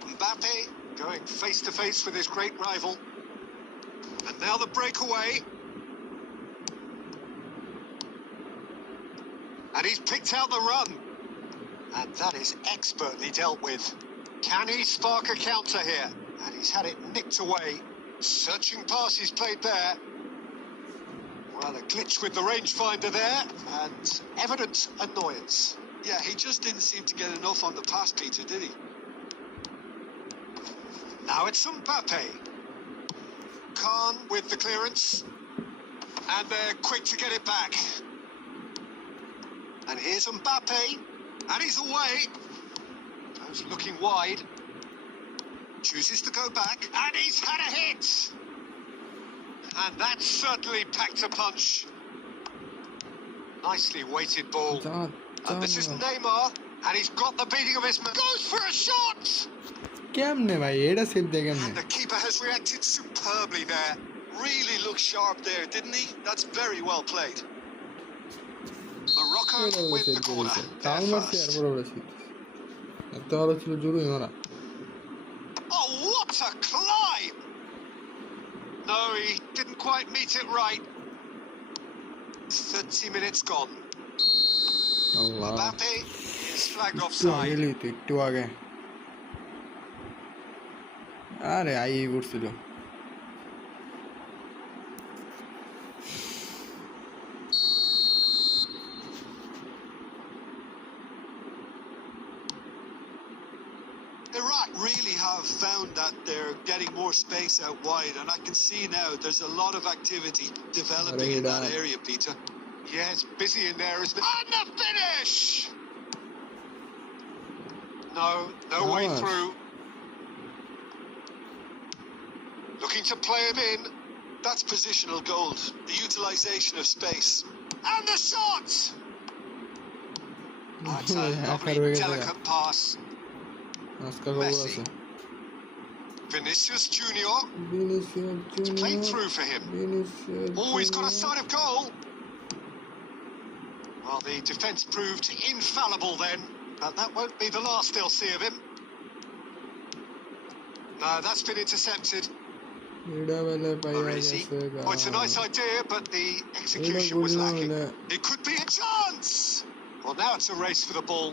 Mbappe going face to face with his great rival. And now the breakaway. And he's picked out the run. And that is expertly dealt with. Can he spark a counter here? And he's had it nicked away. Searching pass he's played there. Well, a glitch with the rangefinder there. And evident annoyance. Yeah, he just didn't seem to get enough on the pass, Peter, did he? Now it's Mbappe. Kahn with the clearance. And they're quick to get it back. And here's Mbappe. And he's away. Goes looking wide. Chooses to go back. And he's had a hit. And that certainly packed a punch. Nicely weighted ball. And this is Neymar. And he's got the beating of his man. Goes for a shot. And the keeper has reacted superbly there. Really looked sharp there, didn't he? That's very well played. Morocco with the corner. Oh, what a climb! No, he didn't quite meet it right. 30 minutes gone. Mbappe is flagged offside. আরে I করছিল Iraq really have found that they're getting more space out wide, and I can see now there's a lot of activity developing in that area, Peter. Yeah, it's busy in there, isn't it? And the finish! No way through. Looking to play him in. That's positional gold, the utilisation of space. And the shot! That's a lovely, delicate pass. Messi. Vinicius Junior. It's played through for him. Always got a sight of goal. Well, the defence proved infallible then, but that won't be the last they'll see of him. No, that's been intercepted. Baresi. Oh, it's a nice idea, but the execution was lacking. It could be a chance! Well, now it's a race for the ball.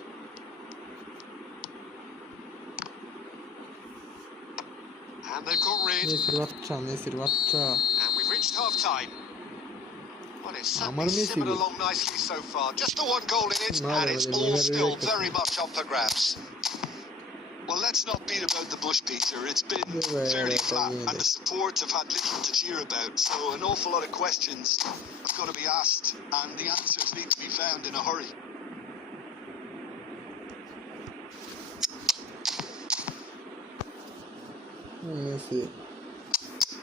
And they've got rid. And we've reached half-time. Well, it's certainly simmered along nicely so far. Just the one goal in it, and it's all still very much up for grabs. Well, let's not beat about the bush, Peter. It's been fairly flat, and the support have had little to cheer about. So an awful lot of questions have got to be asked, and the answers need to be found in a hurry.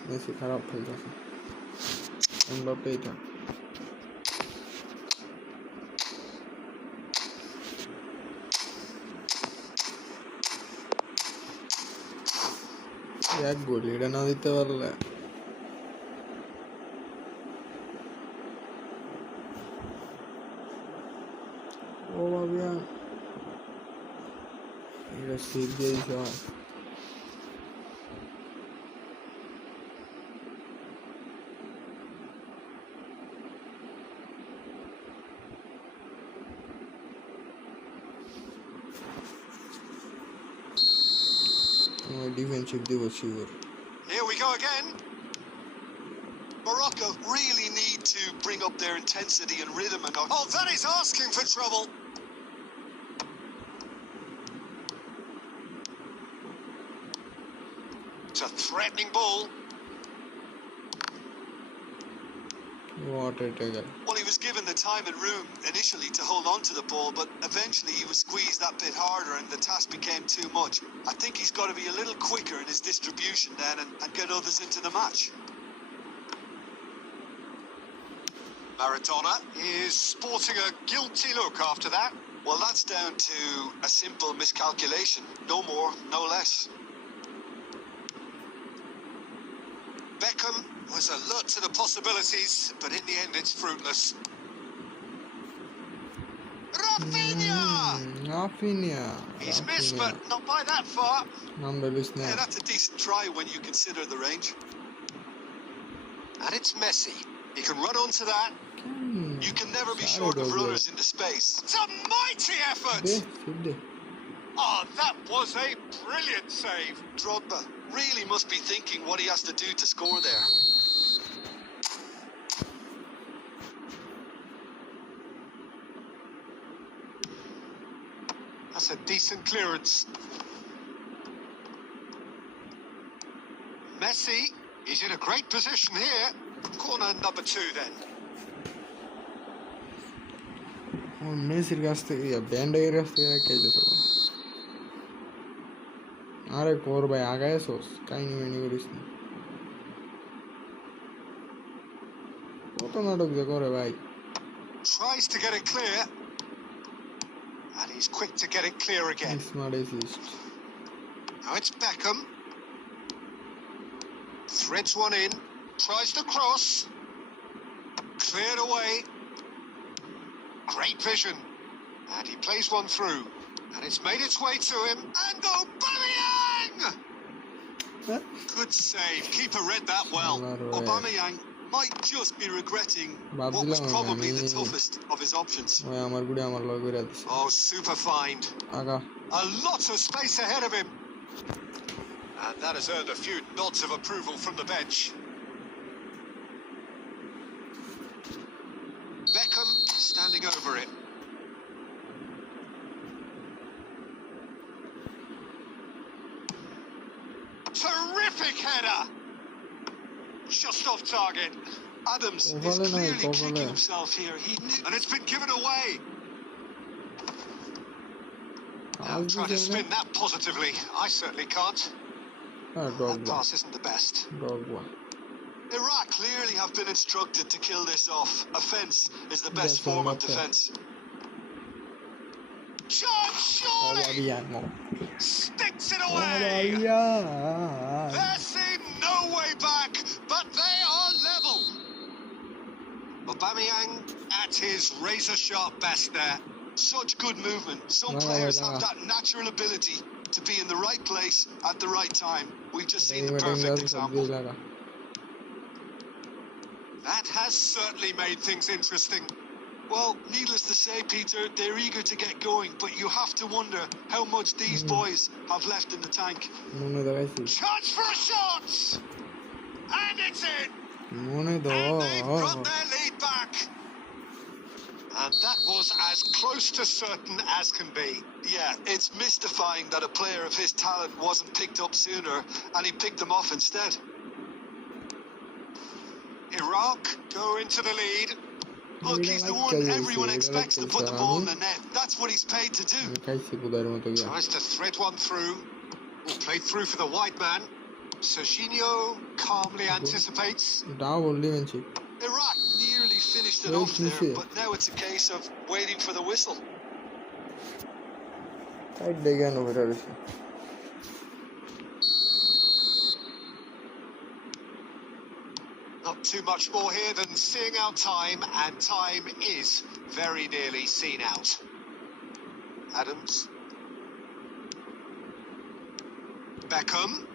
Messi খারাপ খেলতেছে Mbappe এটা এক গোল এটা না দিতে পারলে বাবিয়া এটা seat দিয়েছ defensive দিব sure. Here we go again. Morocco really need to bring up their intensity and rhythm. And oh, that is asking for trouble. It's a threatening ball. What a tackle. Well, he was given the time and room initially to hold on to the ball, but eventually he was squeezed that bit harder and the task became too much. I think he's got to be a little quicker in his distribution then and get others into the match. Maradona is sporting a guilty look after that. Well, that's down to a simple miscalculation. No more, no less. Beckham was alert to the possibilities, but in the end it's fruitless. Rafinha. He's missed, but not by that far. Unbelievable. Yeah, that's a decent try when you consider the range. And it's Messi. He can run onto that. You can never be short of runners into space. It's a mighty effort! Oh, that was a brilliant save. Drogba really must be thinking what he has to do to score there. That's a decent clearance. Messi is in a great position here. Corner number 2 then. মেসির কাছ থেকে ব্যান্ডের কাছ থেকে খেয়েছে আরে কর ভাই আগায় সোস কাহিনী মাইনি করিস না কত নাটক যে করে ভাই Tries to get it clear. And he's quick to get it clear again. Smart assist. Now it's Beckham. Threads one in. Tries to cross. Cleared away. Great vision. And he plays one through. And it's made its way to him. And Aubameyang! Good save. Keeper read that well. Aubameyang might just be regretting what was probably the toughest of his options. Oh, super find. A lot of space ahead of him. And that has earned a few nods of approval from the bench. Beckham standing over it. Terrific header! Just off target. Adams is clearly kicking himself here. He knew, and it's been given away. Now try to spin that positively. I certainly can't. That pass isn't the best. Iraq clearly have been instructed to kill this off. Offence is the best form of defence. Chance, surely! Sticks it away! There seemed no way back, but they are level. Aubameyang at his razor-sharp best there. Such good movement. Some players have that natural ability to be in the right place at the right time. We've just seen the perfect example. That has certainly made things interesting. Well, needless to say, Peter, they're eager to get going, but you have to wonder how much these boys have left in the tank. Chance for a shot! And it's in! And they've got their lead back. And that was as close to certain as can be. Yeah, it's mystifying that a player of his talent wasn't picked up sooner, and he picked them off instead. Iraq go into the lead. Look, he's the one everyone expects to put the ball in the net. That's what he's paid to do. Tries to thread one through. Will play through for the wide man. Serginho calmly anticipates. Iraq nearly finished it off there, but now it's a case of waiting for the whistle. Not too much more here than seeing out time, and time is very nearly seen out. Adams. Beckham.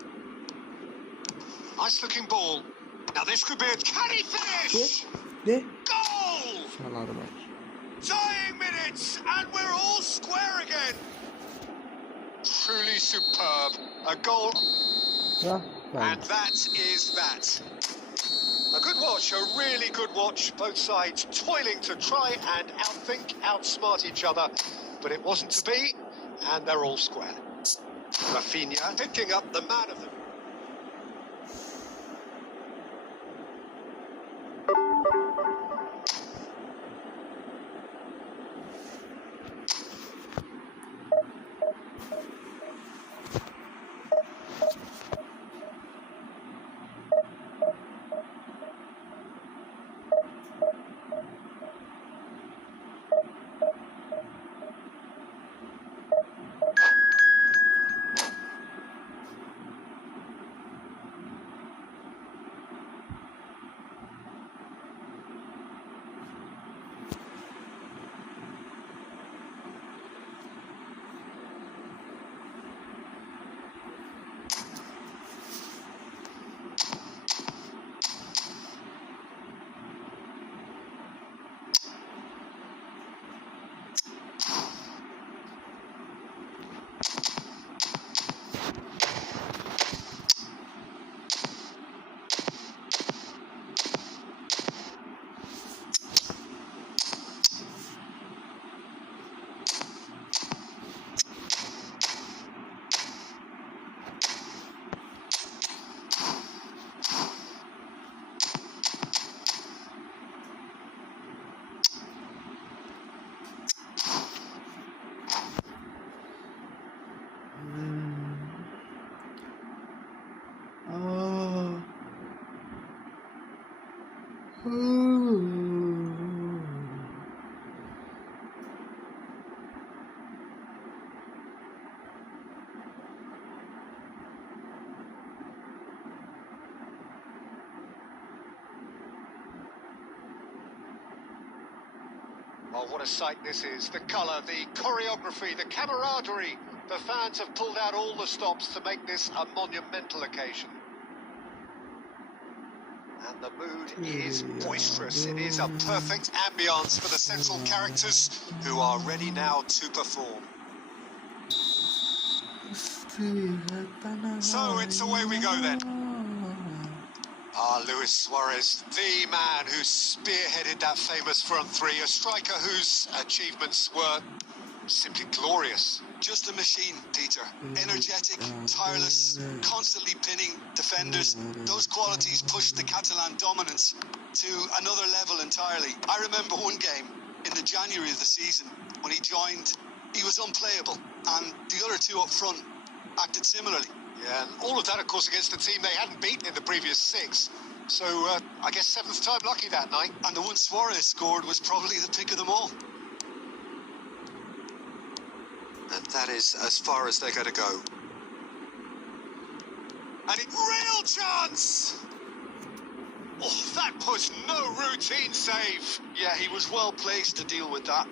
Nice looking ball. Now this could be a... Can he finish? De. Goal! Şalar bak. Dying minutes, and we're all square again. Truly superb. A goal, Ya and ben. that is that. A good watch, a really good watch. Both sides toiling to try and outthink, outsmart each other, but it wasn't to be, and they're all square. Rafinha picking up the man of the... Oh, what a sight this is. The colour, the choreography, the camaraderie. The fans have pulled out all the stops to make this a monumental occasion. And the mood is boisterous. It is a perfect ambience for the central characters who are ready now to perform. So it's away we go then. Luis Suarez, the man who spearheaded that famous front three, a striker whose achievements were simply glorious. Just a machine, Peter. Energetic, tireless, constantly pinning defenders. Those qualities pushed the Catalan dominance to another level entirely. I remember one game in the January of the season when he joined. He was unplayable, and the other two up front acted similarly. Yeah, and all of that, of course, against a team they hadn't beaten in the previous 6. So, I guess 7th time lucky that night. And the one Suarez scored was probably the pick of them all. And that is as far as they're going to go. And real chance! Oh, that was no routine save. Yeah, he was well placed to deal with that.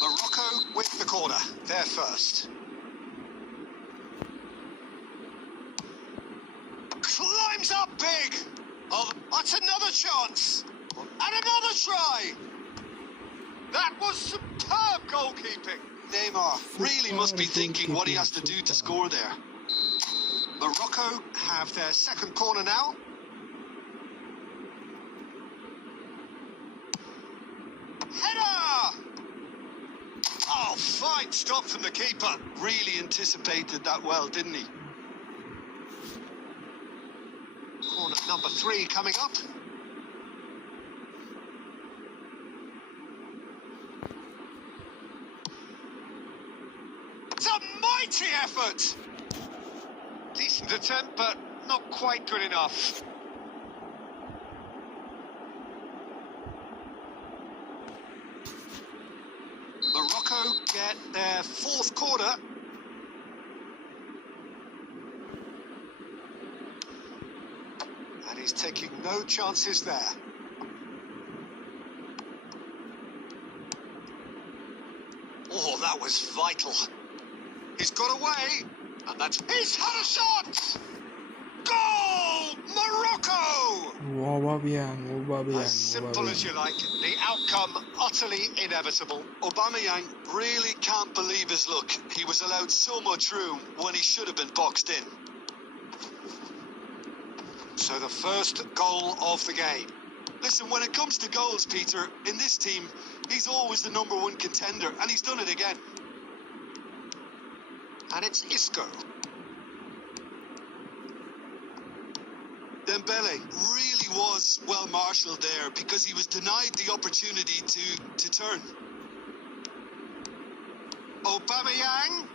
Morocco with the corner. They're first. Climbs up big. Oh, that's another chance. And another try. That was superb goalkeeping. Neymar really must be thinking what he has to do to score there. Morocco have their second corner now. Header! Oh, fine stop from the keeper. Really anticipated that well, didn't he? Corner number 3 coming up. It's a mighty effort! Decent attempt, but not quite good enough. Morocco get their 4th corner. And he's taking no chances there. was vital. He's got away, and he's had a shot! Goal! Morocco! As simple as you like, the outcome utterly inevitable. Aubameyang really can't believe his luck. He was allowed so much room when he should have been boxed in. So the first goal of the game. Listen, when it comes to goals, Peter, in this team, he's always the #1 contender, and he's done it again. And it's Isco. Dembele really was well marshalled there because he was denied the opportunity to turn. Aubameyang.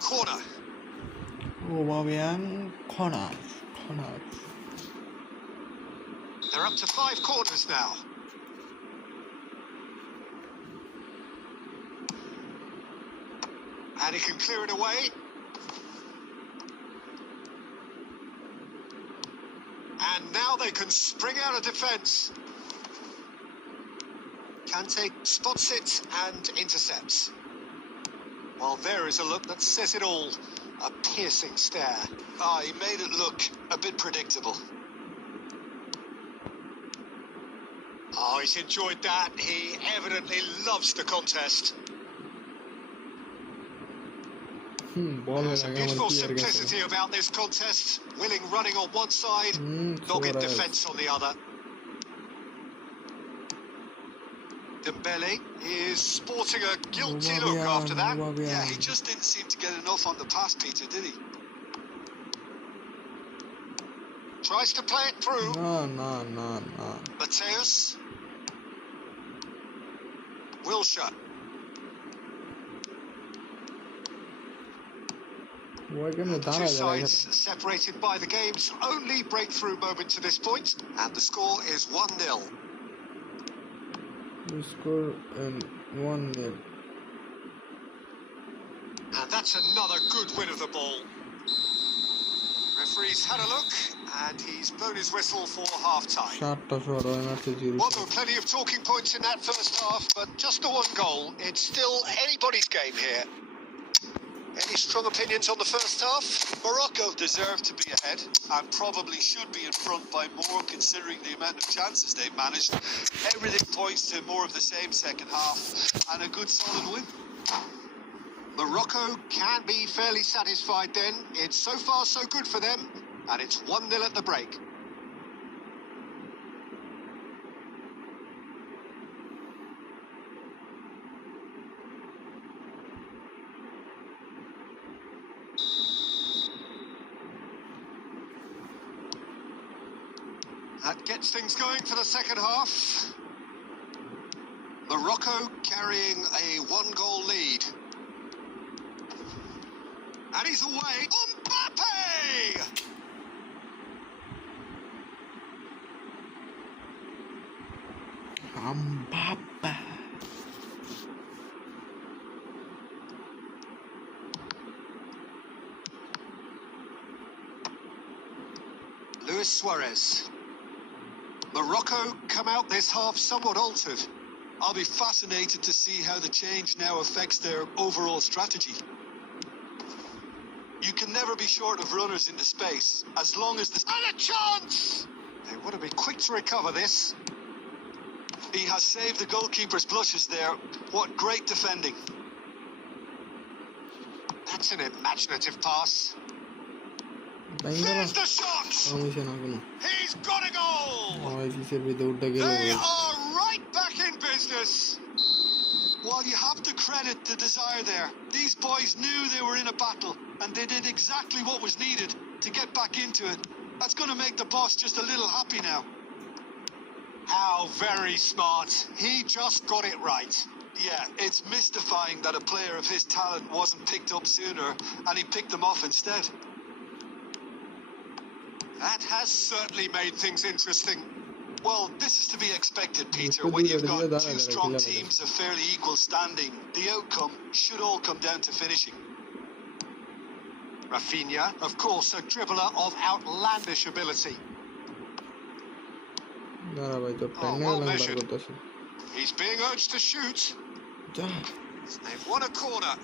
Corner. corner. They're up to 5 corners now. And he can clear it away. And now they can spring out of defence. Kante spots it and intercepts. Well, there is a look that says it all. A piercing stare. He made it look a bit predictable. Oh, he's enjoyed that. He evidently loves the contest. There's a beautiful simplicity about this contest. Willing running on one side, dogged defence on the other. Dembele is sporting a guilty look after that. Yeah, he just didn't seem to get enough on the pass, Peter, did he? Tries to play it through. No. Mateus. Wilshere. Two sides separated by the game's only breakthrough moment to this point, and the score is 1-0. We score 1-0. And that's another good win of the ball. Referee's had a look, and he's blown his whistle for half-time. Well, there were plenty of talking points in that first half, but just the 1 goal. It's still anybody's game here. Any strong opinions on the first half? Morocco deserve to be ahead and probably should be in front by more considering the amount of chances they've managed. Everything points to more of the same second half and a good solid win. Morocco can be fairly satisfied then. It's so far so good for them, and it's 1-0 at the break. That gets things going for the second half. Morocco carrying a 1-goal lead. And he's away. Mbappe! Luis Suarez. Morocco come out this half somewhat altered. I'll be fascinated to see how the change now affects their overall strategy. You can never be short of runners into space, as long as the... And a chance! They want to be quick to recover this. He has saved the goalkeeper's blushes there. What great defending. That's an imaginative pass. There's the shot! He's got a goal! They are right back in business. Well, you have to credit the desire there. These boys knew they were in a battle, and they did exactly what was needed to get back into it. That's going to make the boss just a little happy now. How very smart. He just got it right. Yeah, it's mystifying that a player of his talent wasn't picked up sooner, and he picked them off instead. That has certainly made things interesting. Well, this is to be expected, Peter. When you've got 2 strong teams of fairly equal standing, the outcome should all come down to finishing. Rafinha, of course, a dribbler of outlandish ability. Oh, well measured. He's being urged to shoot. যা They've won a corner.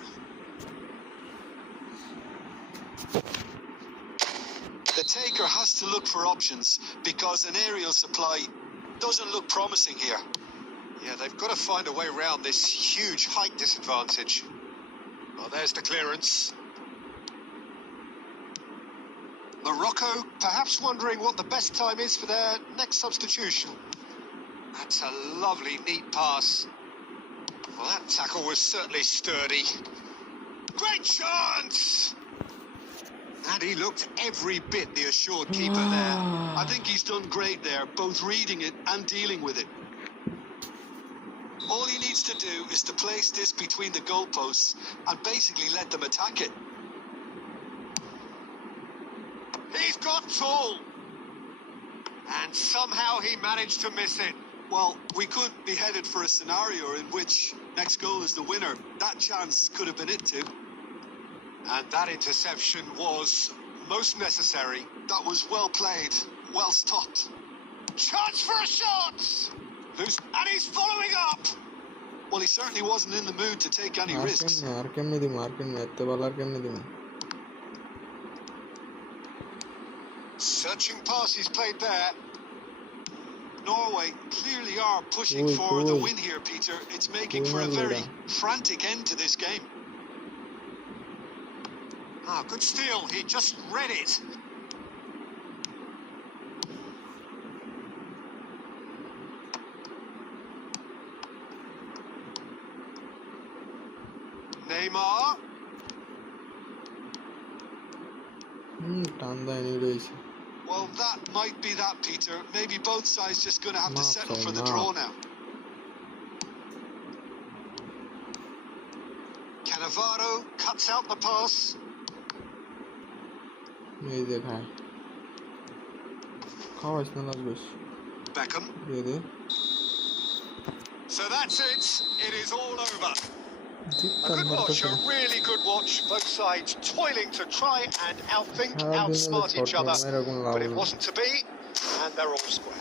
The taker has to look for options because an aerial supply doesn't look promising here. Yeah, they've got to find a way around this huge height disadvantage. Well, there's the clearance. Morocco perhaps wondering what the best time is for their next substitution. That's a lovely, neat pass. Well, that tackle was certainly sturdy. Great chance! And he looked every bit the assured keeper there. I think he's done great there, both reading it and dealing with it. All he needs to do is to place this between the goalposts and basically let them attack it. He's got tall. And somehow he managed to miss it. Well, we could be headed for a scenario in which next goal is the winner. That chance could have been it too. And that interception was most necessary. That was well played, well stopped. Chance for a shot! And he's following up! Well, he certainly wasn't in the mood to take any risks. Searching pass he's played there. Norway clearly are pushing for the win here, Peter. It's making for a very frantic end to this game. Ah, good steal. He just read it. Neymar. Well, that might be that, Peter. Maybe both sides just going to have to settle for the draw now. Cannavaro cuts out the pass. Beckham. So that's it. It is all over. A good watch, a really good watch. Both sides toiling to try and outthink, outsmart each other. But it wasn't to be, and they're all square.